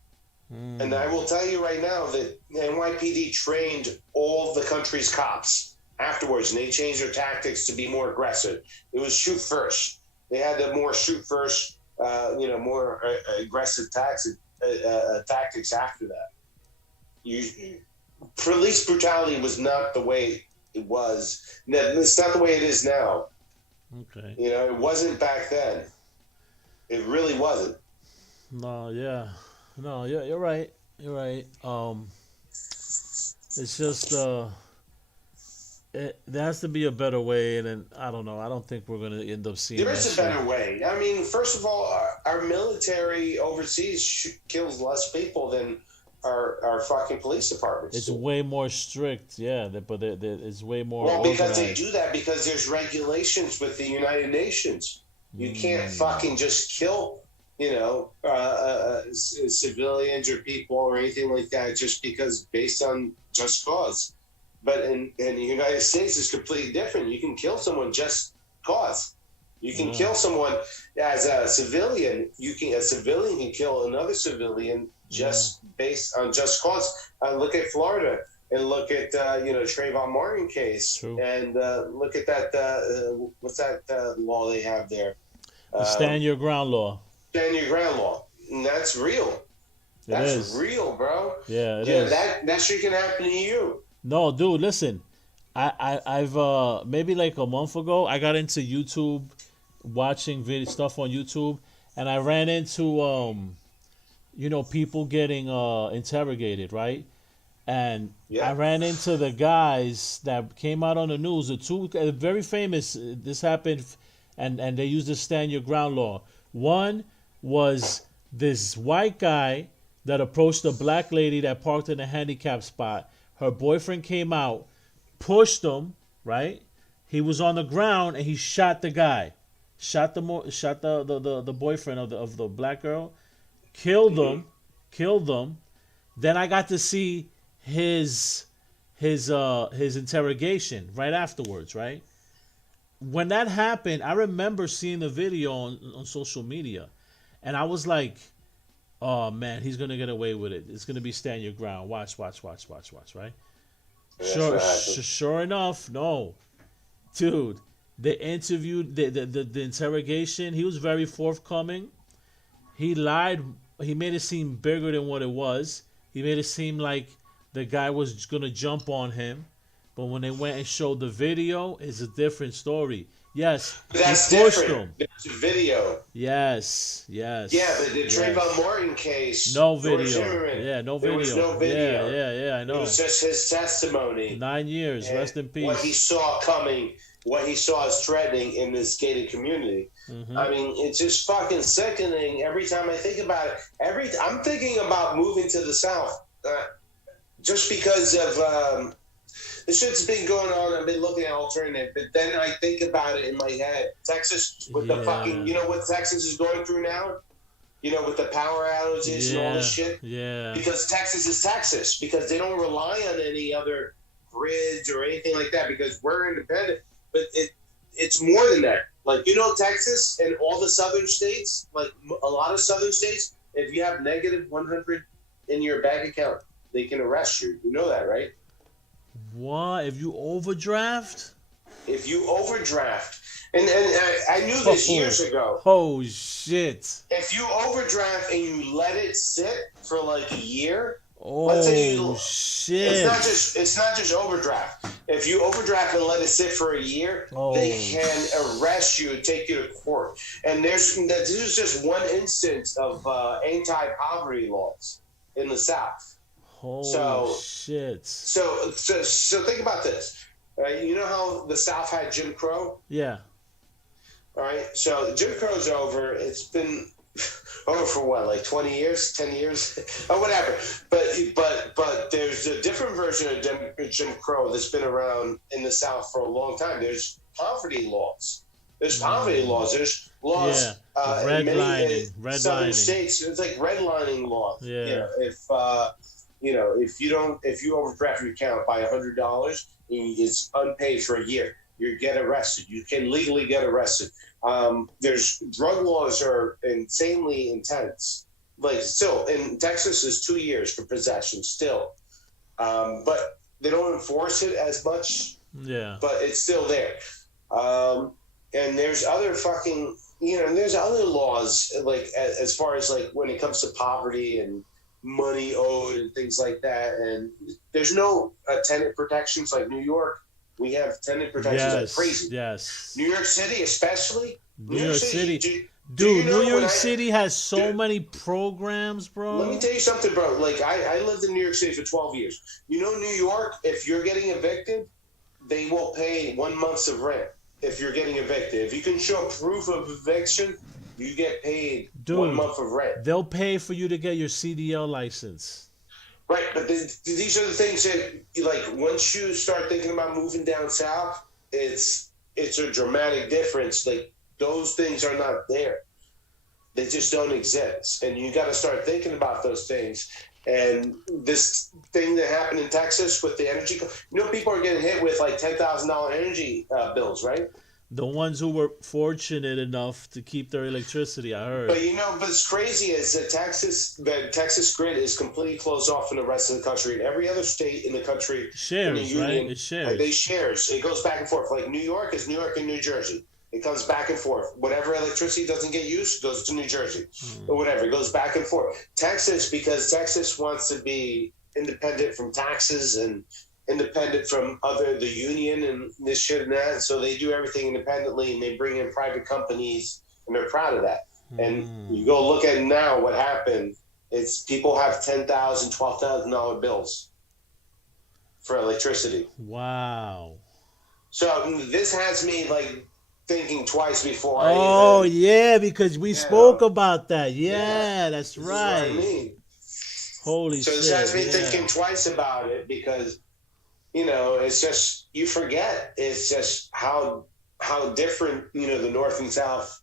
And I will tell you right now that NYPD trained all the country's cops afterwards, and they changed their tactics to be more aggressive. It was shoot first. They had the more shoot first. More aggressive tactics after that. Police brutality was not the way it was. It's not the way it is now. Okay. It wasn't back then. It really wasn't. No, yeah. No, you're right. You're right. It's just there has to be a better way, and then I don't know. I don't think we're gonna end up seeing. There is a better way. I mean, first of all, our military overseas kills less people than our fucking police departments. It's way more strict, yeah. But it's way more. Well, because organized. they do that because there's regulations with the United Nations. You can't fucking just kill, civilians or people or anything like that just because based on just cause. But in the United States, it's completely different. You can kill someone just cause. You can kill someone as a civilian. A civilian can kill another civilian just based on just cause. Look at Florida and look at Trayvon Martin case. True. And look at that. What's that law they have there? The stand your ground law. Stand your ground law. And that's real. That's real, bro. Yeah, it is. That shit can happen to you. No, dude, listen. I've maybe like a month ago, I got into YouTube, watching video stuff on YouTube, and I ran into people getting interrogated, right? And I ran into the guys that came out on the news. The two very famous. This happened, and they used the stand your ground law. One was this white guy that approached a black lady that parked in a handicap spot. Her boyfriend came out, pushed him, right? He was on the ground and he shot the guy, shot the boyfriend of the black girl, killed him. Then I got to see his interrogation right afterwards, right? When that happened, I remember seeing the video on social media, and I was like, oh man, he's gonna get away with it. It's gonna be stand your ground. Watch, right? Sure enough, no, dude. They interviewed the interrogation. He was very forthcoming. He lied. He made it seem bigger than what it was. He made it seem like the guy was gonna jump on him, but when they went and showed the video, it's a different story. Yes, That's he pushed different. him. There's a video. Yes. Yeah, but the Trayvon Martin case. No George video. Zimmerman, Yeah, no there video. was no video. Yeah, I It know. was just his testimony. 9 years. and Rest in peace. What he saw coming, what he saw as threatening in this gated community. Mhm. I mean, it's just fucking sickening every time I think about it. I'm thinking about moving to the South just because of the shit's been going on. I've been looking at alternative, but then I think about it in my head. Texas with the fucking, you know what Texas is going through now? You know, with the power outages and all this shit? Yeah. Because Texas is Texas, because they don't rely on any other grids or anything like that, because we're independent. But it's more than that. Like, you know, Texas and all the southern states, like a lot of southern states, if you have negative 100 in your bank account, they can arrest you. You know that, right? What? If you overdraft? If you overdraft, and I knew this years ago. Oh, shit. If you overdraft and you let it sit for like a year, Oh, shit. it's not just overdraft. If you overdraft and let it sit for a year, they can arrest you and take you to court. And this is just one instance of anti-poverty laws in the South. Holy shit. So think about this. You know how the South had Jim Crow? Yeah. All right. So Jim Crow's over. It's been over for what, like 20 years, 10 years, or whatever. But there's a different version of Jim Crow that's been around in the South for a long time. There's poverty laws. There's poverty laws. There's laws. In many southern states. It's like redlining laws. Yeah. If you overdraft your account by $100, it's unpaid for a year, you get arrested. You can legally get arrested. There's drug laws are insanely intense. Like still in Texas is 2 years for possession still, but they don't enforce it as much. Yeah, but it's still there. And there's other fucking there's other laws like as far as like when it comes to poverty and money owed and things like that. And there's no tenant protections like New York. We have tenant protections like crazy. Yes. New York City, especially. New York City. Dude, New York City has so many programs, bro. Let me tell you something, bro. Like, I lived in New York City for 12 years. You know, New York, if you're getting evicted, they will pay 1 month of rent if you're getting evicted. If you can show proof of eviction, you get paid 1 month of rent. They'll pay for you to get your CDL license. Right, but these are the things that, like, once you start thinking about moving down south, it's a dramatic difference. Like, those things are not there. They just don't exist. And you got to start thinking about those things. And this thing that happened in Texas with the energy, people are getting hit with like $10,000 energy bills, right? The ones who were fortunate enough to keep their electricity, I heard. But what's crazy is that the Texas grid is completely closed off from the rest of the country. And every other state in the country shares, in the union, right? It shares. They shares. It goes back and forth. Like New York is New York and New Jersey. It comes back and forth. Whatever electricity doesn't get used goes to New Jersey, or whatever. It goes back and forth. Texas, because Texas wants to be independent from taxes and independent from the union and this shit and that. So they do everything independently, and they bring in private companies, and they're proud of that. And you go look at now what happened. It's people have $10,000, $12,000 bills for electricity. Wow. So this has me like thinking twice before because we spoke about that. Yeah, that's right. Is what I mean. Holy shit. So this has me thinking twice about it because, it's just, you forget. It's just how different, the North and South,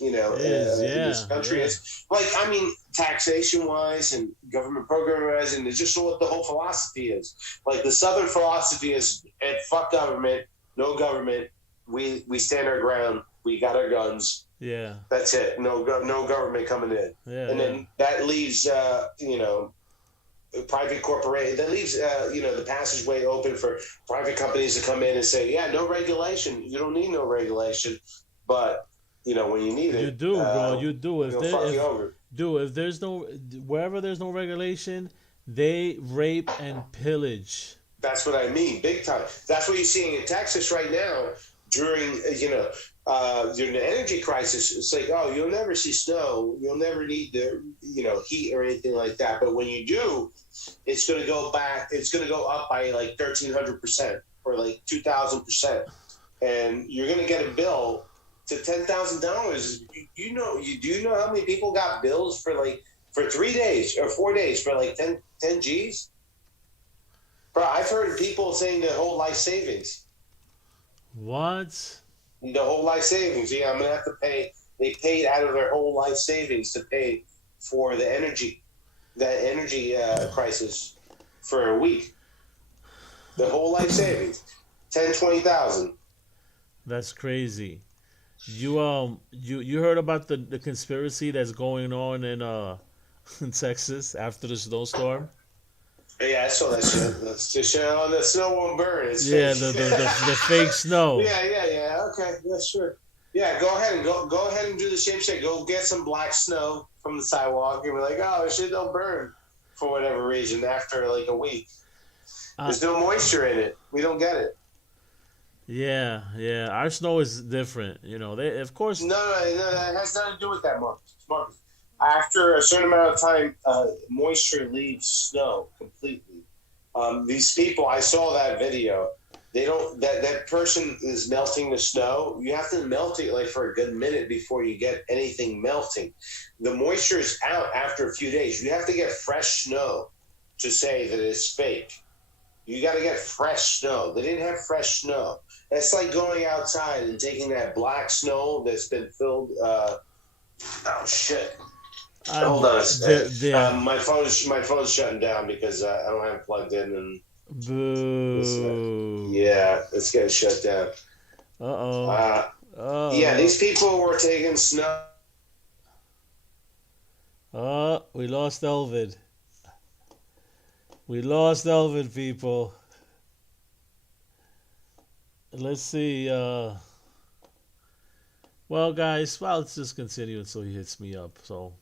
in this country is. Like, I mean, taxation-wise and government program-wise, and it's just what the whole philosophy is. Like, the Southern philosophy is, fuck government, no government. We stand our ground. We got our guns. Yeah. That's it. No government coming in. Yeah. And then that leaves, private corporation that leaves the passageway open for private companies to come in and say, yeah, no regulation. You don't need no regulation, but when you need it, You do, bro. You do. they'll fuck you over. If there's no wherever there's no regulation, they rape and pillage. That's what I mean, big time. That's what you're seeing in Texas right now during during the energy crisis. It's like, oh, you'll never see snow, you'll never need the heat or anything like that. But when you do, it's going to go back. It's going to go up by like 1,300% or like 2,000%, and you're going to get a bill to $10,000. Do you know how many people got bills for 3 days or 4 days for like 10 G's? Bro, I've heard people saying their whole life savings. What? The whole life savings. Yeah, I'm gonna have to pay. They paid out of their whole life savings to pay for that energy crisis for a week. The whole life savings, 20,000. That's crazy. You heard about the conspiracy that's going on in in Texas after the snowstorm? Yeah, I saw that shit. That's just the snow won't burn. It's Yeah, fake. the fake snow. Yeah. Okay, yeah, sure. Yeah, go ahead and do the same shit. Go get some black snow from the sidewalk and be like, oh, this shit don't burn for whatever reason after like a week. There's no moisture in it. We don't get it. Yeah. Our snow is different. They of course. No, that has nothing to do with that, Marcus. After a certain amount of time, moisture leaves snow completely. These people, I saw that video. They don't. That person is melting the snow. You have to melt it like for a good minute before you get anything melting. The moisture is out after a few days. You have to get fresh snow to say that it's fake. You got to get fresh snow. They didn't have fresh snow. It's like going outside and taking that black snow that's been filled. Oh shit. Hold on. My phone's shutting down because I don't have it plugged in, and boo. It's getting shut down. Uh-oh. Yeah, these people were taking snow. We lost Elvin. We lost Elvin, people. Let's see. Well, guys, let's just continue until he hits me up. So.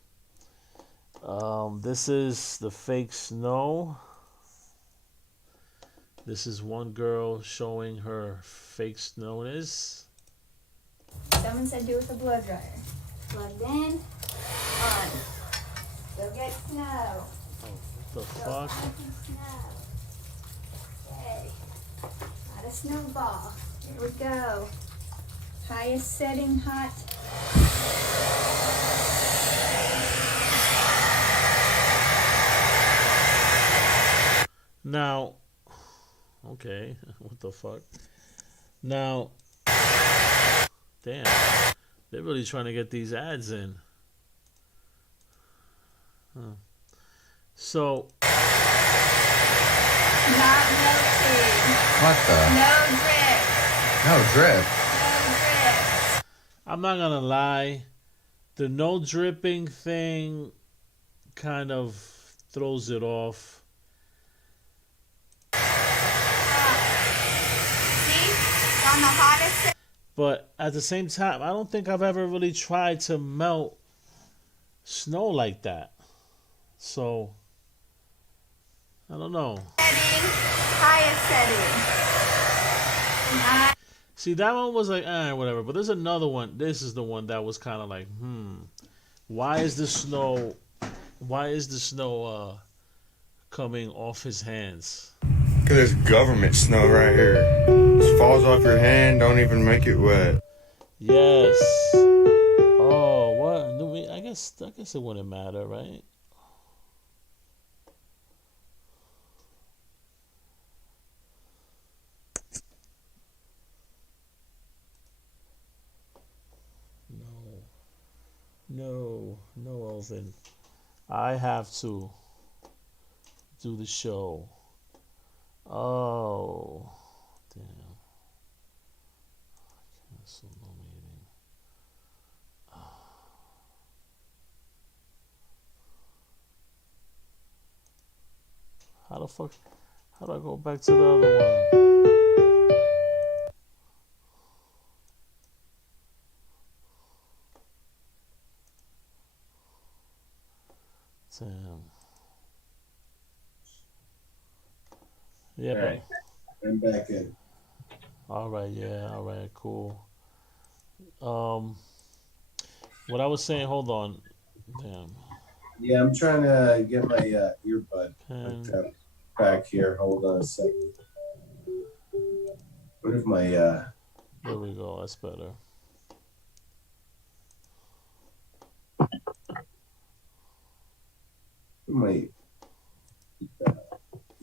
This is the fake snow. This is one girl showing her fake snowness. Someone said do it with a blow dryer. Plugged in, on. Go get snow. What the fuck? Snow. Okay. Got a snowball. Here we go. Highest setting hot. Now, okay, what the fuck? Now, damn, they're really trying to get these ads in. Huh. So, Not melting. What the? No drip. No drip. No drip. I'm not gonna lie, the no dripping thing kind of throws it off. On the hottest. But at the same time, I don't think I've ever really tried to melt snow like that. So, I don't know. Setting. Highest setting. See, that one was like, whatever. But there's another one. This is the one that was kind of like, why is the snow coming off his hands? Because there's government snow right here. Just falls off your hand, don't even make it wet. Yes. Oh, what? I guess it wouldn't matter, right? No, Elvin. I have to do the show. Oh, damn. Cancel no meeting. How the fuck? How do I go back to the other one? Damn. Yeah, All right. I'm back in. All right, yeah, all right, cool. What I was saying, hold on. Damn. Yeah, I'm trying to get my earbud Pen. back here. Hold on a second. What if my There we go. That's better.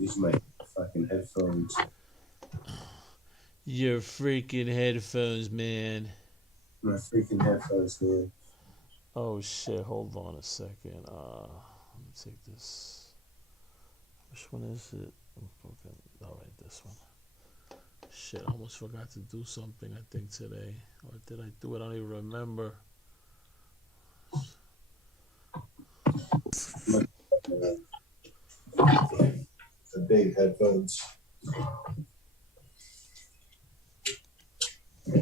use my fucking headphones? Your freaking headphones, man. My freaking headphones, man. Oh shit! Hold on a second. Let me take this. Which one is it? All right, this one. Shit! I almost forgot to do something. I think today, or did I do it? I don't even remember. The big headphones. Yeah.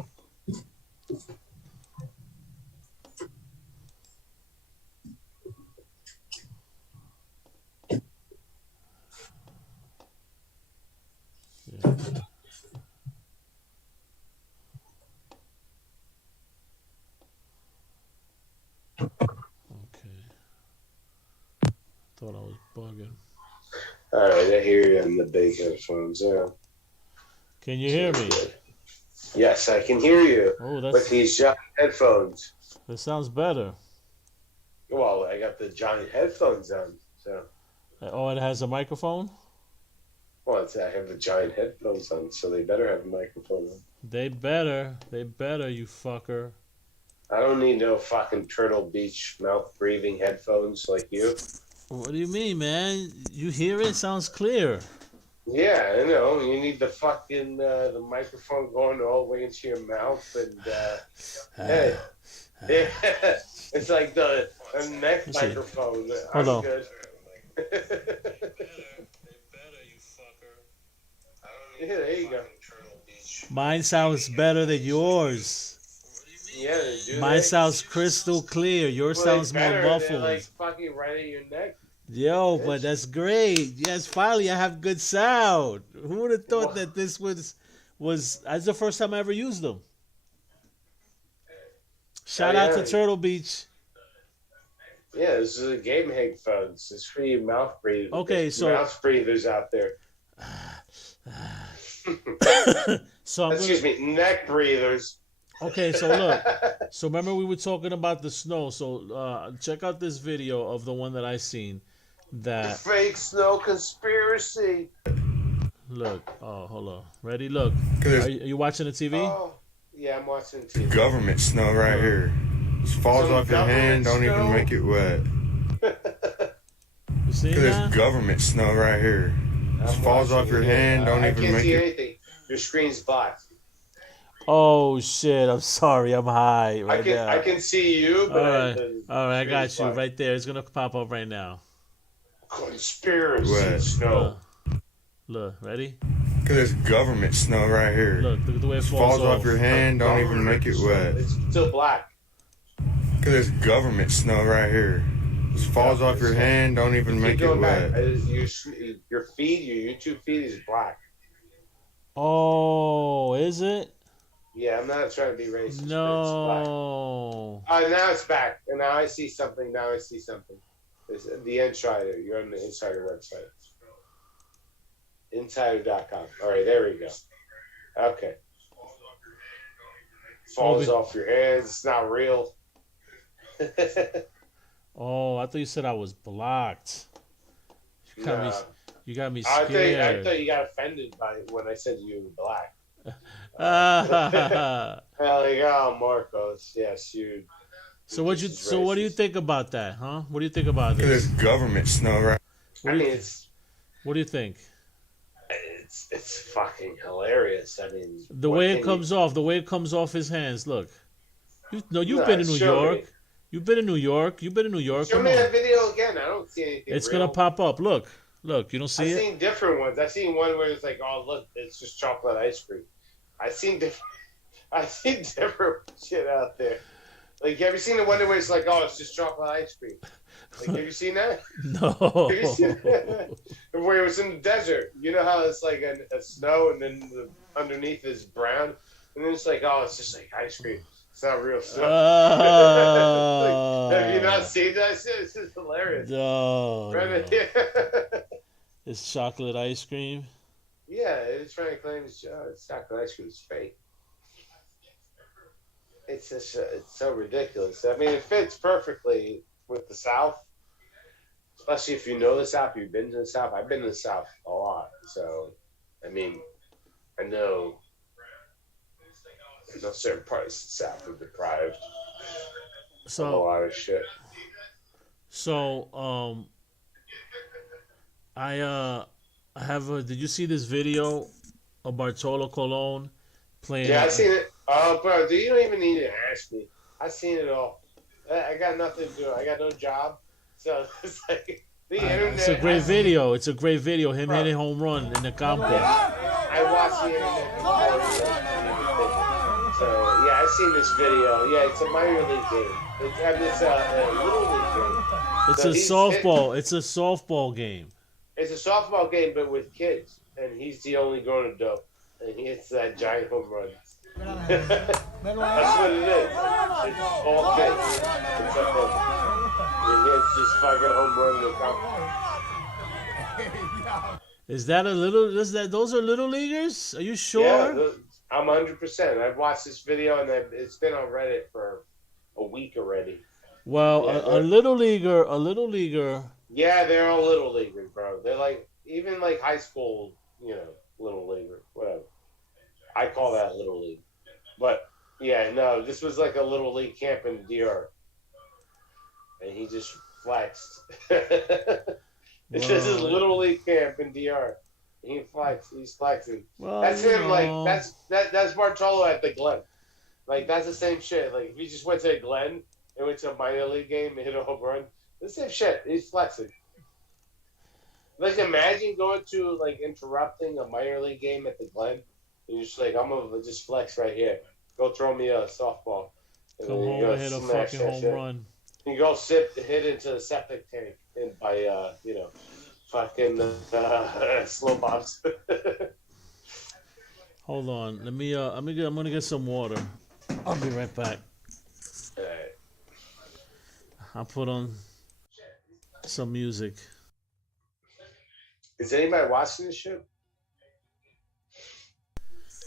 Okay. Thought I was bugging. All right, I hear you in the big headphones. Yeah. Can you hear me? Yes, I can hear you with these giant headphones. That sounds better. Well, I got the giant headphones on, so. Oh, it has a microphone? Well, I have the giant headphones on, so they better have a microphone on. They better, you fucker. I don't need no fucking Turtle Beach mouth-breathing headphones like you. What do you mean, man? You hear it? Sounds clear. Yeah, I know. You need the fucking the microphone going all the way into your mouth, and hey, yeah, it's like the neck microphone. Hold on. Good. Yeah, there you go. Mine sounds better than yours. Yeah, Mine sounds crystal clear. Yours sounds more muffled. Like fucking right at your neck. Yo, but that's great. Yes, finally I have good sound. Who would have thought that this was that's the first time I ever used them. Shout out to Turtle Beach. Yeah, this is a game headphones. It's for you mouth breathers. Okay, so mouth breathers out there. So excuse me, neck breathers. Okay, so look. So remember we were talking about the snow. So check out this video of the one that I seen. That the fake snow conspiracy. Look. Oh, hold on. Ready? Look. Are you watching the TV? Oh, yeah, I'm watching TV. Government snow right here. Just falls off your hand, don't even make it wet. You see that? Government snow right here. Just falls off your hand, don't even make it. I can't see anything. Your screen's black. Oh shit! I'm sorry. I'm high right now. I can see you, but all right. I got you right there. It's gonna pop up right now. Conspiracy snow. Look, ready? There's government snow right here. Look at the way it falls off your hand, don't even make it wet. It's still black. There's government snow right here. Just falls off your hand, don't even make it wet. Your feed, your YouTube feed is black. Oh, is it? Yeah, I'm not trying to be racist. No. Now it's back. And now I see something. It's the Insider. You're on the Insider website. Insider.com. All right, there we go. Okay. Falls off your hands. It's not real. Oh, I thought you said I was blocked. You got me I scared. thought you got offended by when I said you were black. Like, oh, Marcos, yes, you. So what do you think about that, huh? What do you think about this? There's government snow right. What do you think? It's fucking hilarious. I mean, the way it comes off his hands. Look, you've been in New York. You've been in New York. Show me that video again. I don't see anything. It's gonna pop up. Look. Look, you don't see I've it? seen different ones. I've seen one where it's like, oh look, it's just chocolate ice cream. I've seen different shit out there. Like, have you seen the one where it's like, oh, it's just chocolate ice cream? Like, have you seen that? No. Have you seen that? Where it was in the desert. You know how it's like a snow and then underneath is brown? And then it's like, oh, it's just like ice cream. It's not real snow. Like, have you not seen that shit? It's just hilarious. No. Right? It's chocolate ice cream. Yeah, it's trying to claim it's chocolate ice cream is fake. It's just it's so ridiculous. I mean, it fits perfectly with the South, especially if you know the South. You've been to the South. I've been to the South a lot, so I mean, I know certain parts of the South are deprived of a lot of shit. So, I have a. Did you see this video of Bartolo Colon playing? Yeah, I seen it. Oh, bro, you don't even need to ask me. I seen it all. I got nothing to do. I got no job, so it's like the internet. It's a great video. It's a great video. Him hitting home run in the campo. I watched the internet before. So yeah, I've seen this video. Yeah, it's a minor league game. It's a little league game. It's So a he's softball. It's a softball game. It's a softball game, but with kids, and he's the only grown adult, and he hits that giant home run. That's what it is. It's all kids. Except him. And he hits this fucking home run in the company. Is that a little? Those are little leaguers? Are you sure? Yeah, I'm 100%. I've watched this video, and it's been on Reddit for a week already. Well, Yeah, a little leaguer. Yeah, they're all little leaguers, bro. They're like even like high school, little leaguer, whatever. I call that little league. But yeah, no, this was like a little league camp in DR, and he just flexed. It says his little league camp in DR. He flexed. He's flexing. Well, that's him. Like that's Bartolo at the Glen. Like that's the same shit. Like if he just went to the Glen and went to a minor league game and hit a home run, the same shit. He's flexing. Like imagine going to like interrupting a minor league game at the Glen. And you're just like, I'm gonna just flex right here. Go throw me a softball. And Come home and hit a fucking home run. You go hit into the septic tank and by fucking slow bobs. Hold on. Let me. I'm gonna get some water. I'll be right back. Alright. I'll put on some music. Is anybody watching this shit?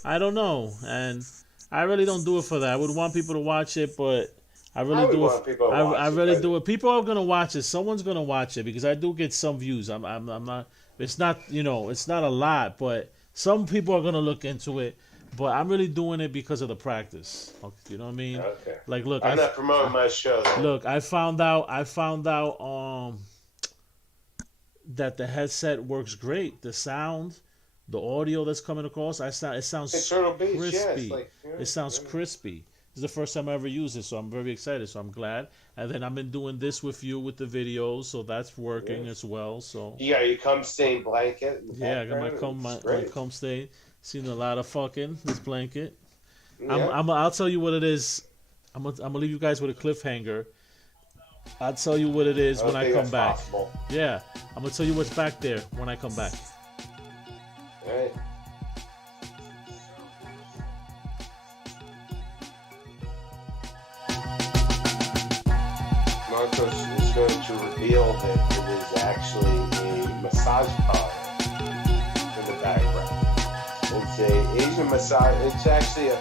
I don't know, and I really don't do it for that. I would want people to watch it, but I really do it. I really do it. People are gonna watch it. Someone's gonna watch it because I do get some views. I'm not. It's not. It's not a lot, but some people are gonna look into it. But I'm really doing it because of the practice. You know what I mean? Okay. Like, look, I'm not promoting my show. Though. Look, I found out that the headset works great. The sound, the audio that's coming across, it sounds crispy. It sounds crispy. This is the first time I ever used it, so I'm very excited. So I'm glad. And then I've been doing this with you with the videos, so that's working as well. So you got your cum stained blanket. Yeah, I got my cum stain. Seen a lot of fucking this blanket. Yeah. I'll tell you what it is. I'm gonna leave you guys with a cliffhanger. I'll tell you what it is when I come back. Possible. Yeah, I'm gonna tell you what's back there when I come back. All right. Marcos is going to reveal that it is actually a massage parlor in the background. It's a Asian massage. It's actually a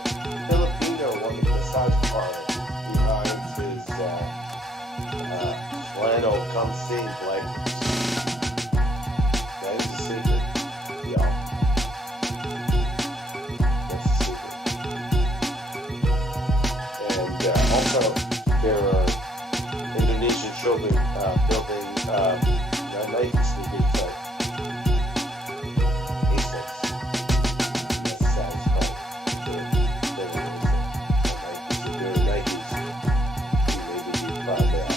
Filipino massage parlor behind his flannel cum stain blankets. That is a secret, y'all. That's a secret. And also, there are Indonesian children building Nike sneakers like Asics. That's satisfying. They're Nikes. You may be proud of that.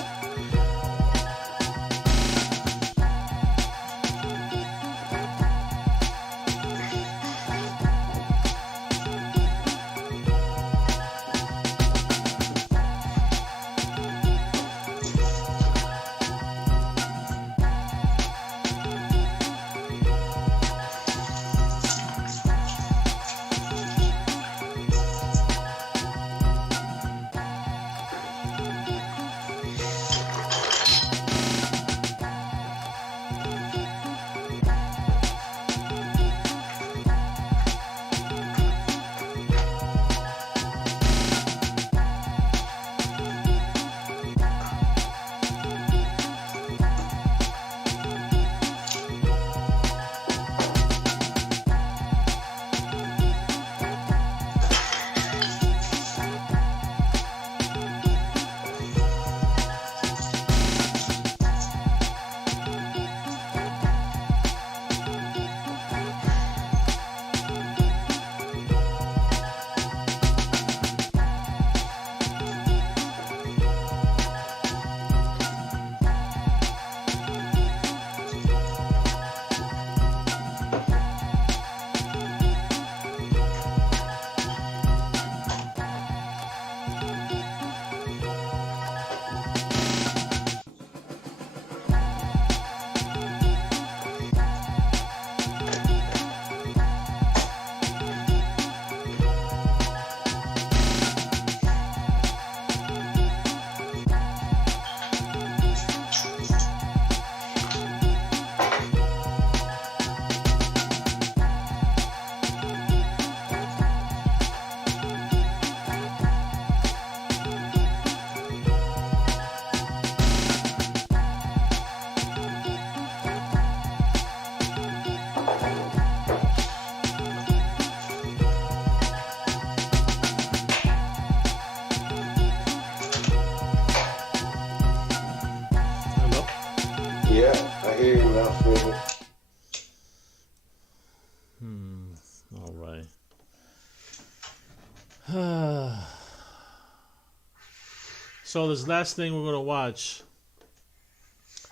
So this last thing we're gonna watch.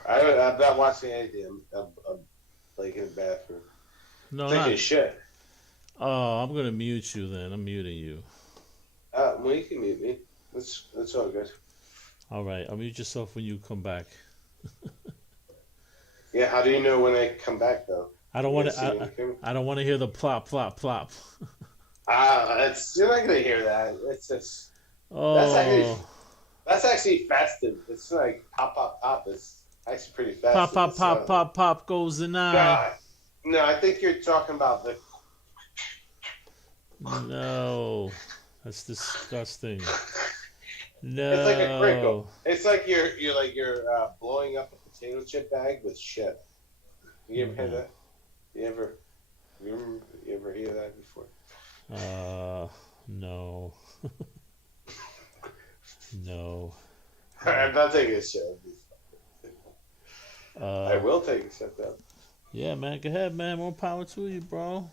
I'm not watching anything. I'm like in the bathroom. No, Taking not. shit. Oh, I'm gonna mute you then. I'm muting you. Well, you can mute me. That's all good. All right, I'll mute yourself when you come back. Yeah, how do you know when I come back though? I don't want to. I don't want to hear the plop, plop, plop. You're not gonna hear that. It's just Oh. that's actually festive. It's like pop, pop, pop. It's actually pretty festive. Pop, pop, pop, pop, pop goes the nine. No, I think you're talking about the. No, that's disgusting. No. It's like a crinkle. It's like you're blowing up a potato chip bag with shit. You ever hear that? You ever hear that before? No. No. I'm not taking a shit. I will take a shit though. Yeah, man. Go ahead, man. More power to you, bro.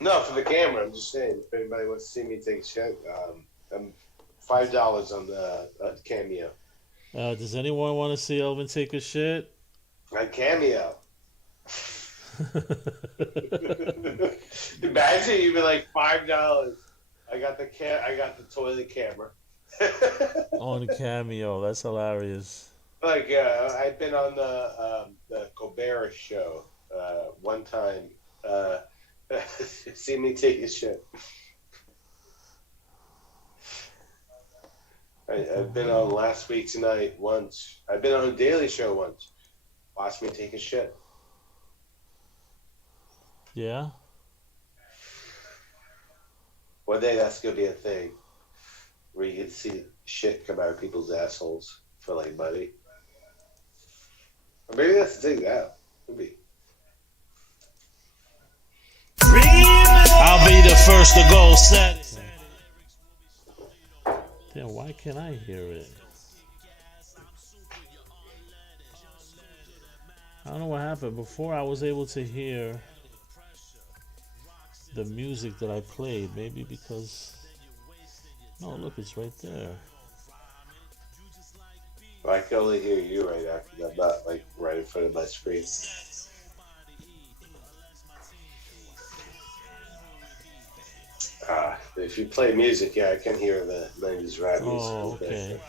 No, for the camera. I'm just saying. If anybody wants to see me take a shit, I'm $5 on the Cameo. Does anyone want to see Elvin take a shit? On Cameo. Imagine you'd be like $5. I got the toilet camera. On Cameo, that's hilarious. Like I've been on the Colbert show one time. See me take a shit. I've been on Last Week Tonight once. I've been on a Daily Show once. Watch me take a shit. Yeah. One day that's gonna be a thing, where you can see shit come out of people's assholes for like money. Or maybe that's the thing now. Could be. I'll be the first to go set it. Damn, why can't I hear it? I don't know what happened. Before I was able to hear the music that I played. Maybe because... No, look, it's right there. Well, I can only hear you right now because I'm not like right in front of my screen. If you play music, yeah, I can hear the 90s rap music. Oh, okay.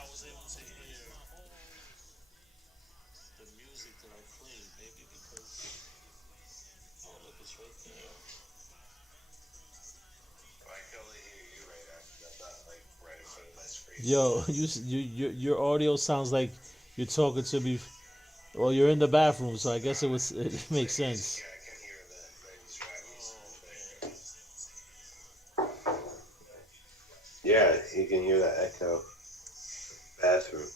Yo, your audio sounds like you're talking to me. Well, you're in the bathroom, so I guess it makes sense. Yeah, you can hear that echo. Bathroom.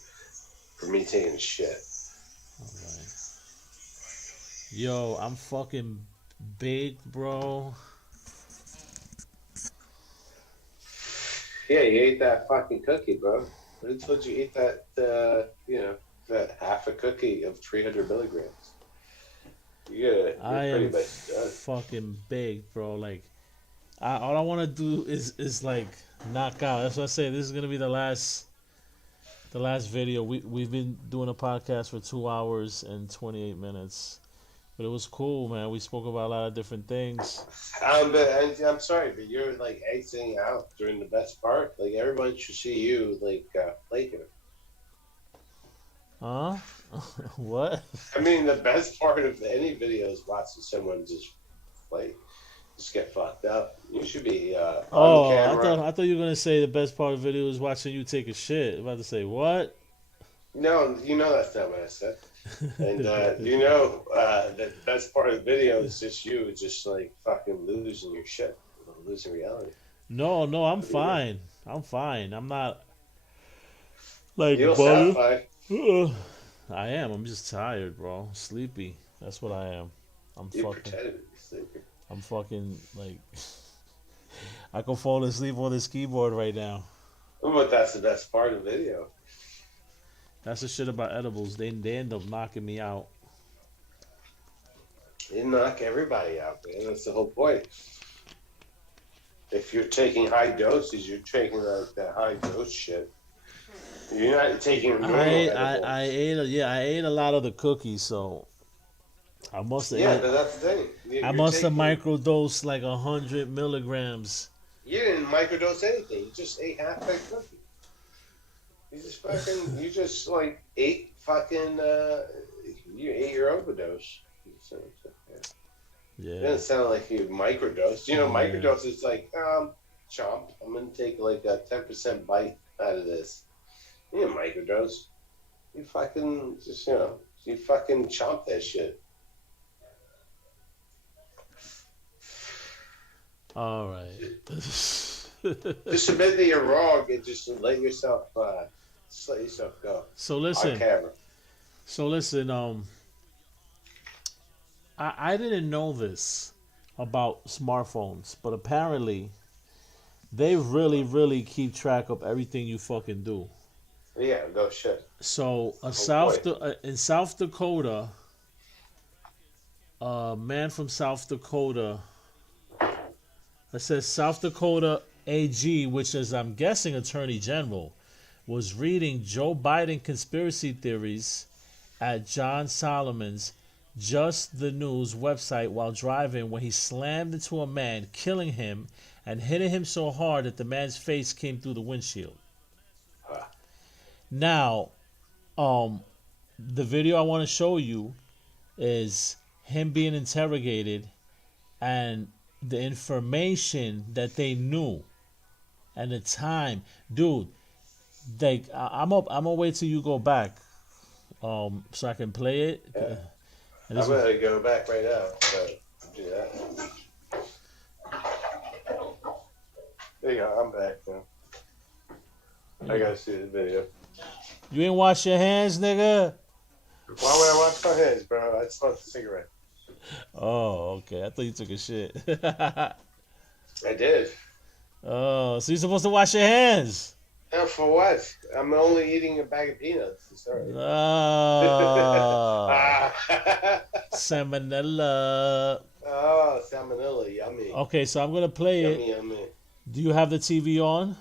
For me taking a shit. Alright. Yo, I'm fucking big, bro. Yeah, you ate that fucking cookie, bro. Who told you eat that, that half a cookie of 300 milligrams? You're I pretty am much done. fucking big, bro. Like, all I want to do is like knock out. That's what I say. This is gonna be the last video. We've been doing a podcast for 2 hours and 28 minutes, but it was cool, man. We spoke about a lot of different things. But I'm sorry, but you're like exiting out during the best part. Like everyone should see you like flaking it. Huh? What? I mean, the best part of any video is watching someone just get fucked up. You should be on camera. I thought you were gonna say the best part of the video is watching you take a shit. I'm about to say what? No, you know that's not what I said. And the best part of the video is just you, just like fucking losing your shit, losing reality. No, I'm fine. I'm fine. I'm not like you don't sound fine. I am. I'm just tired, bro. Sleepy. That's what I am. You pretended to be sleepy. I'm fucking like I can fall asleep on this keyboard right now. But that's the best part of the video. That's the shit about edibles. They end up knocking me out. You knock everybody out, man. That's the whole point. If you're taking high doses, you're taking like that high dose shit. You're not taking a normal edible. I ate a lot of the cookies, so I must have. Yeah, but that's the thing. I must have microdosed like 100 milligrams. You didn't microdose anything. You just ate half-baked cookie. You just like ate fucking. You ate your overdose. Yeah. It doesn't sound like you microdosed. You know, microdose is like, chomp. I'm gonna take like a 10% bite out of this. You didn't microdose. You fucking just you fucking chomp that shit. All right. Just admit that you're wrong and just let yourself go. So listen. I didn't know this about smartphones, but apparently they really keep track of everything you fucking do. Yeah, no shit. So in South Dakota, a man from South Dakota, it says South Dakota AG, which is, I'm guessing, Attorney General, was reading Joe Biden conspiracy theories at John Solomon's Just the News website while driving when he slammed into a man, killing him and hitting him so hard that the man's face came through the windshield. Now, the video I want to show you is him being interrogated and the information that they knew and the time. Dude, I'm gonna wait till you go back so I can play it. Yeah. I'm gonna go back right now. So do that. There you go. I'm back now. I gotta see the video. You ain't wash your hands, nigga? Why would I wash my hands, bro? I smoked a cigarette. Oh, okay. I thought you took a shit. I did. Oh, so you're supposed to wash your hands? For what? I'm only eating a bag of peanuts. Sorry. Oh. Salmonella. Oh, salmonella. Yummy. Okay, so I'm going to play it. Yummy. Do you have the TV on?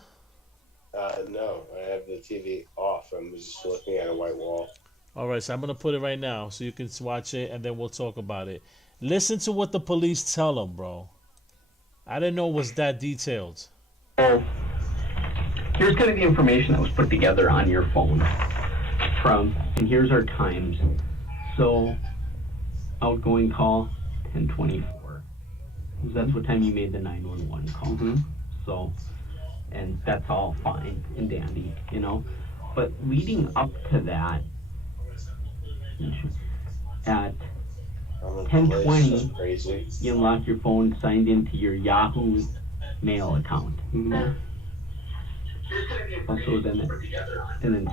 No, I have the TV off. I'm just looking at a white wall. All right, so I'm going to put it right now so you can watch it, and then we'll talk about it. Listen to what the police tell them, bro. I didn't know it was that detailed. Here's kind of the information that was put together on your phone and here's our times. So, outgoing call, 10:24. That's what time you made the 911 call. Mm-hmm. So, and that's all fine and dandy, you know. But leading up to that, at 10:20, you unlock your phone, signed into your Yahoo Mail account. Mm-hmm. Also, then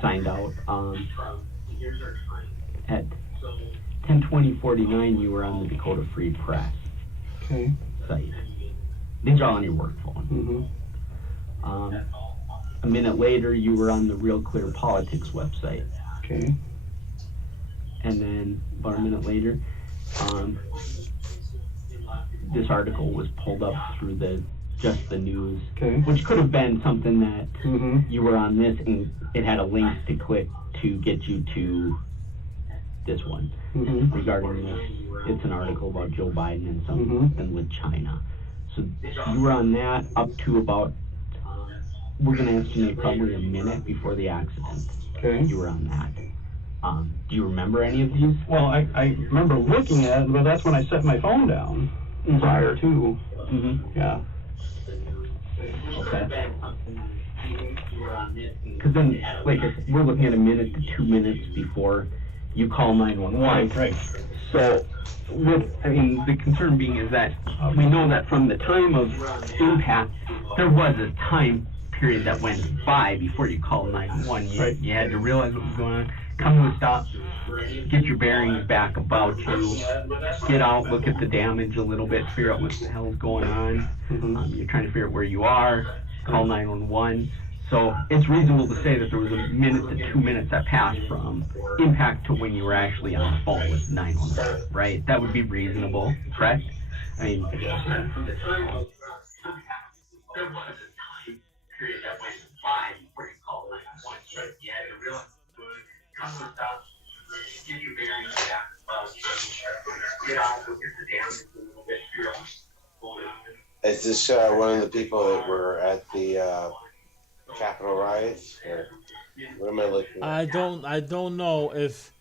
signed out. At 10:20:49, you were on the Dakota Free Press site. These are all on your work phone. Mm-hmm. A minute later, you were on the Real Clear Politics website. Okay. And then about a minute later, this article was pulled up through the Just the News, which could have been something that you were on this and it had a link to click to get you to this one regarding this. It's an article about Joe Biden and something with China. So you were on that up to about, we're going to estimate probably a minute before the accident. Okay. You were on that. Do you remember any of these? Well, I remember looking at it, but that's when I set my phone down prior to. Yeah. Okay. Because then, like, we're looking at a minute to 2 minutes before you call 911. Right. So, the concern being is that we know that from the time of impact, there was a time period that went by before you called 911. You had to realize what was going on, come to a stop, get your bearings back about you, get out, look at the damage a little bit, figure out what the hell's going on. You're trying to figure out where you are, call 911. So it's reasonable to say that there was a minute to 2 minutes that passed from impact to when you were actually on the phone with 911, right? That would be reasonable, correct? I mean, there was a time period that went by before you called 911. Is this one of the people that were at the Capitol riots? Or what am I looking at? I don't know if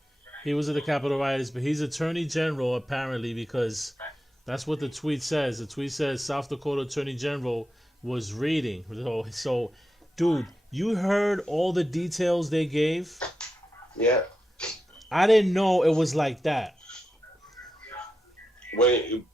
he was at the Capitol riots, but he's Attorney General apparently because that's what the tweet says. The tweet says South Dakota Attorney General was reading. So dude, you heard all the details they gave? Yeah. I didn't know it was like that. Wait,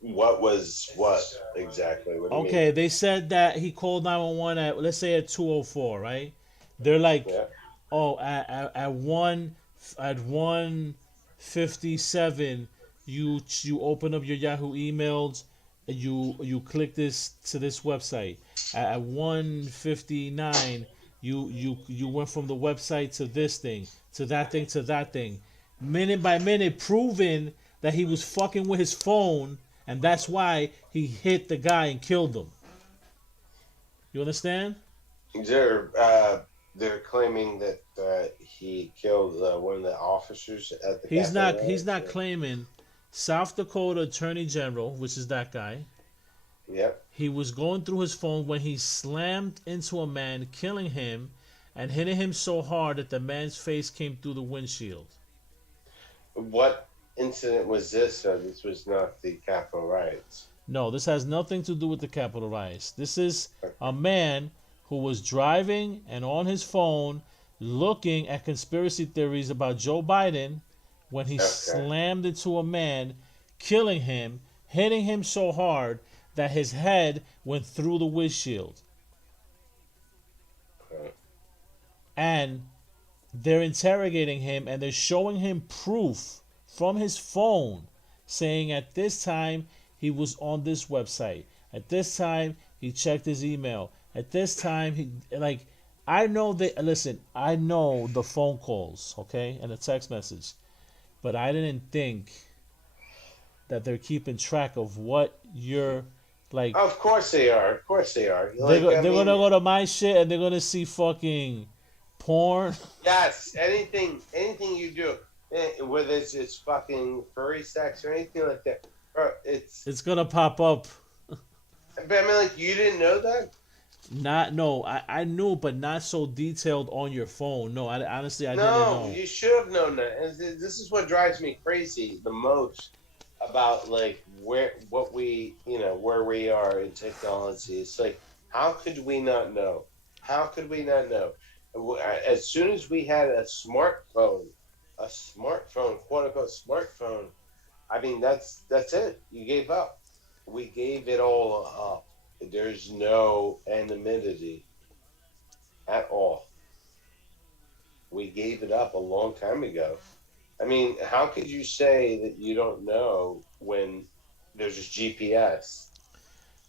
what was what exactly? What do you Okay, mean? they said that he called 911 at, let's say, at 2:04, right? They're like, Yeah. oh, at 1:57, you open up your Yahoo emails and you click this to this website. At 1:59, you went from the website to this thing, to that thing, to that thing, minute by minute, proving that he was fucking with his phone, and that's why he hit the guy and killed him. You understand? They're claiming that he killed one of the officers at the. He's Capitol not. He's riots, not claiming. South Dakota Attorney General, which is that guy. Yep. He was going through his phone when he slammed into a man, killing him, and hitting him so hard that the man's face came through the windshield. What incident was this? This was not the Capitol riots. No, this has nothing to do with the Capitol riots. This is a man who was driving and on his phone looking at conspiracy theories about Joe Biden when he slammed into a man, killing him, hitting him so hard that his head went through the windshield. And they're interrogating him and they're showing him proof from his phone saying at this time he was on this website. At this time he checked his email. At this time he I know I know the phone calls, okay, and the text message. But I didn't think that they're keeping track of what you're like. Of course they are. Of course they are. They're gonna go to my shit and they're gonna see fucking porn. Yes, anything you do, whether it's fucking furry sex or anything like that, bro, It's gonna pop up. But I mean, like, you didn't know that? I knew, but not so detailed on your phone. No, I honestly didn't No, know. you should have known that. And this is what drives me crazy the most about like where we are in technology. It's like, how could we not know? How could we not know? As soon as we had a smartphone, quote unquote smartphone, I mean that's it. You gave up. We gave it all up. There's no anonymity at all. We gave it up a long time ago. I mean, how could you say that you don't know when there's just GPS?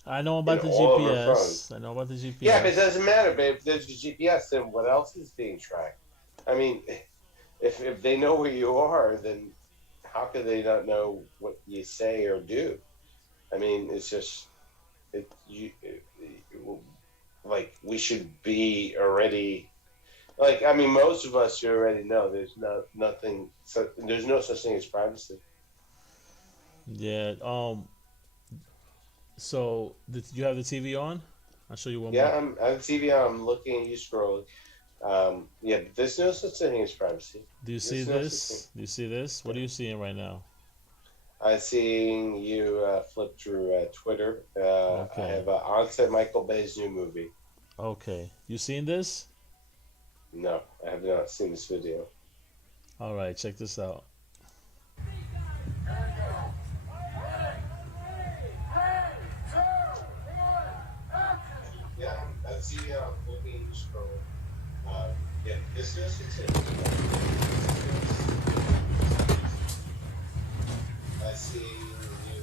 I know about the GPS. I know about the GPS. Yeah, but it doesn't matter. But if there's a GPS, then what else is being tracked? I mean, if they know where you are, then how could they not know what you say or do? I mean, it's just like we should be already. Like, I mean, most of us should already know. There's nothing. There's no such thing as privacy. Yeah. So, did you have the TV on? I'll show you one more. Yeah, I have the TV on. I'm looking at you scrolling. Yeah, there's no such thing as privacy. Do you see this? Do you see this? What are you seeing right now? I'm seeing you flip through Twitter. I have Onset Michael Bay's new movie. Okay. You seen this? No, I have not seen this video. All right, check this out. Yeah, I see looking scroll. Yeah, this is it. I see you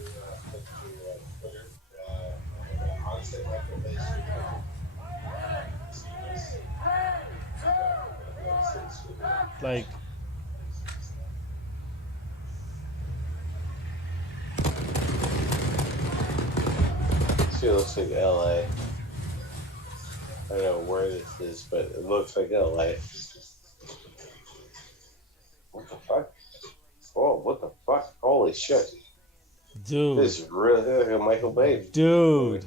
flip through Twitter. Onset Michael Bay's new movie. Like, see, it looks like LA. don't know where this is, but it looks like LA. What the fuck? Oh, what the fuck? Holy shit. Dude. This is really like a Michael Bay. Dude.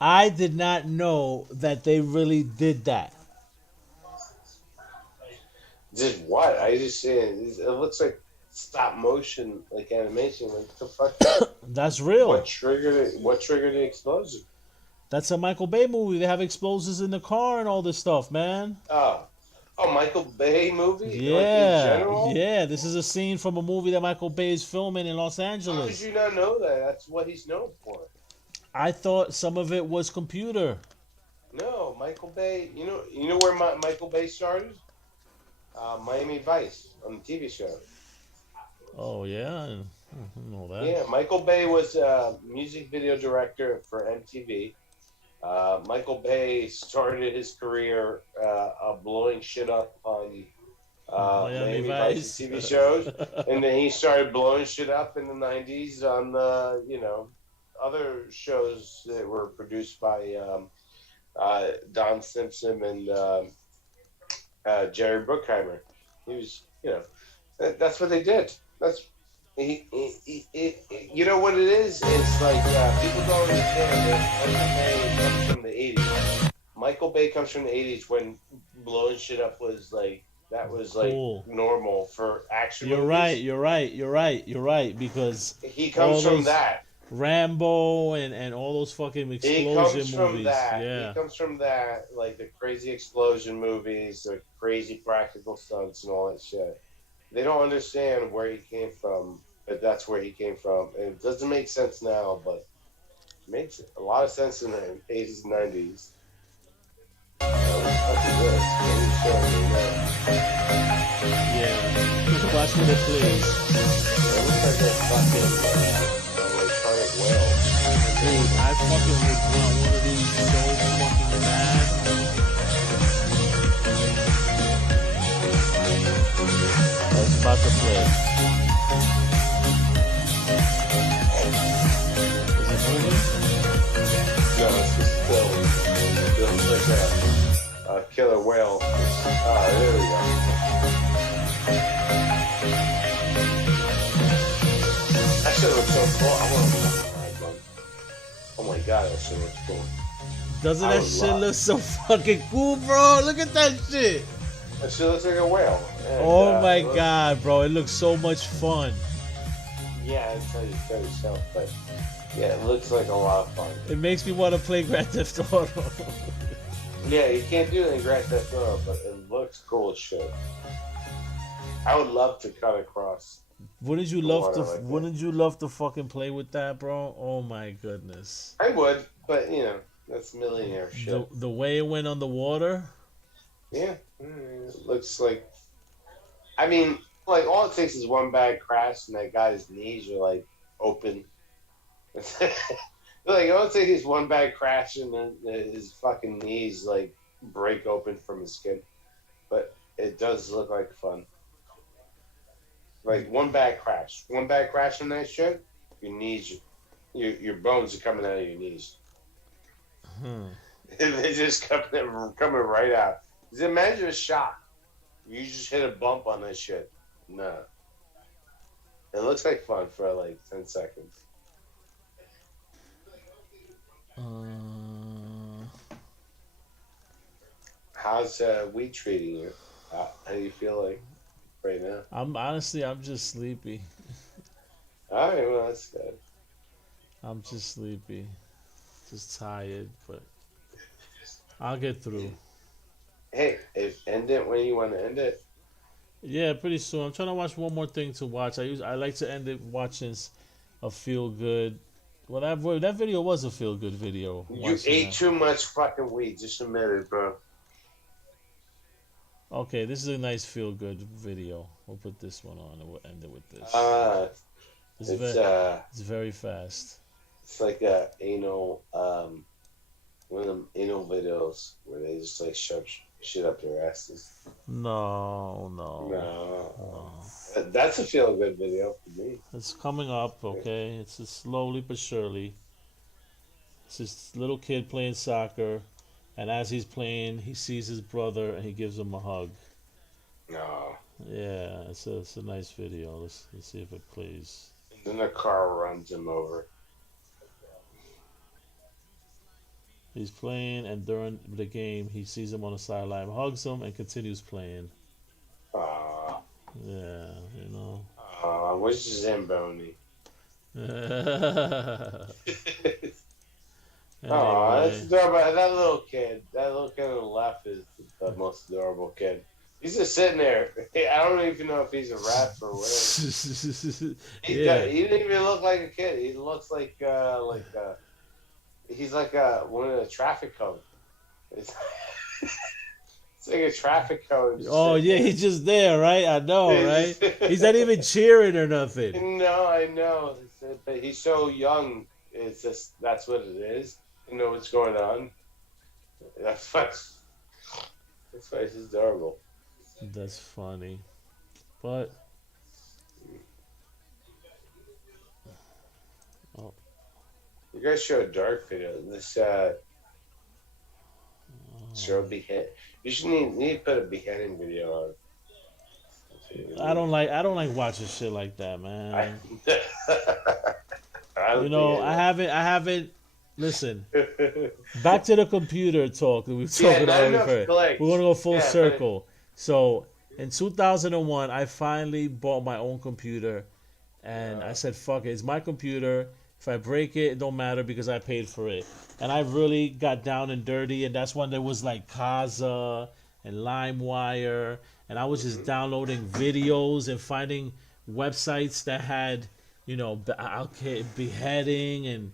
I did not know that they really did that. Did what? I just see it. It looks like stop motion, like animation. Like, what the fuck? That's real. What triggered the explosion? That's a Michael Bay movie. They have explosives in the car and all this stuff, man. Oh, Michael Bay movie? Yeah, like in general? yeah. This is a scene from a movie that Michael Bay is filming in Los How Angeles. did you not know that? That's what he's known for. I thought some of it was computer. No, Michael Bay. You know where Michael Bay started? Miami Vice on the TV show. Oh yeah, I didn't know that. Yeah, Michael Bay was a music video director for MTV. Michael Bay started his career blowing shit up on Miami Vice TV shows, and then he started blowing shit up in the '90s on other shows that were produced by Don Simpson and Jerry Bruckheimer. He was, that's what they did. That's you know what it is? It's like people don't understand that Michael Bay comes from the '80s. Michael Bay comes from the '80s when blowing shit up was like Cool. normal for action. You're movies. right. Because He comes from that. Rambo and all those fucking explosion He comes movies. from that. Yeah. He comes from that, like the crazy explosion movies, the crazy practical stunts and all that shit. They don't understand where he came from, but that's where he came from. And it doesn't make sense now, but it makes a lot of sense in the 80s and 90s. Yeah. Watch when it plays. It looks like a fucking electronic whale. Dude, I fucking would want one of these so fucking bad. It's about to play. Is it moving? No, it's just still. It looks like a killer whale. There we go. That shit looks so cool. I want to ride one. Oh my god, that shit looks cool. Doesn't that shit look so fucking cool, bro? Look at that shit. That shit looks like a whale. And, Oh my god, bro. It looks so much fun. Yeah, until you show yourself, but yeah, it looks like a lot of fun. It makes me want to play Grand Theft Auto. Yeah, you can't do it in Grand Theft Auto, but it looks cool as shit. I would love to cut across. Wouldn't you love to fucking play with that, bro? Oh my goodness. I would, but that's millionaire shit. The way it went on the water. Yeah, it looks like. I mean, like all it takes is one bad crash, and that guy's knees are like open. Like all it takes is one bad crash, and then his fucking knees like break open from his skin. But it does look like fun. Like one bad crash on that shit, your knees, your bones are coming out of your knees. They're just coming right out. Just imagine a shot. You just hit a bump on this shit. No. It looks like fun for like 10 seconds. How's weed treating you? How do you feel like right now? I'm just sleepy. All right, well that's good. I'm just sleepy, just tired, but I'll get through. Hey, end it when you want to end it. Yeah, pretty soon. I'm trying to watch one more thing to watch. I like to end it watching a feel good. Well, that video was a feel good video. You ate too much fucking weed. Just admit it, bro. Okay, this is a nice feel good video. We'll put this one on and we'll end it with this. It's very fast. It's like anal, one of them anal videos where they just like shove shit up their asses. No. That's a feel good video for me. It's coming up, okay? It's just slowly but surely. It's this little kid playing soccer, And as he's playing, he sees his brother and he gives him a hug. No. Yeah, it's a nice video. Let's see if it plays. And then the car runs him over. He's playing, and during the game, he sees him on the sideline, hugs him, and continues playing. Yeah, you know. Where's Zamboni? Anyway. That's adorable. That little kid on the left is the most adorable kid. He's just sitting there. I don't even know if he's a rap or whatever. He didn't even look like a kid. He looks like he's like one of the traffic cones. It's like a traffic cone. Oh yeah, he's just there, right? I know, right? He's not even cheering or nothing. No, I know, but he's so young. It's just that's what it is. You know what's going on. That's why it's adorable. That's funny, but you guys show a dark video. This show behead. You should need to put a beheading video on. I don't like watching shit like that, man. I haven't. Listen, back to the computer talk that we were talking about first. We're gonna go full circle. So in 2001, I finally bought my own computer, and I said, "Fuck it, it's my computer. If I break it, it don't matter because I paid for it." And I really got down and dirty, and that's when there was like Kazaa and LimeWire, and I was just downloading videos and finding websites that had, beheading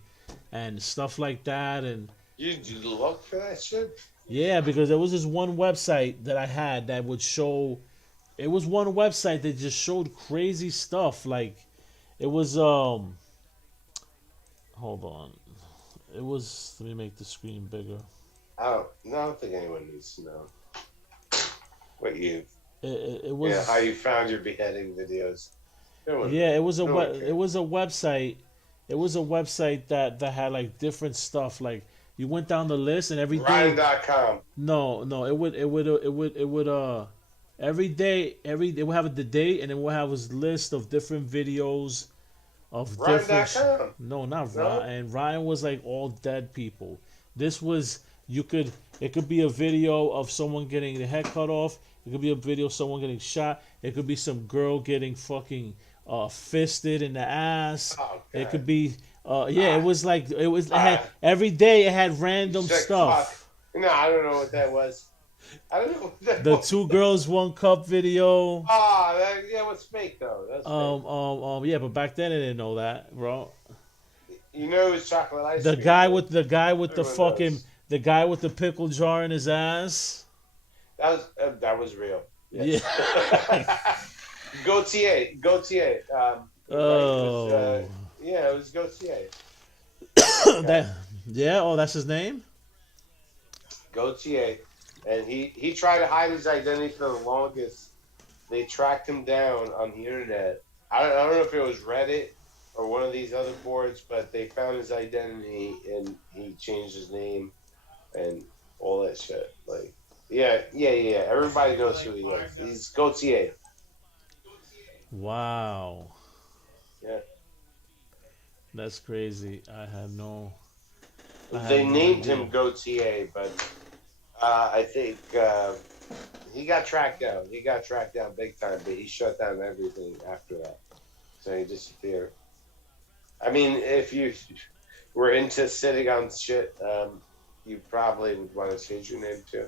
and stuff like that. And you look for that shit? Yeah, because there was this one website that I had that would show. It was one website that just showed crazy stuff. Like, it was hold on. It was. Let me make the screen bigger. I don't think anyone needs to know what you. It was. Yeah, how you found your beheading videos. Yeah, it was it was a website. It was a website that had like different stuff. Like, you went down the list and every day. Ryan.com. No, it would every day it would have the date, and it would have a list of different videos of different. Ryan.com. No, not Ryan. And Ryan was like all dead people. This was it could be a video of someone getting their head cut off. It could be a video of someone getting shot. It could be some girl getting fucking fisted in the ass. Okay. It could be it was like it had every day it had random stuff. No, I don't know what that was. I don't know what that The was. 2 girls 1 cup video. Yeah, what's fake though? That's fake. Yeah, but back then I didn't know that, bro. You know it was chocolate ice cream. The guy with the guy with the pickle jar in his ass. That was real. Yes. Yeah. Gautier. It was Gautier. That's his name? Gautier. And he tried to hide his identity for the longest. They tracked him down on the internet. I don't know if it was Reddit or one of these other boards, but they found his identity and he changed his name and all that shit. Like, yeah. Everybody knows who he is. He's Gautier. Wow. Yeah. That's crazy. They named him Gautier, but I think he got tracked down. He got tracked down big time, but he shut down everything after that. So he disappeared. I mean, if you were into sitting on shit, you probably would want to change your name too.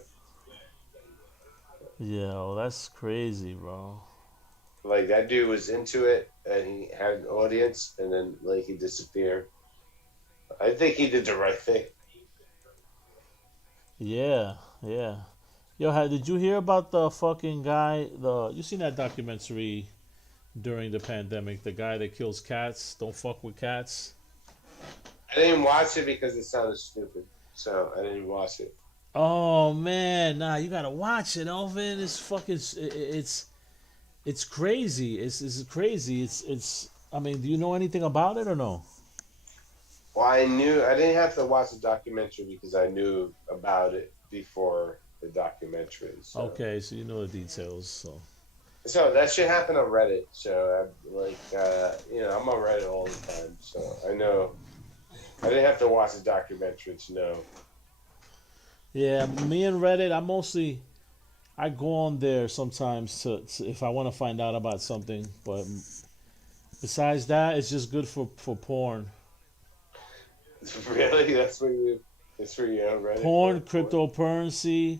Yeah, that's crazy, bro. Like, that dude was into it, and he had an audience, and then like he disappeared. I think he did the right thing. Yeah. Yo, did you hear about the fucking guy? You seen that documentary during the pandemic? The guy that kills cats. Don't fuck with cats. I didn't watch it because it sounded stupid, so I didn't watch it. Oh man, nah, you gotta watch it, Elvin. It's fucking, it's crazy. It's crazy. It's. I mean, do you know anything about it or no? Well, I didn't have to watch the documentary because I knew about it before the documentary. So. Okay, so you know the details. So that shit happened on Reddit. So I'm on Reddit all the time. So I know. I didn't have to watch the documentary to know. Yeah, me and Reddit, I go on there sometimes to if I want to find out about something, but besides that, it's just good for porn. Really, that's where you on Reddit. Porn, cryptocurrency.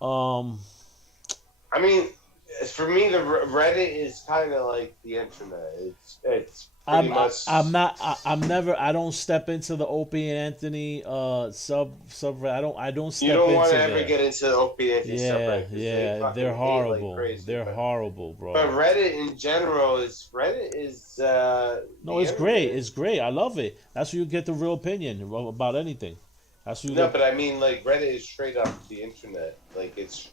I mean, for me, the Reddit is kind of like the internet. It's pretty much. I don't step into the Opie and Anthony sub. I don't step into. You don't want to there. ever get into the Opie and Anthony subreddit. Yeah, they're horrible. Like crazy, they're horrible, bro. But Reddit in general is no, it's great. It's great. I love it. That's where you get the real opinion about anything. That's where you but I mean, like Reddit is straight up the internet. Like it's.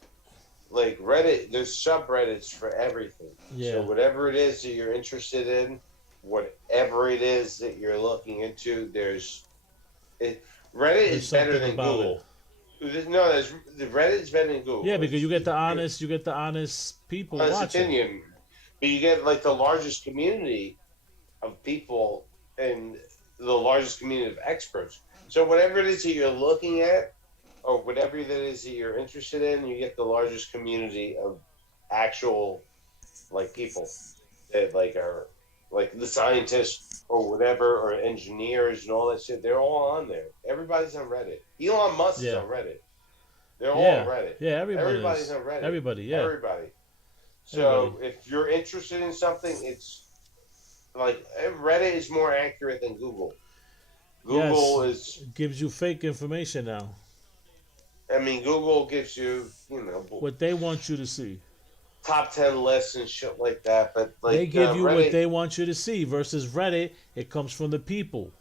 Like Reddit, there's subreddits for everything. Yeah. So whatever it is that you're interested in, whatever it is that you're looking into, Reddit is better than Google. No, the Reddit is better than Google. Yeah, because you get the honest people watching. Opinion, but you get like the largest community of people and the largest community of experts. So whatever it is that you're looking at, or whatever that is that you're interested in, you get the largest community of actual like people that like are like the scientists or whatever or engineers and all that shit. They're all on there. Everybody's on Reddit. Elon Musk is on Reddit. They're all on Reddit. Yeah, everybody's on Reddit. Everybody. So if you're interested in something, it's like Reddit is more accurate than Google. Google gives you fake information now. I mean, Google gives you, what they want you to see. Top 10 lists and shit like that, but like they give you Reddit, what they want you to see. Versus Reddit, it comes from the people.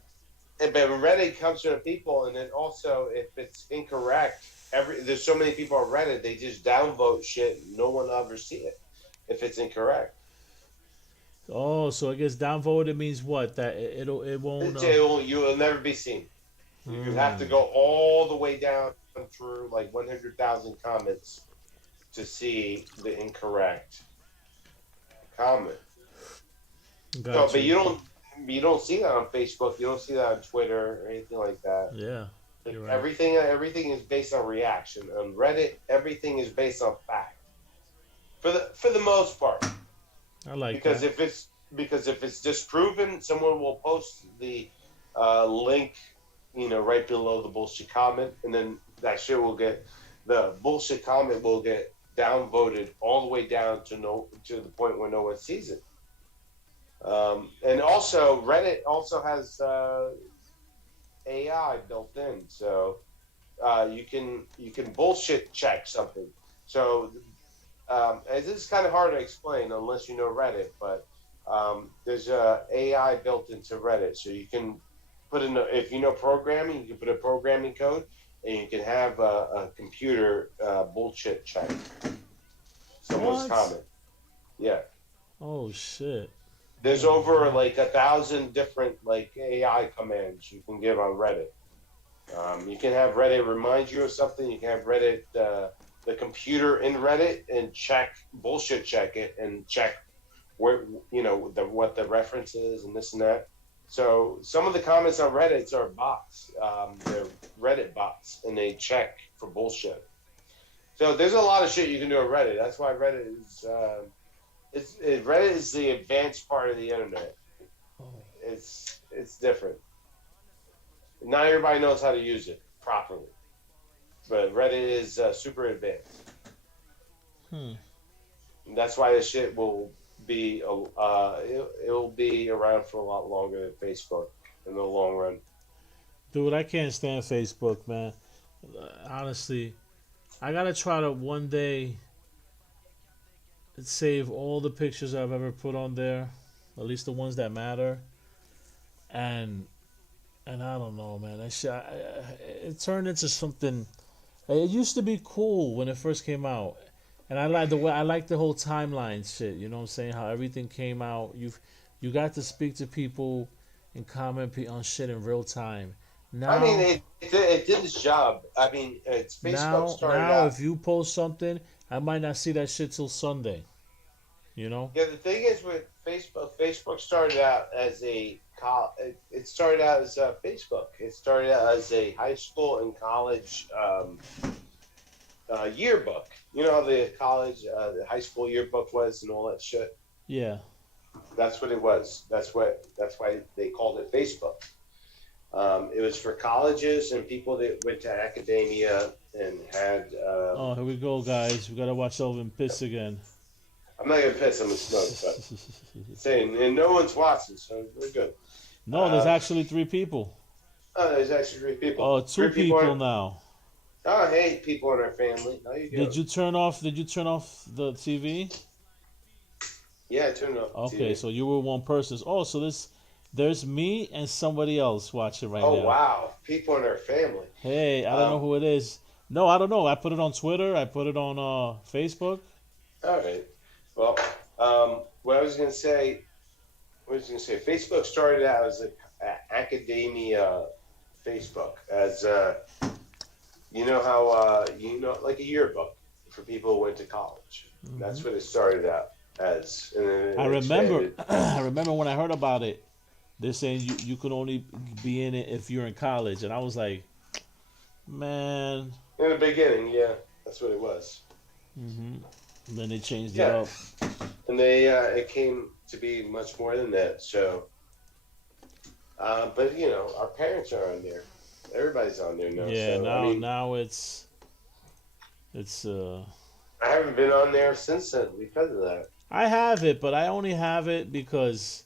But Reddit comes from the people, and then also if it's incorrect, there's so many people on Reddit, they just downvote shit. No one will ever see it if it's incorrect. Oh, so it gets downvoted means what? That it won't. You will never be seen. You have to go all the way down through like 100,000 comments to see the incorrect comment. Gotcha. So, but you don't see that on Facebook. You don't see that on Twitter or anything like that. Yeah, you're right. Everything is based on reaction. On Reddit, everything is based on fact. For the most part. I like because that. if it's disproven, someone will post the link, right below the bullshit comment, and then that shit will get the bullshit comment will get downvoted all the way down to the point where no one sees it. And also Reddit also has AI built in, so you can bullshit check something. So this is kind of hard to explain unless you know Reddit, but there's a AI built into Reddit, so you can put in if you know programming, you can put a programming code, and you can have a computer bullshit check someone's comment. Yeah. Oh shit. There's over like 1,000 different like AI commands you can give on Reddit. You can have Reddit remind you of something. You can have Reddit, the computer in Reddit, and bullshit check it, and check where what the reference is and this and that. So some of the comments on Reddit are bots. They're Reddit bots, and they check for bullshit. So there's a lot of shit you can do on Reddit. That's why Reddit is Reddit is the advanced part of the internet. It's different. Not everybody knows how to use it properly, but Reddit is super advanced. And that's why this shit will be it'll be around for a lot longer than Facebook in the long run. Dude, I can't stand Facebook, man. Honestly, I gotta try to one day save all the pictures I've ever put on there, at least the ones that matter. And I don't know, man. It turned into something. It used to be cool when it first came out, and I like the whole timeline shit. You know what I'm saying? How everything came out. You got to speak to people and comment on shit in real time. I mean, Now, it did its job. I mean, it's Facebook started now, out. if you post something, I might not see that shit till Sunday. You know? Yeah, the thing is with Facebook, Facebook started out as it started out as Facebook. It started out as a high school and college yearbook. You know how the college, the high school yearbook was and all that shit. Yeah. That's what it was. That's why they called it Facebook. It was for colleges and people that went to academia and had. Oh, here we go, guys. We gotta watch Elvin piss again. I'm not gonna piss. I'm gonna smoke, but saying and no one's watching, so we're good. No, there's actually 3 people. Oh, there's actually 3 people. Oh, 2 3 people now. Oh, hey, people in our family. How you doing? Did you turn off the TV? Yeah, I turned it off. Okay, TV. so you were one person. Oh, so there's me and somebody else watching right now. Oh wow, people in our family. Hey, I don't know who it is. No, I don't know. I put it on Twitter. I put it on Facebook. All right. Well, what I was gonna say, Facebook started out as an academia Facebook, as you know how like a yearbook for people who went to college. Mm-hmm. That's what it started out as. And then it I remember. expanded. I remember when I heard about it. They're saying you can only be in it if you're in college, and I was like, man. In the beginning, yeah, that's what it was. Mm-hmm. Then they changed it Yeah. up. And they it came to be much more than that. So, but you know, our parents are on there. Everybody's on there now. Yeah, so, now I mean, now it's. I haven't been on there since then because of that. I have it, but I only have it because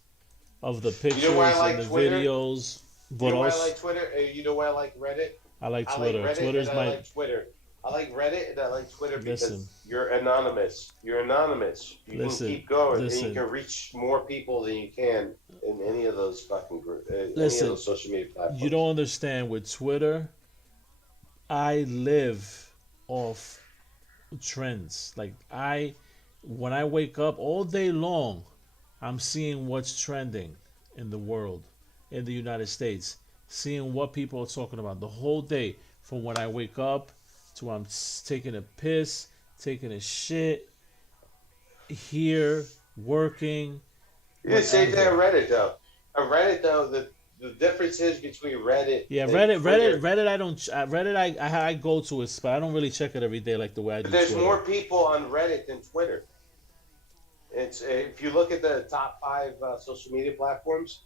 of the pictures why I like and the Twitter? videos. But You know why I also, like Twitter? You know why I like Reddit? I like I Twitter. like Reddit Twitter's and my. I like Twitter. I like Reddit and I like Twitter because Listen. you're anonymous. You're anonymous. You Listen, can keep going listen. and you can reach more people than you can in any of those fucking any of Listen, those social media platforms. You don't understand. With Twitter, I live off trends. Like when I wake up all day long, I'm seeing what's trending in the world, in the United States, seeing what people are talking about the whole day, from when I wake up to I'm taking a piss, taking a shit, here, working. Yeah, same thing on whatever. Reddit though. On Reddit though, the difference is between Reddit. Yeah, and Reddit. Twitter. I don't. Reddit, I go to it, but I don't really check it every day like the way I do. There's Twitter. more people on Reddit than Twitter. It's if you look at the top 5 social media platforms,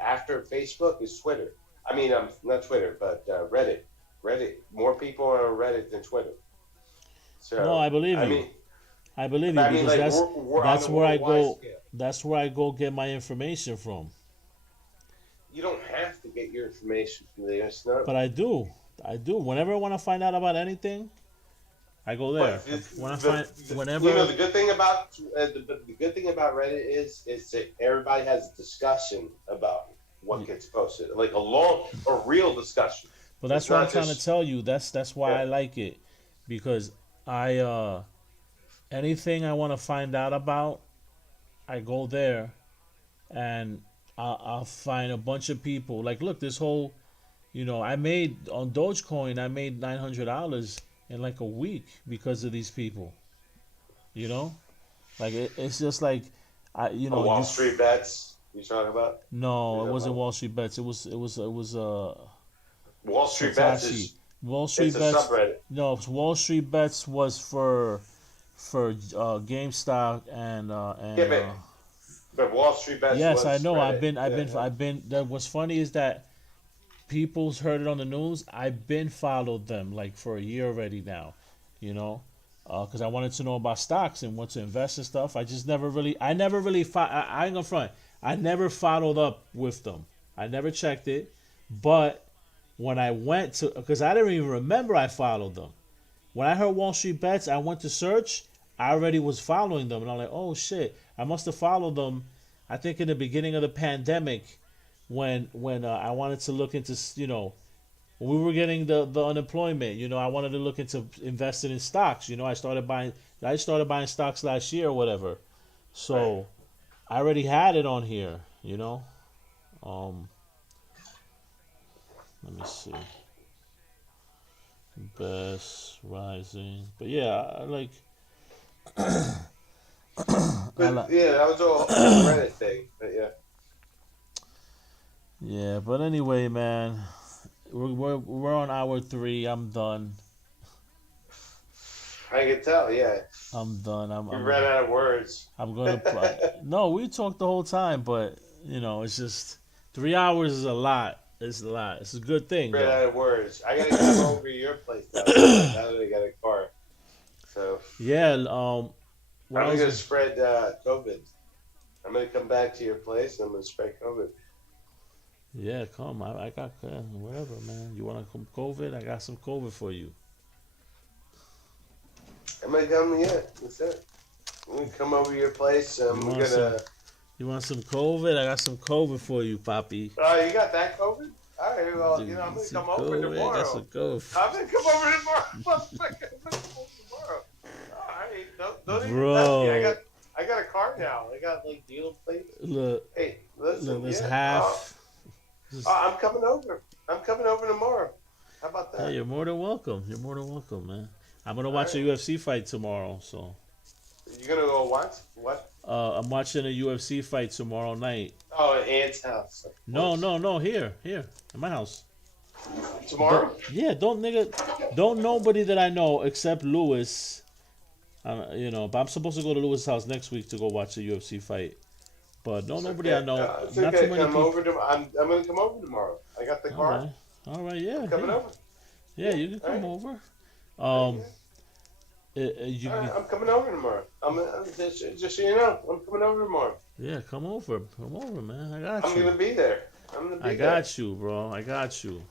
after Facebook is Twitter. I mean, not Twitter, but Reddit. Reddit. More people are on Reddit than Twitter. So No, I believe you. I mean, I believe you I mean, because like, we're on that's the where I worldwide go. scale. That's where I go get my information from. You don't have to get your information from the US. No. But I do. I do. Whenever I want to find out about anything, I go there. When I find whenever. You know, the good thing about the good thing about Reddit is that everybody has a discussion about what gets posted, like a real discussion. But that's It's what I'm not trying to just- tell you. That's why Yeah. I like it, because I anything I want to find out about, I go there, and I'll find a bunch of people. Like, look, this whole, I made on Dogecoin. I made $900 in like a week because of these people. Like it's just like, Wall Street bets. You talking about? No, it wasn't Wall Street Bets. It was Wall Street Bets is Wall Street it's a Bets. subreddit. No, Wall Street Bets was for GameStop and Yeah, but Wall Street Bets. yes, was I know. Reddit. I've been. That what's funny is that people's heard it on the news. I've been followed them like for a year already now, because I wanted to know about stocks and what to invest and stuff. I never really, I ain't gonna front. I never followed up with them. I never checked it, but when I went to, because I didn't even remember I followed them. When I heard Wall Street Bets, I went to search. I already was following them, and I'm like, oh shit, I must have followed them. I think in the beginning of the pandemic, when I wanted to look into, when we were getting the unemployment, I wanted to look into investing in stocks. I started buying stocks last year or whatever. So Right. I already had it on here. Let me me see. Best Rising. But yeah, I like. But yeah, that was all a Reddit thing. But yeah. Yeah, but anyway, man, we're on hour 3. I'm done. I can tell. Yeah. I'm done. You ran out of words. I'm gonna. No, we talked the whole time, but it's just 3 hours is a lot. It's a lot. It's a good thing. Ran though. out of words. I gotta come over to your place now that I got a car. So. Yeah. I'm gonna spread COVID. I'm gonna come back to your place and I'm gonna spread COVID. Yeah, come. I got whatever, man. You wanna come COVID? I got some COVID for you. I'm gonna come. Yeah, that's it. I'm gonna come over to your place. You want some COVID? I got some COVID for you, Papi. Oh, you got that COVID? All right, well, I'm gonna come over tomorrow. I got some COVID. I'm gonna come over tomorrow. Tomorrow. All right, don't even Bro. test me. I got a car now. I got like deal plates. Look. Hey, listen. Look, half. I'm coming over. I'm coming over tomorrow. How about that? Hey, you're more than welcome. You're more than welcome, man. I'm gonna watch a UFC fight tomorrow, so. You're gonna go watch what? I'm watching a UFC fight tomorrow night. Oh, at Aunt's house. No, here, at my house. Tomorrow? Don't nobody that I know except Lewis. But I'm supposed to go to Lewis's house next week to go watch a UFC fight. But nobody I know. It's not okay. too many Come people. over I'm gonna come over tomorrow. I got the car. All right, yeah. I'm coming over. Yeah, you can come over. I'm coming over tomorrow. Just so you know, I'm coming over tomorrow. Yeah, come over. Come over, man. I got you. I'm gonna be there. I got you, bro. I got you.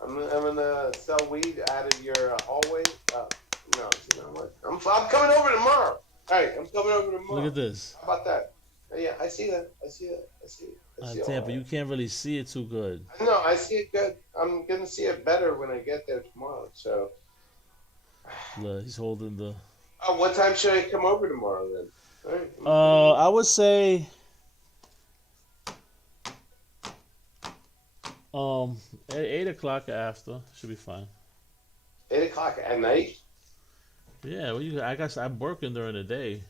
I'm gonna sell weed out of your hallway. No, you know what? I'm coming over tomorrow. All right, I'm coming over tomorrow. Look at this. How about that? Yeah, I see that. I see it. Damn, but you can't really see it too good. No, I see it good. I'm gonna see it better when I get there tomorrow. So. Look, he's holding the. What time should I come over tomorrow then? All right. I would say. 8 o'clock after should be fine. 8 o'clock at night. Yeah, well, I guess I'm working during the day.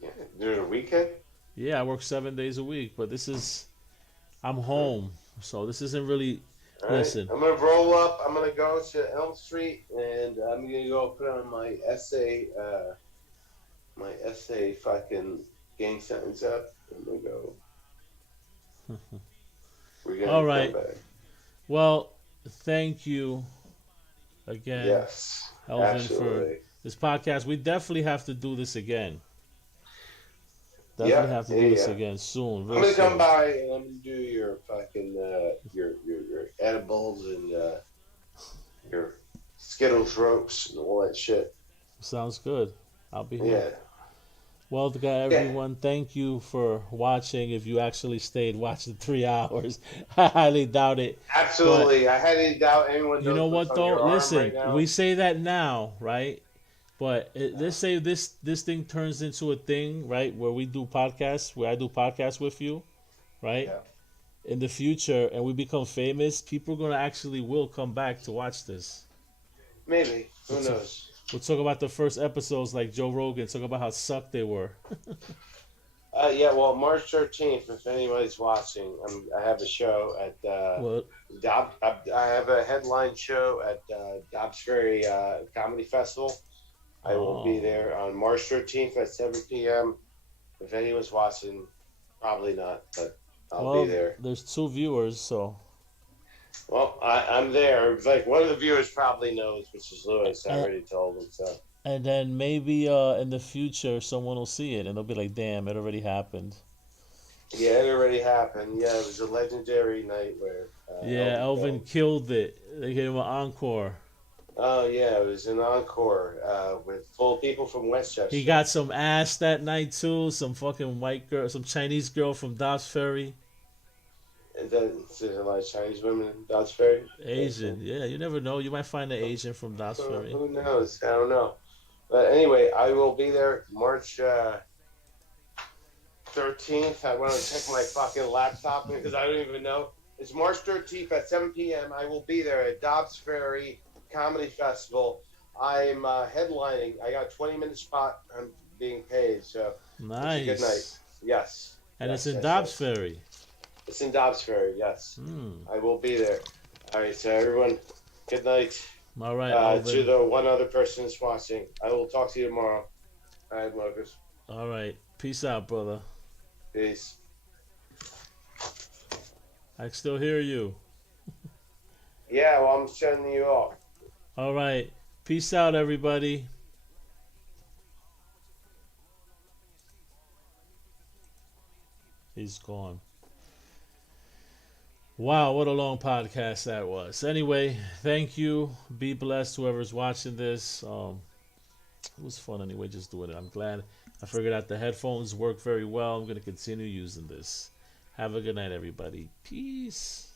Yeah, during the weekend. Yeah, I work 7 days a week, but I'm home, so this isn't really. Right. Listen. I'm gonna roll up. I'm gonna go to Elm Street, and I'm gonna go put on my essay. Fucking gang sentence up. I'm gonna go. We're gonna all right. come back. Well, thank you again, yes, Elvin, absolutely. for this podcast. We definitely have to do this again. Definitely have to do this again soon. I'm gonna come by and I'm gonna do your fucking your edibles and your Skittles ropes and all that shit. Sounds good. I'll be here. Yeah. Well, everyone, thank you for watching. If you actually stayed watching 3 hours, I highly doubt it. Absolutely, I highly doubt anyone. You know what though? Listen, right we say that now, right? But let's say this thing turns into a thing, right? Where we do podcasts, where I do podcasts with you, right? Yeah. In the future, and we become famous, people are gonna actually will come back to watch this. Maybe. Who knows? We'll talk about the first episodes like Joe Rogan, talk about how sucked they were. Yeah, well, March 13th, if anybody's watching, I have a show at I have a headline show at Dobbs Ferry Comedy Festival. I will be there on March 13th at 7 p.m. If anyone's watching, probably not, but I'll be there. There's 2 viewers, so. Well, I'm there. Like, one of the viewers probably knows, which is Lewis. I already told him, so. And then maybe in the future, someone will see it, and they'll be like, damn, it already happened. Yeah, it already happened. Yeah, it was a legendary night where... Elvin killed it. They gave him an encore. Oh, yeah, it was an encore with full people from Westchester. He got some ass that night, too. Some fucking white girl, some Chinese girl from Dobbs Ferry. And then there's a lot of Chinese women in Dobbs Ferry. Asian, yeah, you never know. You might find an Asian from Dobbs Ferry. Who knows? I don't know. But anyway, I will be there March 13th. I want to check my fucking laptop because I don't even know It's March 13th at 7 p.m. I will be there at Dobbs Ferry Comedy Festival. I'm headlining. I got a 20-minute spot. I'm being paid, so Nice. it's a good night. Yes. And yes, it's in yes, Dobbs yes. Ferry. It's in Dobbs Ferry, yes. I will be there. All right, so everyone, good night. All right, to the one other person that's watching. I will talk to you tomorrow. All right, Marcus. All right. Peace out, brother. Peace. I can still hear you. Yeah, well, I'm shutting you off. All right. Peace out, everybody. He's gone. Wow, what a long podcast that was. Anyway, thank you. Be blessed, whoever's watching this. It was fun anyway, just doing it. I'm glad I figured out the headphones work very well. I'm going to continue using this. Have a good night, everybody. Peace.